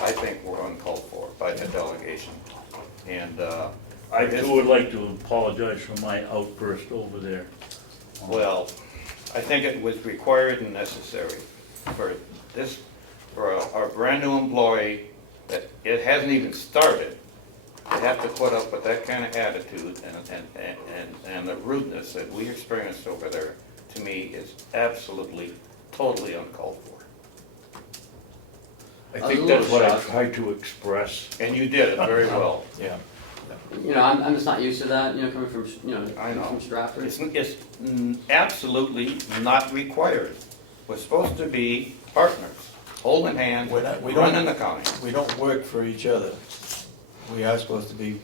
I think, were uncalled for by the delegation. And, I too would like to apologize for my outburst over there. well, I think it was required and necessary for this, for our brand new employee, that it hasn't even started, to have to put up with that kind of attitude and the rudeness that we experienced over there, to me, is absolutely, totally uncalled for. I think that's what I tried to express. And you did it very well. Yeah. You know, I'm just not used to that, you know, coming from, you know, I know. from Stratford. It's absolutely not required. We're supposed to be partners, holding hands, We're not- we don't- running the county. We don't work for each other. We are supposed to be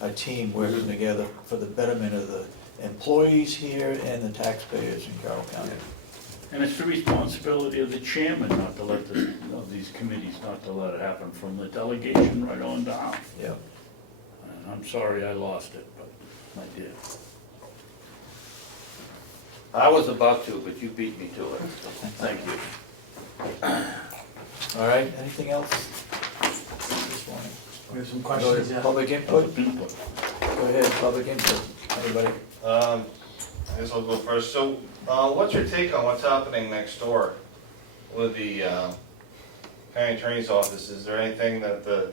a team working together for the betterment of the employees here and the taxpayers in Carroll County. And it's the responsibility of the chairman not to let of these committees, not to let it happen, from the delegation right on down. Yeah. And I'm sorry I lost it, but I did. I was about to, but you beat me to it. Thank you. All right, anything else this morning? We have some Go questions, ahead, yeah. public input? Go ahead, public input, anybody? I guess I'll go first. So, what's your take on what's happening next door with the county attorney's office? Is there anything that the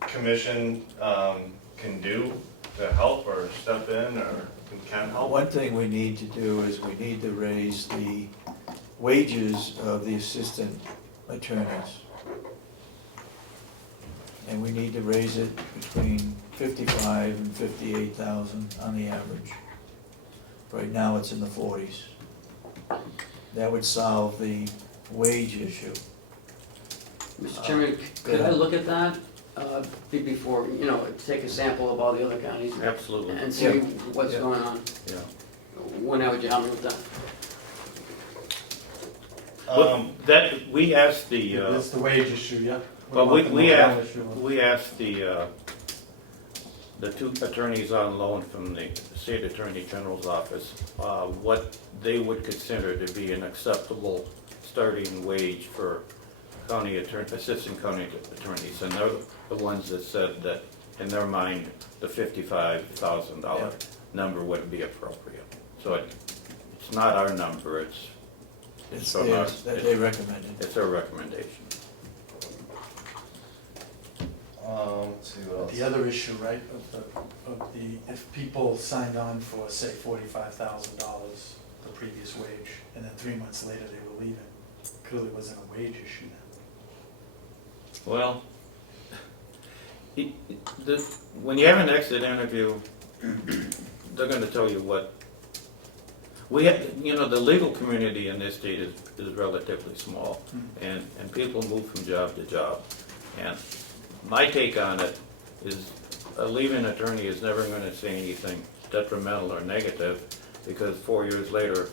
commission can do to help or step in or can help? One thing we need to do is we need to raise the wages of the assistant attorneys. And we need to raise it between 55 and 58,000 on the average. Right now, it's in the 40s. That would solve the wage issue. Mr. Chairman, could I look at that before, you know, take a sample of all the other counties Absolutely. and see what's Yeah. going on? Yeah. When would you help me with that? That, we asked the, It's the wage issue, yeah? well, What about the we motel asked, issue? we asked the two attorneys on loan from the state attorney general's office, what they would consider to be an acceptable starting wage for county attorney, assistant county attorneys, and they're the ones that said that in their mind, the $55,000 number would be appropriate. So it's not our number, it's from theirs that they recommended. it's our recommendation. Let's see what else. The other issue, right, of the, if people signed on for, say, $45,000, the previous wage, and then 3 months later they were leaving, clearly wasn't a wage issue then. Well, when you have an exit interview, they're gonna tell you what, we have, you know, the legal community in this state is relatively small, and people move from job to job. And my take on it is a leaving attorney is never gonna say anything detrimental or negative, because 4 years later,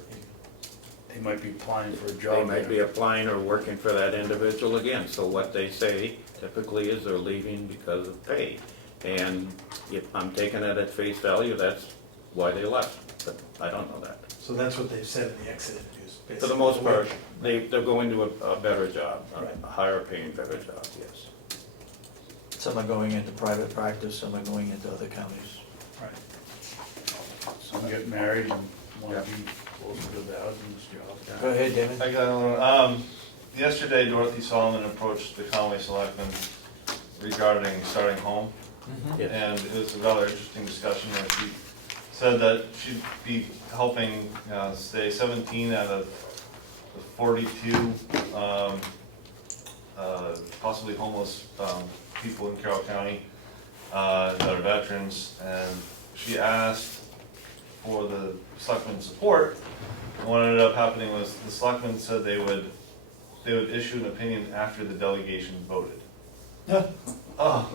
They might be applying for a they job might be there. applying or working for that individual again. So what they say typically is they're leaving because of pay. And if I'm taking it at face value, that's why they left, but I don't know that. So that's what they've said in the exit interviews, basically. For the most part, wage. they're going to a better job, Right. a higher paying, better job, yes. Some are going into private practice, some are going into other counties. Right. Some get married and want to be closer to their husband's job. Go ahead, David. I got another one. Yesterday, Dorothy Solomon approached the county selectmen regarding starting home. Yes. And it was a rather interesting discussion where she said that she'd be helping, say, 17 out of the 42 possibly homeless people in Carroll County that are veterans. And she asked for the selectmen's support what ended up happening was the selectmen said they would issue an opinion after the delegation voted. Yeah. Oh.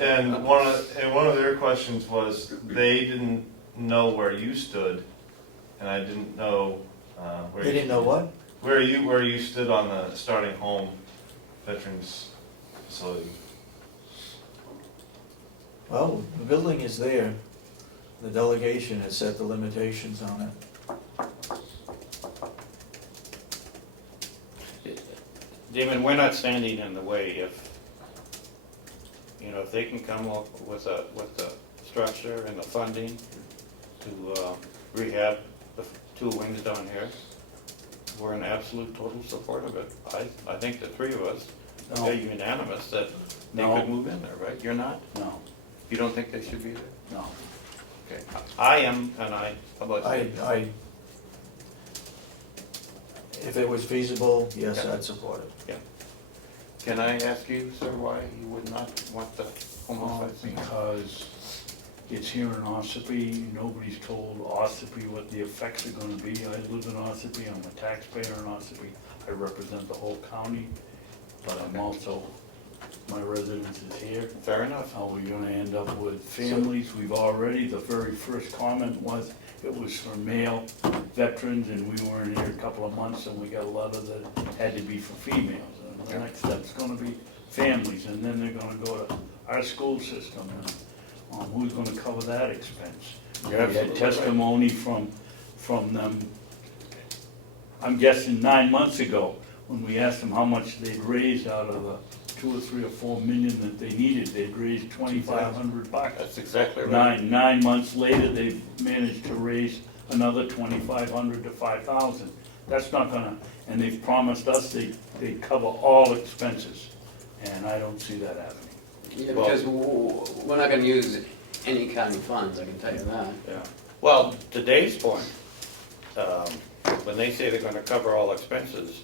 And one of their questions was, they didn't know where you stood, and I didn't know, where They you. didn't know what? Where you stood on the starting home veterans facility. Well, the building is there. The delegation has set the limitations on it. Damon, we're not standing in the way if, you know, if they can come up with the structure and the funding to rehab the two wings down here, we're in absolute total support of it. I think the three of us No. are unanimous that they No. could move in there, right? You're not? No, You don't think they should be there? no. Okay. I am, and how about you? If it was feasible, yes, Yeah. I'd support it. Can I ask you, sir, why you would not want the homicide scene? Because it's here in Ossipee, nobody's told Ossipee what the effects are gonna be. I live in Ossipee, I'm a taxpayer in Ossipee, I represent the whole county, but I'm also, my residence is here. Fair enough. How we're gonna end up with families, we've already, the very first comment was, it was for male veterans, and we weren't here a couple of months, and we got a lot of that had to be for females. And the next step's gonna be families, and then they're gonna go to our school system, and who's gonna cover that expense? We You're had absolutely right. testimony from them, I'm guessing 9 months ago, when we asked them how much they'd raised out of the 2 or 3 or 4 million that they needed, they'd raised $2,500. That's exactly right. Nine months later, they've managed to raise another 2,500 to 5,000. That's not gonna, and they've promised us they cover all expenses, and I don't see that happening. Yeah, because we're not gonna use any county funds, I can tell you that. Yeah. Well, to Dave's point, when they say they're gonna cover all expenses,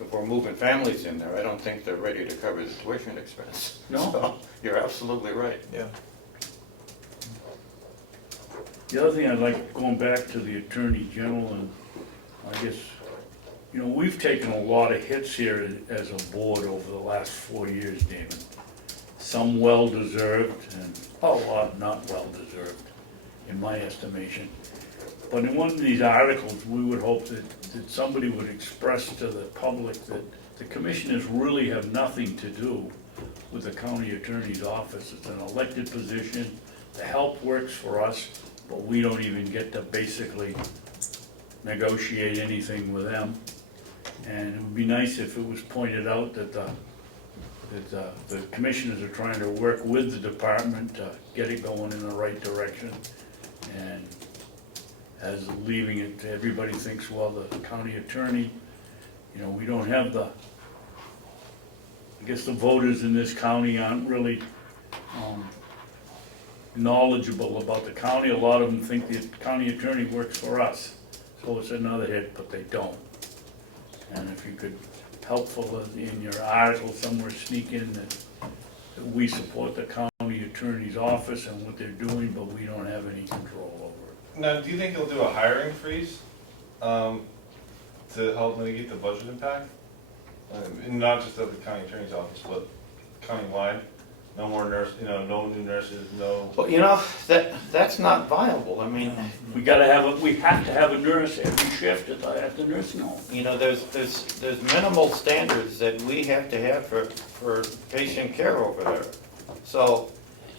if we're moving families in there, I don't think they're ready to cover the tuition expense. No. So, you're absolutely right. Yeah. The other thing I'd like, going back to the Attorney General, and I guess, you know, we've taken a lot of hits here as a board over the last 4 years, Damon. Some well-deserved, and a lot not well-deserved, in my estimation. But in one of these articles, we would hope that somebody would express to the public that the commissioners really have nothing to do with the county attorney's office. It's an elected position, the help works for us, but we don't even get to basically negotiate anything with them. And it would be nice if it was pointed out that the commissioners are trying to work with the department to get it going in the right direction. And as leaving it, everybody thinks, well, the county attorney, you know, we don't have the, I guess the voters in this county aren't really knowledgeable about the county. A lot of them think the county attorney works for us. So it's another hit, but they don't. And if you could, helpful in your article somewhere, sneak in that we support the county attorney's office and what they're doing, but we don't have any control over it. Now, do you think they'll do a hiring freeze, to help mitigate the budget impact? And not just at the county attorney's office, but countywide? No more no new nurses, no. Well, you know, that's not viable. I mean, We have to have a nurse every shift at the nursing home. you know, there's minimal standards that we have to have for patient care over there. So,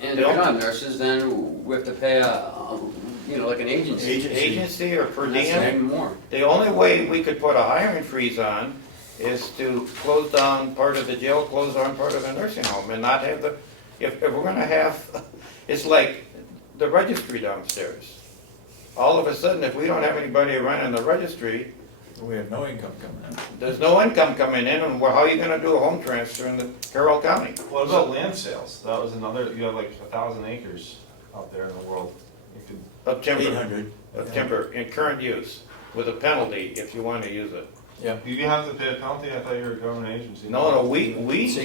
And if we're not nurses, then we have to pay like an agency. agency or per And that's even diem, more. the only way we could put a hiring freeze on is to close down part of the jail, close down part of the nursing home, and not have the, if we're gonna have, it's like the registry downstairs. All of a sudden, if we don't have anybody running the registry, We have no income coming in. there's no income coming in, and how are you gonna do a home transfer in the Carroll County? What about land sales? That was another, you have like 1,000 acres out there in the world. You could, Of timber, 800. of timber in current use, with a penalty if you wanna use it. Yeah. do you have to pay a penalty? I thought you were a government agency. No, It's we,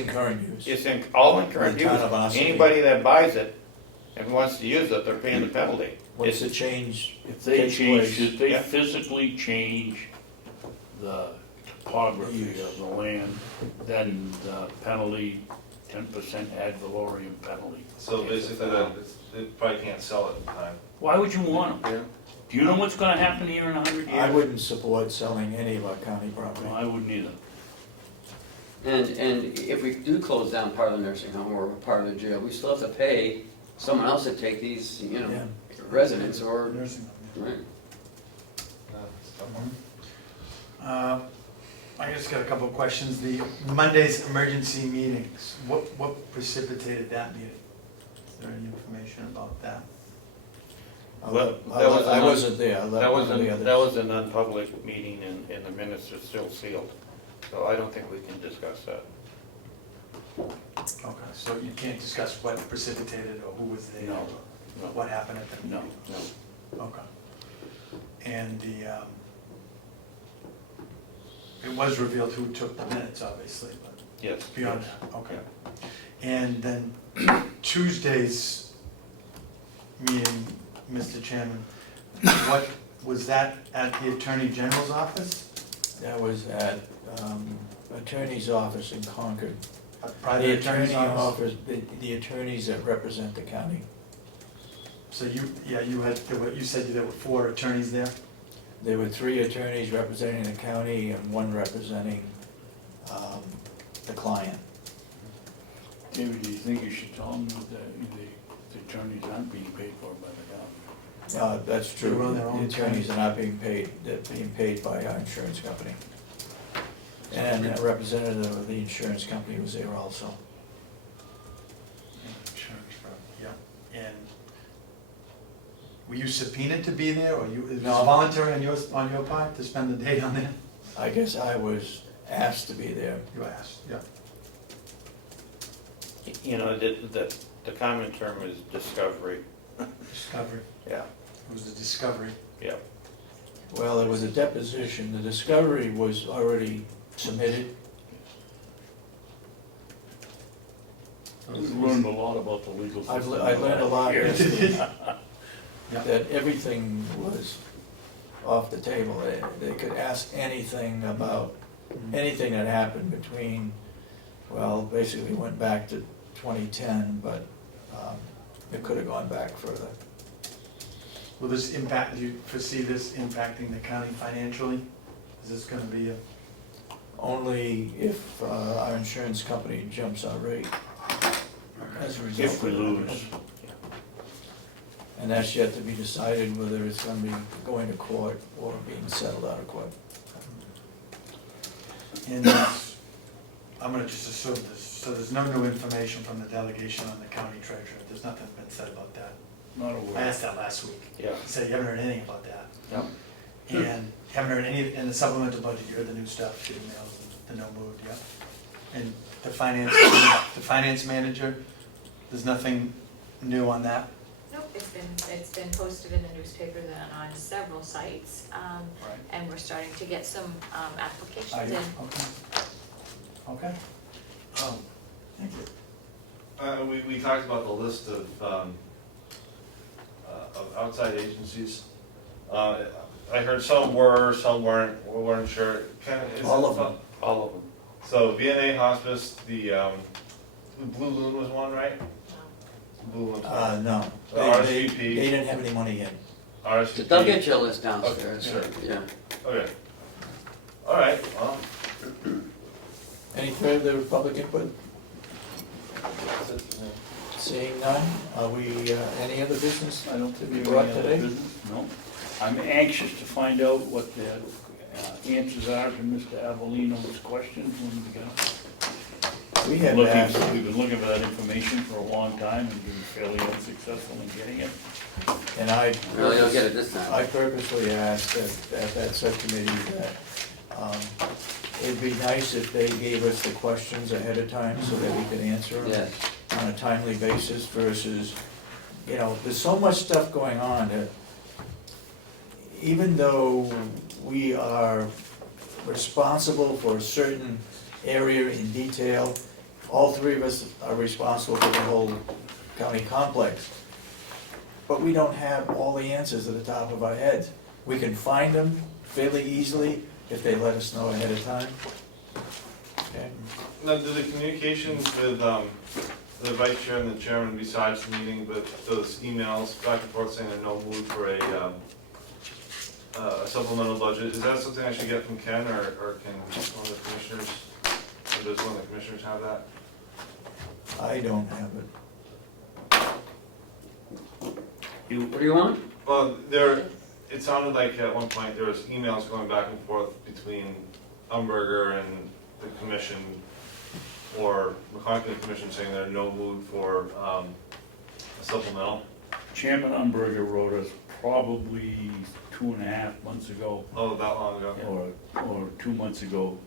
in current use. it's all in current The use. town of Ossipee. Anybody that buys it and wants to use it, they're paying the penalty. Once the change If they takes change, place, if they yeah. physically change the topography of the land, then the penalty, 10% ad valorem penalty. So basically, that they probably can't sell it in time. Why would you want them? Yeah. Do you know what's gonna happen here in 100 years? I wouldn't support selling any of our county property. No, I wouldn't either. And if we do close down part of the nursing home or part of the jail, we still have to pay someone else to take these, you Yeah. know, residents or, Nursing home. right? It's a tough one. I just got a couple of questions. The Monday's emergency meetings, what precipitated that meeting? Is there any information about that? I wasn't there, I left That one was of the an, others. that was a non-public meeting and the minutes are still sealed, so I don't think we can discuss that. Okay, so you can't discuss what precipitated or who was there? No, or what happened at the No, meeting? no. Okay. And the, it was revealed who took the minutes, obviously, but Yes. beyond yes. that, okay. And then Tuesday's meeting, Mr. Chairman, what, was that at the Attorney General's office? That was at attorney's office in Concord. A The private attorney's attorney office? the attorneys that represent the county. So you, yeah, you had, you said there were 4 attorneys there? There were 3 attorneys representing the county and 1 representing the client. David, do you think you should tell them that the attorneys aren't being paid for by the government? That's They run true, their the own attorneys are not being paid, they're being paid by our insurance company. And a representative of the insurance company was there also. Insurance firm, yeah. And were you subpoenaed to be there, or it was No. voluntary on your part to spend the day on there? I guess I was asked to be there. You asked, yeah. You know, the common term is discovery, Discovery, yeah, it was a discovery. yeah. Well, it was a deposition, the discovery was already submitted. I've learned a lot about the legal system. I learned a lot Here. yesterday, Yeah. that everything was off the table. They could ask anything about, anything that happened between, well, basically went back to 2010, but it could have gone back further. Will this impact, do you foresee this impacting the county financially? Is this gonna be a, Only if our insurance company jumps our rate as a result. If we of it. lose. And that's yet to be decided whether it's gonna be going to court or being settled out of court. and I'm gonna just assume this, so there's no new information from the delegation on the county treasurer, there's nothing been said about that? Not a I word. asked that last week. Yeah. You said you haven't heard anything about that. Yep. And haven't heard any, in the supplemental budget, you heard the new stuff, the emails, the no mood, yeah? And the finance manager, there's nothing new on that? Nope, it's been posted in the newspapers and on several sites, Right. and we're starting to get some Are applications you, in. okay. Okay. Thank you. We talked about the list of outside agencies. I heard some were, some weren't sure. All of them. All of them. So VNA Hospice, the Blue Loon was one, right? Blue Loon. No, The they RSVP. didn't have any money yet. RSVP. They'll get you a list downstairs, Okay, sure. yeah. Okay. All right, well, Any further public input? that's it. Seeing none, are we, any other business? I don't think To be we brought have any today? other business, no. I'm anxious to find out what the answers are to Mr. Avellino's questions when we get up. We have asked, We've been looking for that information for a long time and been fairly unsuccessful in getting it. and I. Well, you'll get it this time. I purposely asked at that subcommittee that it'd be nice if they gave us the questions ahead of time so that we could answer them Yes. on a timely basis versus, there's so much stuff going on that even though we are responsible for a certain area in detail, all 3 of us are responsible for the whole county complex. but we don't have all the answers at the top of our heads. We can find them fairly easily if they let us know ahead of time. Okay? Now, do the communications with, the vice chair and the chairman besides the meeting, but those emails back and forth saying they're no mood for a supplemental budget, is that something I should get from Ken, or can one of the commissioners, or does one of the commissioners have that? I don't have it. What do you want? Well, it sounded like at one point there was emails going back and forth between Umberger and the commission, or McConaughey Commission saying they're in no mood for a supplemental. Chairman Umberger wrote us probably 2.5 months ago, Oh, that long ago? or 2 months ago,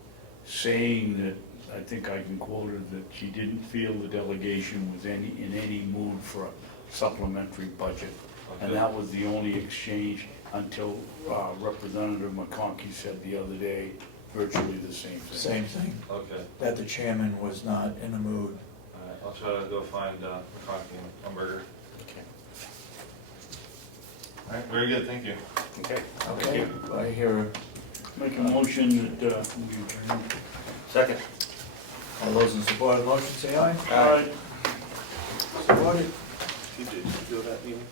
saying that, I think I can quote her, that she didn't feel the delegation was in any mood for a supplementary budget. And Okay. that was the only exchange until Representative McConkey said the other day, virtually the same thing. Same thing, Okay, that the chairman was not in a mood. all right, I'll try to go find McConaughey and Umberger. Okay. All right, very good, thank you. Okay. Okay, I hear, Make a motion that we adjourn. Second. all those in support of the motion, say aye. Aye. Supported. You did, you do that meeting?